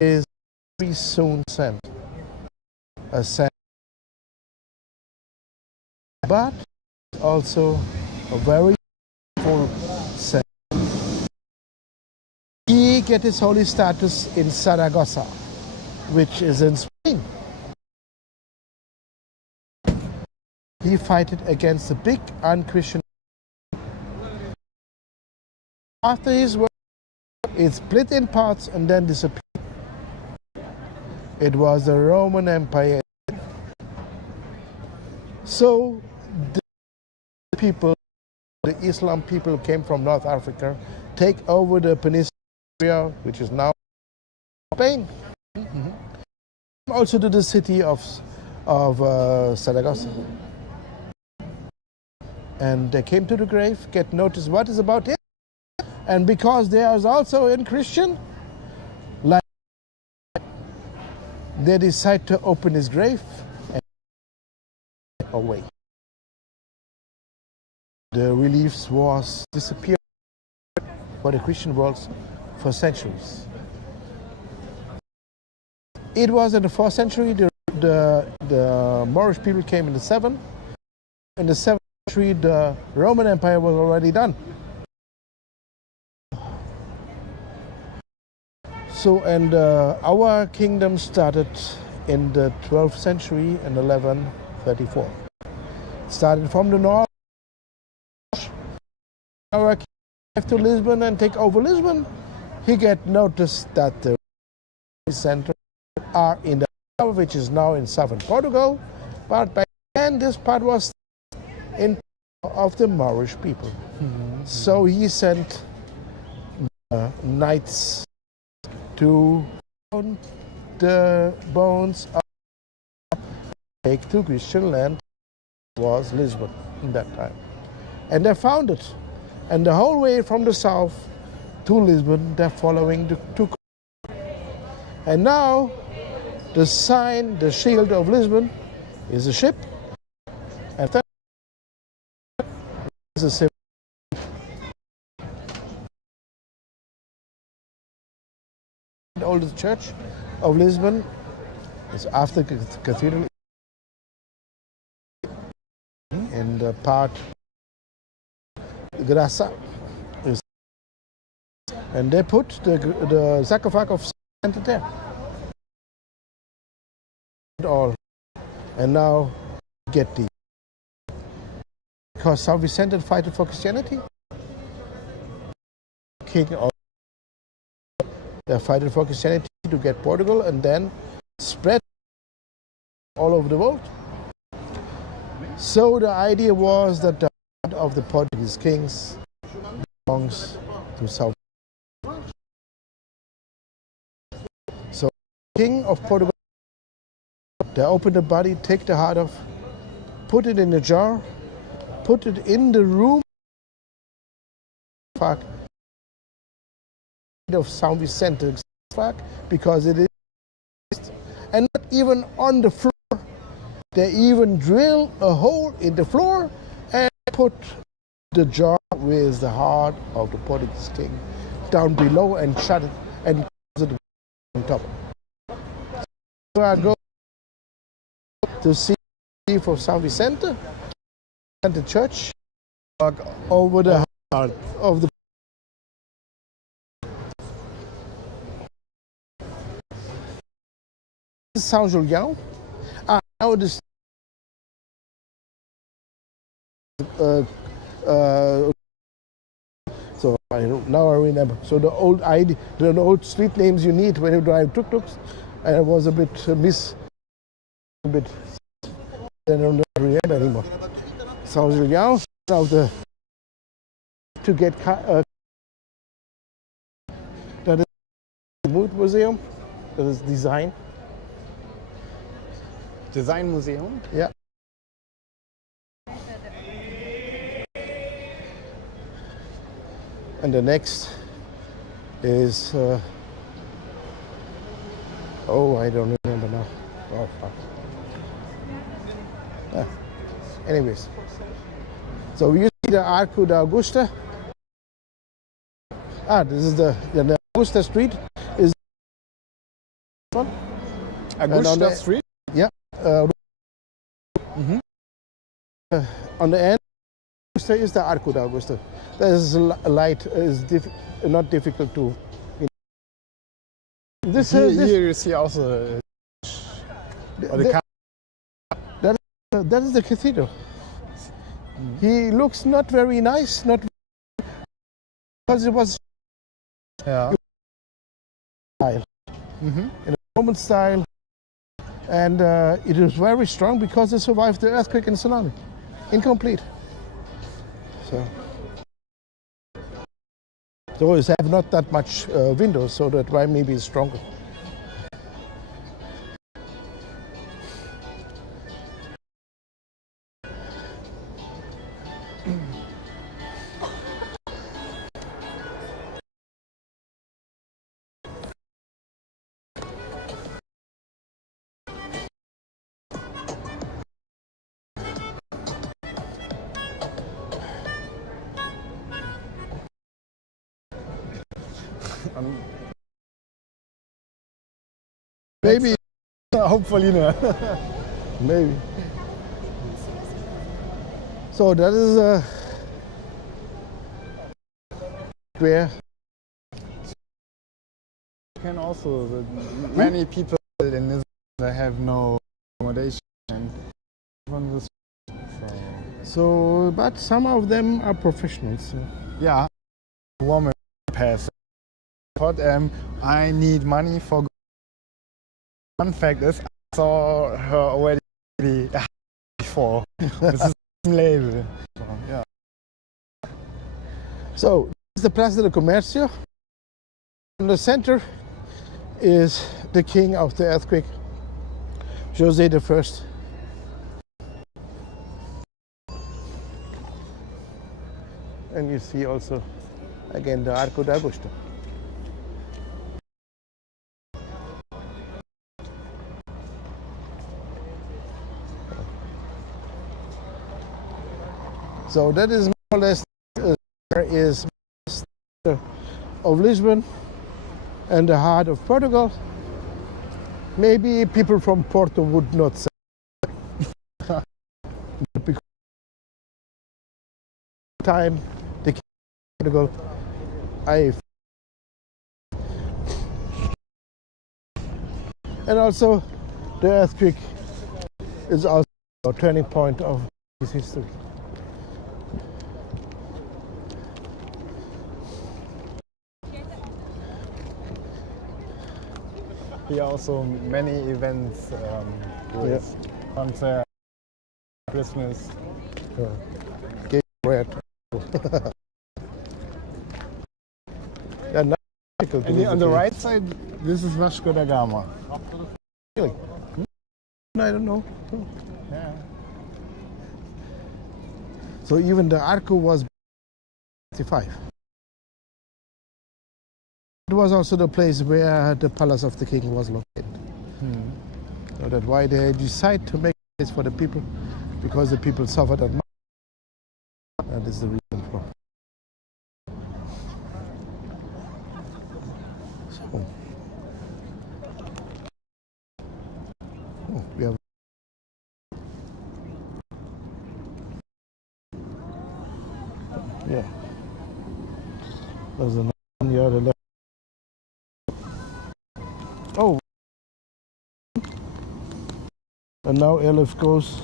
is very soon sent. A sent, but also a very full sent. He get his holy status in Saragossa, which is in Spain. He fighted against the big unchristian. After his work, it split in parts and then disappeared. It was the Roman Empire. So the people, the Islam people came from North Africa, take over the peninsula, which is now Spain. Mm-hmm. Also to the city of Saragossa. And they came to the grave, get notice what is about him. And because they are also in Christian, like they decide to open his grave and away. The reliefs was disappeared for the Christian world for centuries. It was in the 4th century. The Moorish people came in the 7th. In the 7th century, the Roman Empire was already done. So, and our kingdom started in the 12th century in 1134. It started from the north. Our king left to Lisbon and take over Lisbon. He get notice that the center are in the south, which is now in southern Portugal, but back then this part was in of the Moorish people. Mm-hmm. So he sent knights to the bones of take to Christian land was Lisbon in that time. And they found it. And the whole way from the south to Lisbon, they're following the two. And now the sign, the shield of Lisbon is a ship. And that is a symbol. The oldest church of Lisbon is after the cathedral and the part Graça is, and they put the sarcophagus of Saint there. All, and now get the because São Vicente fight for Christianity. King of they fighting for Christianity to get Portugal and then spread all over the world. So the idea was that the heart of the Portuguese kings belongs to South. So King of Portugal, they open the body, take the heart off, put it in a jar, put it in the room of São Vicente because it is, and not even on the floor. They even drill a hole in the floor and put the jar with the heart of the Portuguese king down below and shut it and close it on top. So I go to see for São Vicente and the church over the heart of the São Julião. Now this so now I remember. So the old ID, the old street names you need when you drive tuk-tuks, and I was a bit I don't remember anymore. São Julião, now to get that is the Mood Museum, that is design. Design Museum? Yeah. And the next is, I don't remember now. Oh, fuck. Anyways, so we used to the Arco d'Augusta. This is the Augusta Street. Is Augusta Street? Yeah. On the end is the Arco d'Augusta. There is a light. Is not difficult to. This Here you see also that is the cathedral. He looks not very nice, not because it was yeah. style, in a Roman style, and it is very strong because it survived the earthquake and tsunami, incomplete. So it have not that much windows, so that why maybe it's stronger. Maybe. Hopefully not. Maybe. So that is where Can also many people in this they have no accommodation and even this. so, but some of them are professionals. So. Yeah, woman pass. But I need money for. Fun fact is, I saw her already before. This is Leben. So, yeah. So this is the Plaza del Comercio. In the center is the king of the earthquake, Jose I. And you see also again the Arco d'Augusta. So that is more or less there is of Lisbon and the heart of Portugal. Maybe people from Porto would not say because time the king of Portugal and also the earthquake is also a turning point of his history. Here also many events with concert, Christmas. Gay bread. Yeah, not difficult to And live on the with right side, this is Vasco da Gama. Really? I don't know. Yeah. So even the Arco was 55. It was also the place where the palace of the king was located. So that's why they decide to make this for the people, because the people suffered that much. That is the reason for. So, we have. Yeah. There's another one here on the left. Oh. And now Elif goes.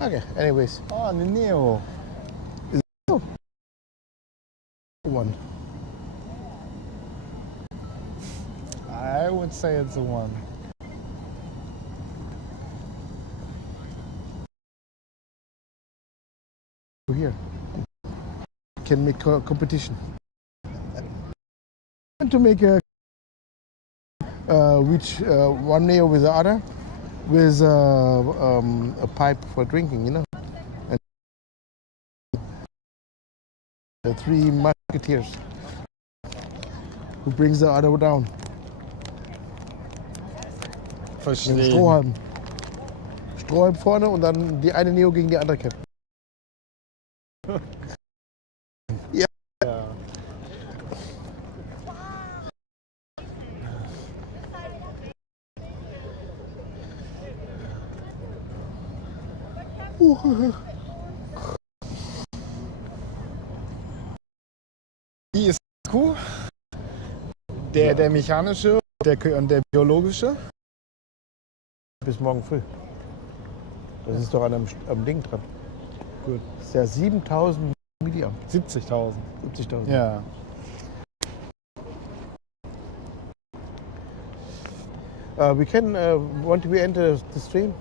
Okay, anyways. Oh, the Neo. One. I would say it's a one. Here. Can make competition. Want to make a which one nail with the other with a pipe for drinking, you know. And the three musketeers. Who brings the other down? Verstehe. Strohhalm. Strohhalm vorne und dann die eine Neo gegen die andere kämpfen. Ja. Die ist cool. Der mechanische und der biologische. Bis morgen früh. Das ist doch am Ding dran. Gut. Das ist ja 7000 Milliamp. 70.000. 70.000. Ja. We can, want we enter the stream?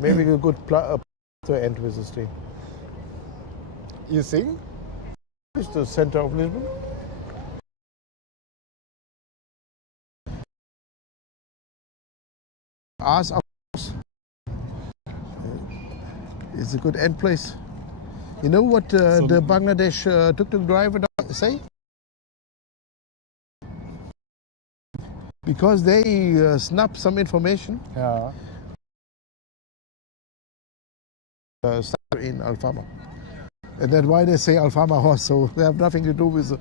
Maybe a good to end with the stream. You think? It's the center of Lisbon. Austausch. It's a good end place. You know what the Bangladesh tuk-tuk driver say? Because they snap some information Ja. In Alfama. And that's why they say Alfama horse, so they have nothing to do with it.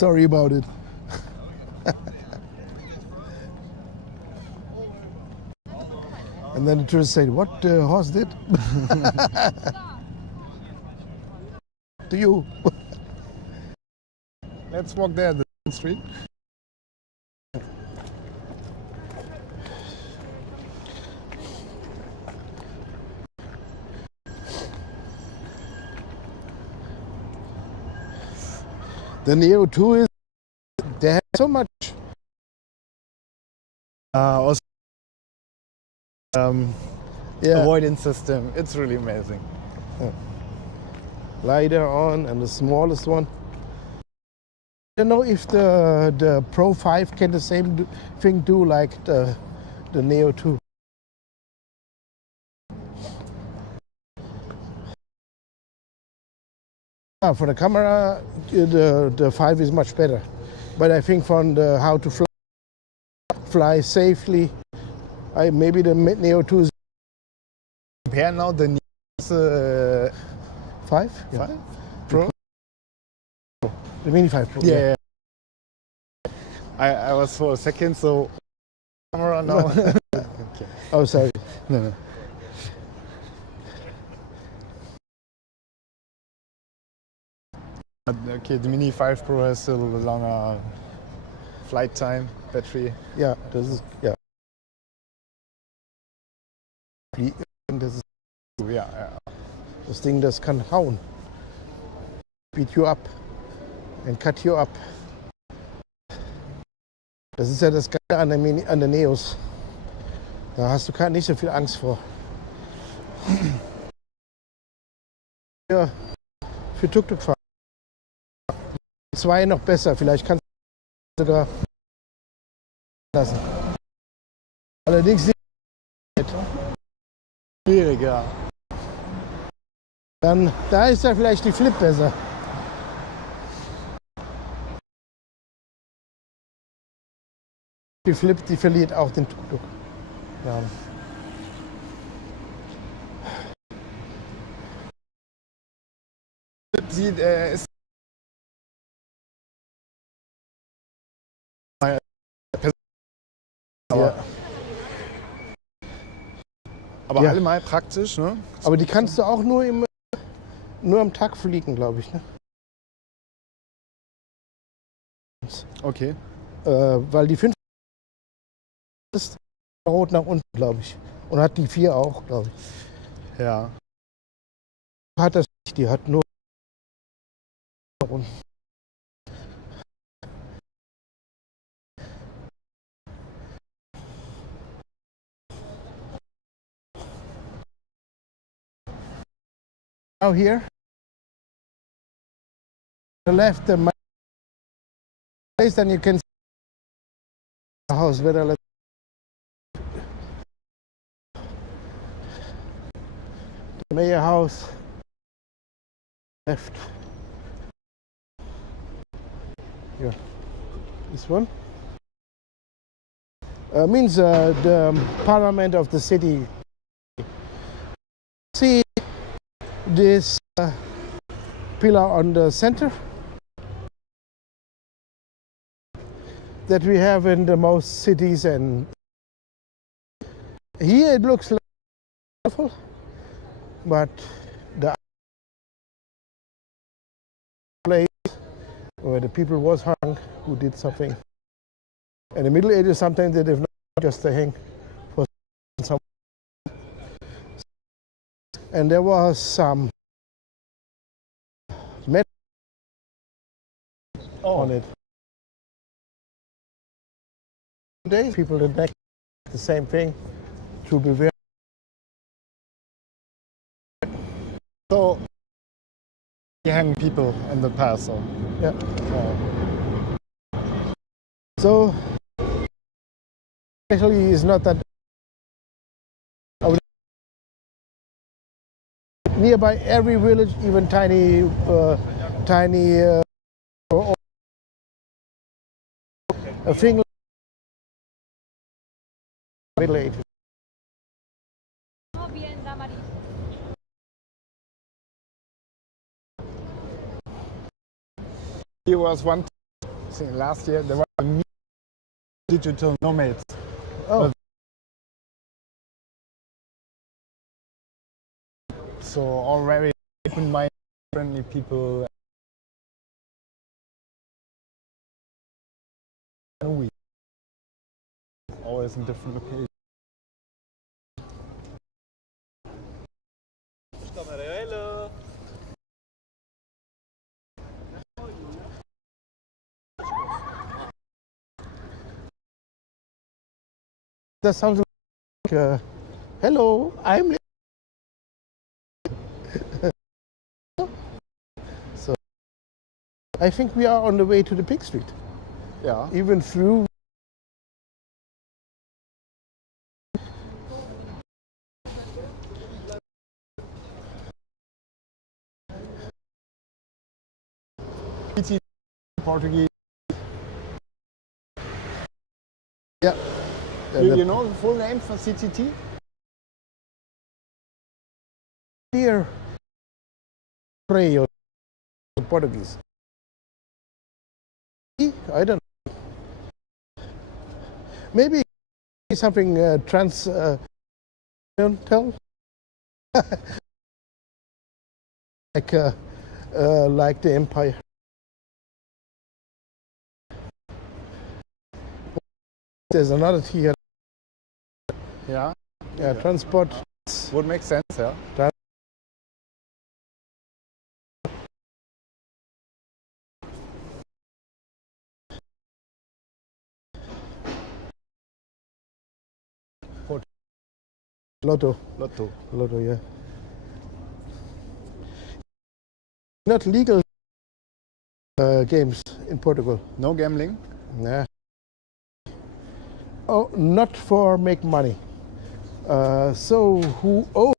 Sorry about it. And then the tourist said, what the horse did? To you. Let's walk there, the street. The Neo 2 is, they have so much. Also, Yeah. avoidance system. It's really amazing. LiDAR on and the smallest one. I don't know if the Pro 5 can the same thing do like the Neo 2. For the camera, the 5 is much better. But I think from the how to fly safely, maybe the Neo 2 is Compare now the 5? Yeah. 5 Pro. The Mini 5 Pro. Yeah. I was for a second so camera now. Okay. Oh, sorry. No. Okay, the Mini 5 Pro has still a longer flight time, battery. Ja, das ist, ja. Das ist Ja, ja. das Ding, das kann hauen. Beat you up and cut you up. Das ist ja das Geile an der Neos. Da hast du nicht so viel Angst vor. Ja, für Tuk-Tuk fahren. 2 noch besser, vielleicht kannst du sogar lassen. Allerdings nicht. Schwierig, ja. Dann, da ist ja vielleicht die Flip besser. Die Flip, die verliert auch den Tuk-Tuk. Ja. Sie ist aber Ja. allemal praktisch, ne? Aber die kannst du auch nur am Tag fliegen, glaube ich. Ne? Okay. Weil die 5 ist rot nach unten, glaube ich. Und hat die 4 auch, glaube ich. Ja. Hat das nicht, die hat nur nach unten. Now here, the left, the place, then you can see the house. Better the mayor house, left. Here, this one. Means the parliament of the city this pillar on the center that we have in the most cities, and here it looks like beautiful, but the place where the people was hung who did something. In the Middle Ages, sometimes they did not just to hang for some, and there was some metal on it. Today, people did not the same thing to be very. So, young people in the past. So. Yeah. So, actually, it's not that. Nearby every village, even tiny, a thing. Middle Ages. Here was one thing last year. There were digital nomads. Oh. So all very open-minded, friendly people. And we always in different locations. That sounds like, hello, I'm. So, I think we are on the way to the Pig Street. Yeah. Even through. Portuguese. Yeah. You know the full name for CTT? Here, Prayo, Portuguese. I don't know. Maybe something don't tell. Like the empire. There's another here. Yeah. Yeah, transport. Would make sense, yeah. Lotto, yeah. Not legal games in Portugal. No gambling? Nah. Oh, not for make money. So who owns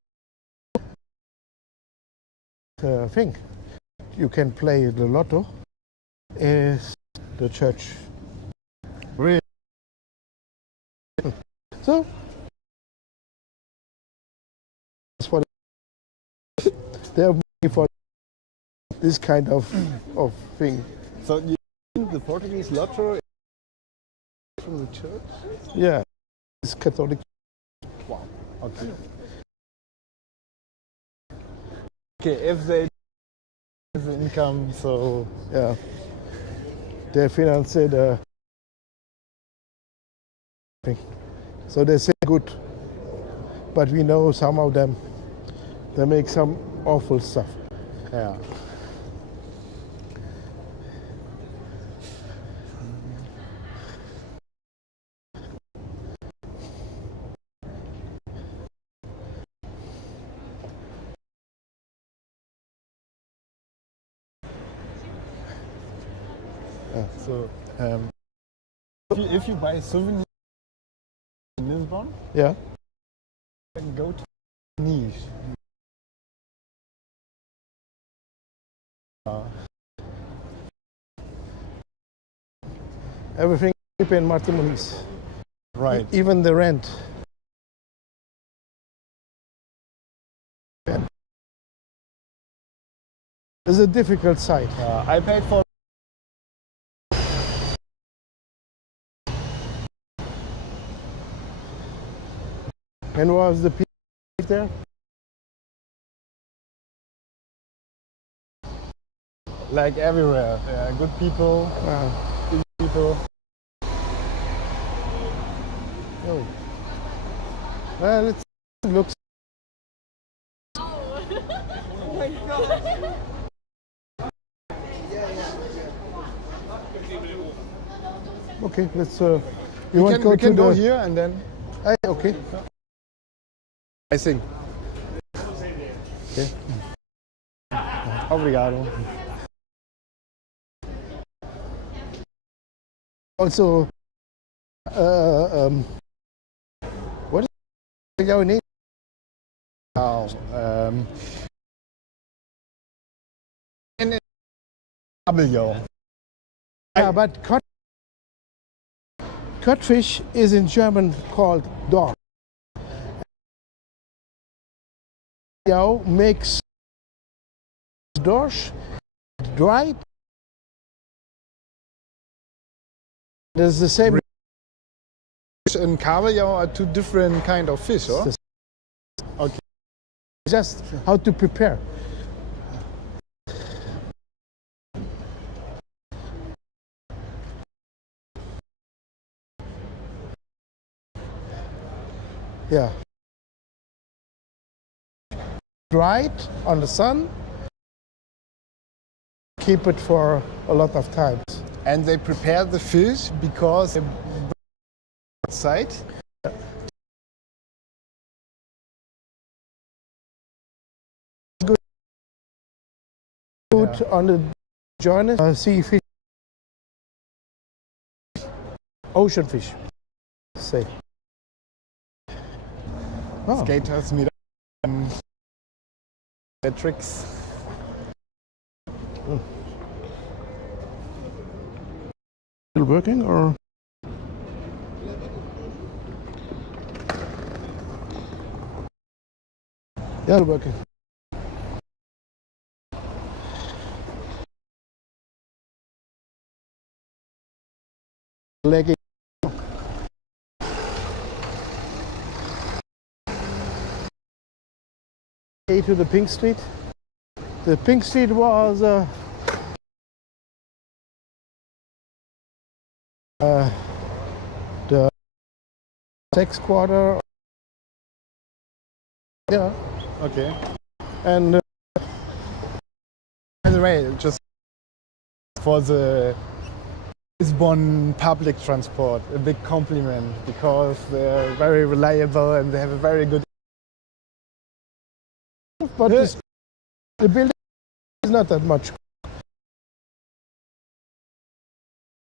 the thing? You can play the lotto is the church. Really? So that's what they are money for this kind of thing. So you think the Portuguese lotto from the church? Yeah, it's Catholic. Wow. Okay. Okay, if they have the income, so Yeah, they finance the thing. So they say good, but we know some of them, they make some awful stuff. yeah. So if you buy a souvenir in Lisbon, Yeah, you can go to niche. everything cheap in Martimonis. Right. Even the rent. It's a difficult site. I paid for. And was the people there? Like everywhere, good people, busy people. Oh. Well, it looks. Okay, let's. You want to go we to can go the here and then Okay. I sing. Okay. Obrigado. Also, what is your name? Wow. In Abeljo. Yeah, but codfish is in German called Dorsch. Now makes Dorsch dry. It's the same. Fish and kabeljau are two different kind of fish, or? Okay. Just how to prepare. Yeah. Dried on the sun. Keep it for a lot of times. And they prepare the fish because they outside. Put on the joint, sea fish, ocean fish. Say. Oh. Skaters meet up and their tricks. Still working or? Yeah, working. Legging. To the Pink Street. The Pink Street was the sex quarter. Yeah. Okay. And by the way, just for the Lisbon public transport, a big compliment because they're very reliable and they have a very good. but the building is not that much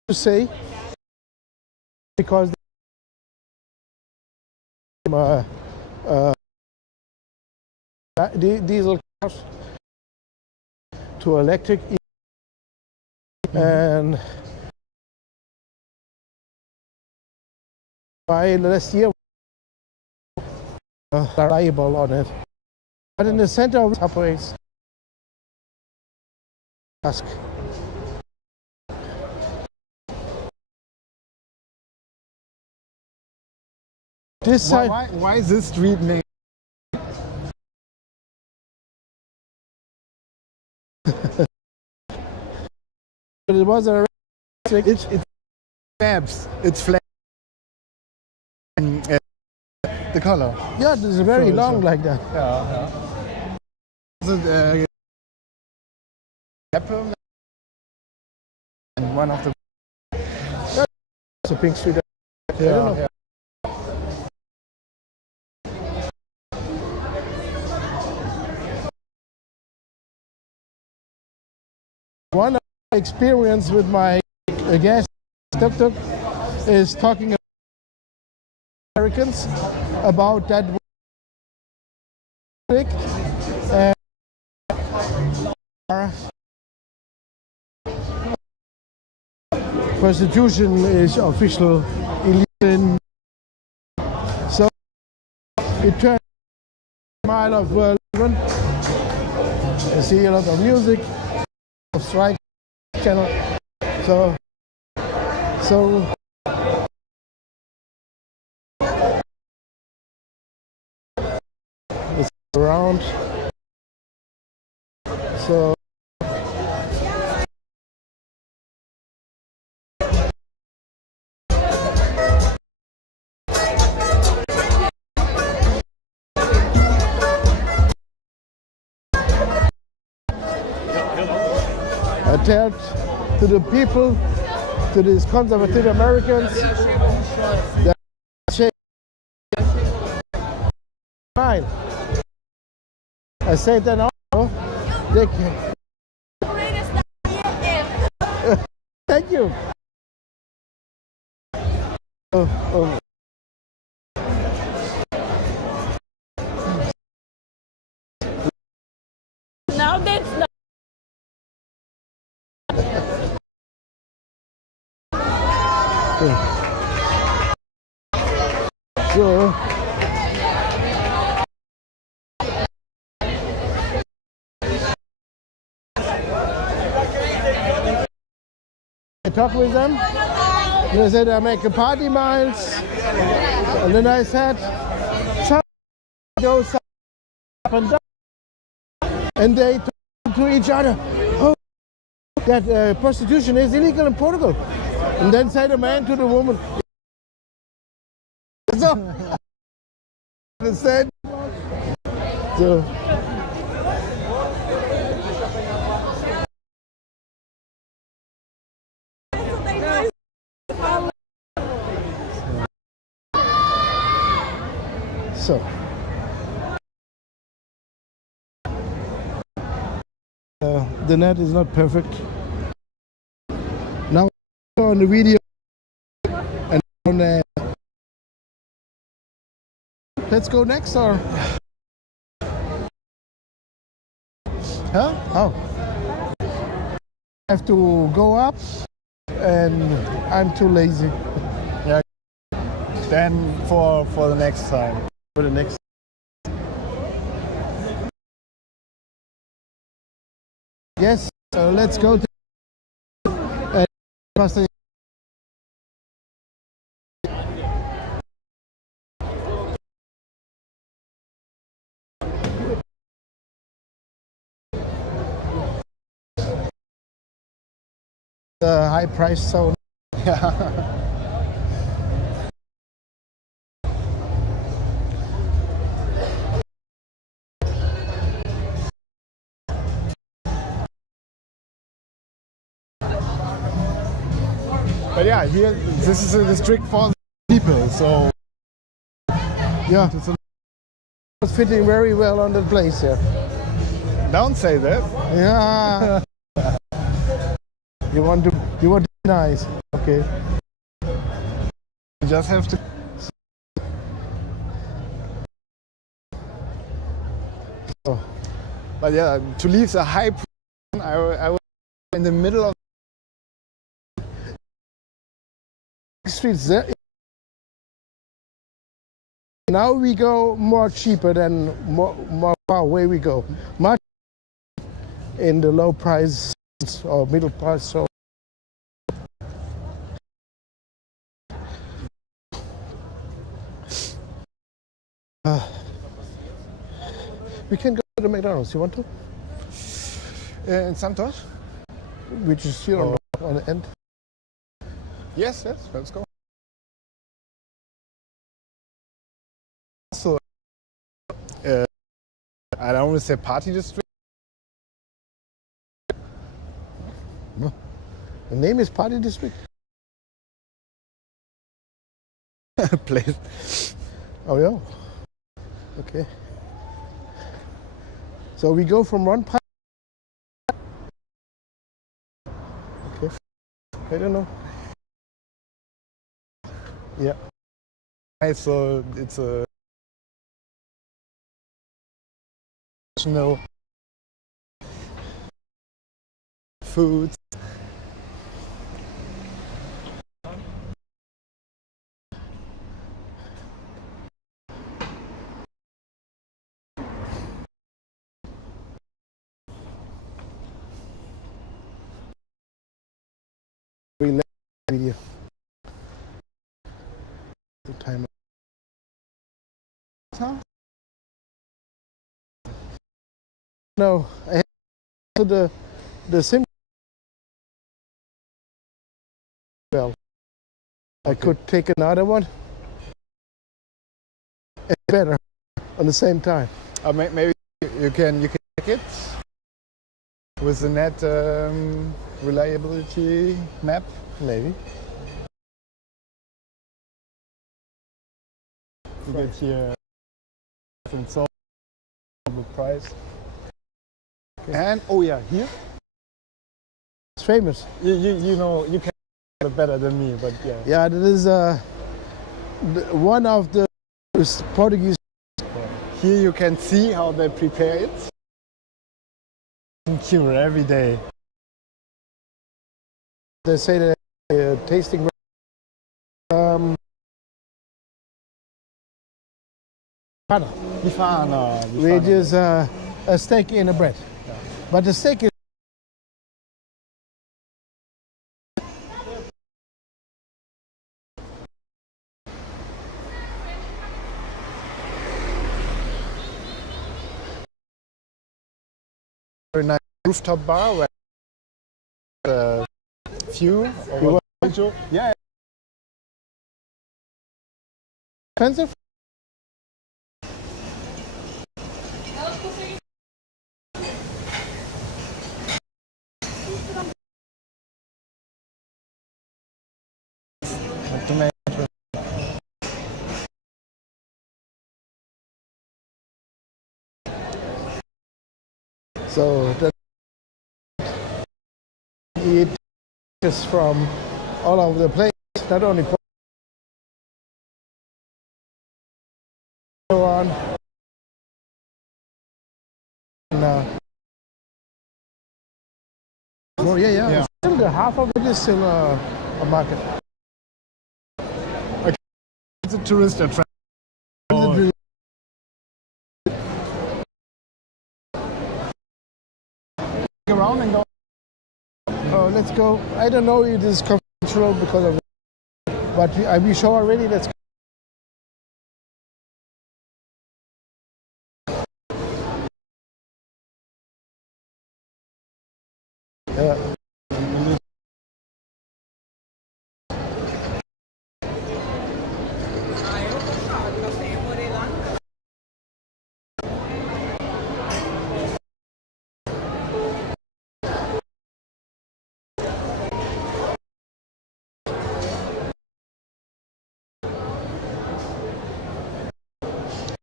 to say because diesel cars to electric and by last year reliable on it. But in the center of operates task. This side, Why is this street name? it was a It's fabs. It's flat. The color. yeah, it's very So- long like that. Yeah. Is it apple? And one of the. It's a Pink Street. I don't know. Yeah. One experience with my guest tuk-tuk is talking about Americans about that conflict and prostitution is official illegal. So it turned a mile of living. I see a lot of music. strike channel. So it's around. So I tell to the people, to these conservative Americans, that fine. I say that also. They can. Thank you. Now that's not. So I talked with them. And they said I make a party miles. And then I said, some goes up and down. And they talk to each other. Oh, that prostitution is illegal in Portugal. And then said the man to the woman. So, understand? So. So, the net is not perfect. Now on the video and on let's go next or huh? Oh, I have to go up and I'm too lazy. Yeah. Then for the next time. For the next. Yes, let's go to the high price zone. But yeah, here this is a district for people, so Yeah, it's fitting very well on the place here. don't say that. Yeah. You want to be nice. Okay. You just have to. So, But yeah, to leave the high, I was in the middle of streets there. Now we go more cheaper than more far away we go. Much in the low price or middle price. So we can go to the McDonald's. You want to? in Santos. Which is here on the end. Yes, let's go. So, I don't want to say party district. No. The name is Party District. Place. Oh yeah. Okay. So we go from one part. Okay. I don't know. Yeah. So it's a national foods. relax video. The timer. Huh? No, I have also the sim. Well, I could take another one. It's better on the same time. Maybe you can check it with the net reliability map. Maybe. You get here and so the price. And oh yeah, here It's famous. you know you can it better than me, but yeah. Yeah, that is one of the Portuguese. Here you can see how they prepare it. Cure every day. They say that tasting. Which is a steak in a bread, but the steak is. Very nice rooftop bar where view. Yeah. Expensive? So that eat just from all over the place, not only on. Well, yeah. Still the half of it is still a market. It's a tourist attraction. Around and go. Oh, let's go. I don't know if it is controlled because of it, but we show already. Let's go. Yeah.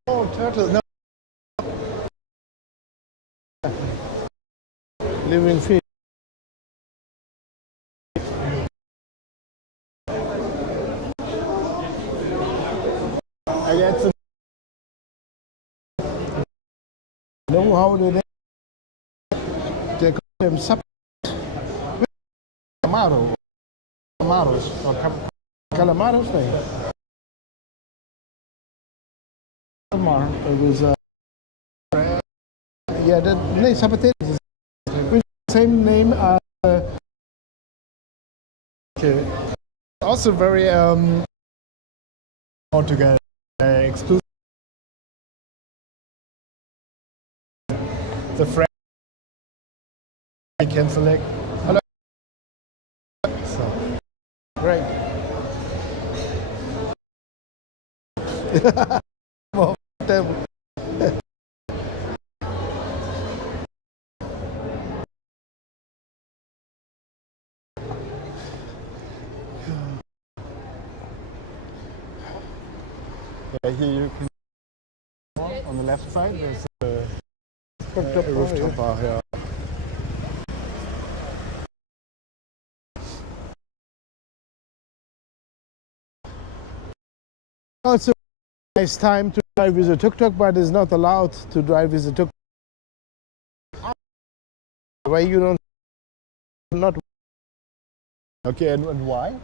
Oh, turtle. No. Living fish. I get some. Know how they call them Camaro. Camaros. Or calamaros. Right? Camar. It was yeah, the name sapateiros is with the same name as Okay. Also very altogether exclusive. The friend I can select. Hello. So right. Well, yeah, here you can on the left side there's a rooftop bar here. Also, nice time to drive with a tuk-tuk, but it's not allowed to drive with a tuk-tuk. Why you don't not? Okay, and why?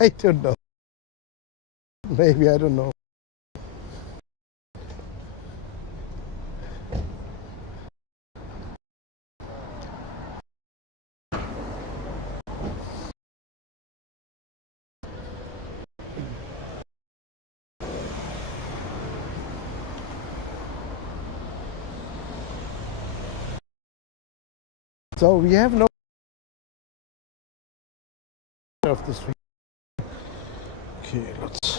I don't know. Maybe I don't know. So we have no of the street. Okay, let's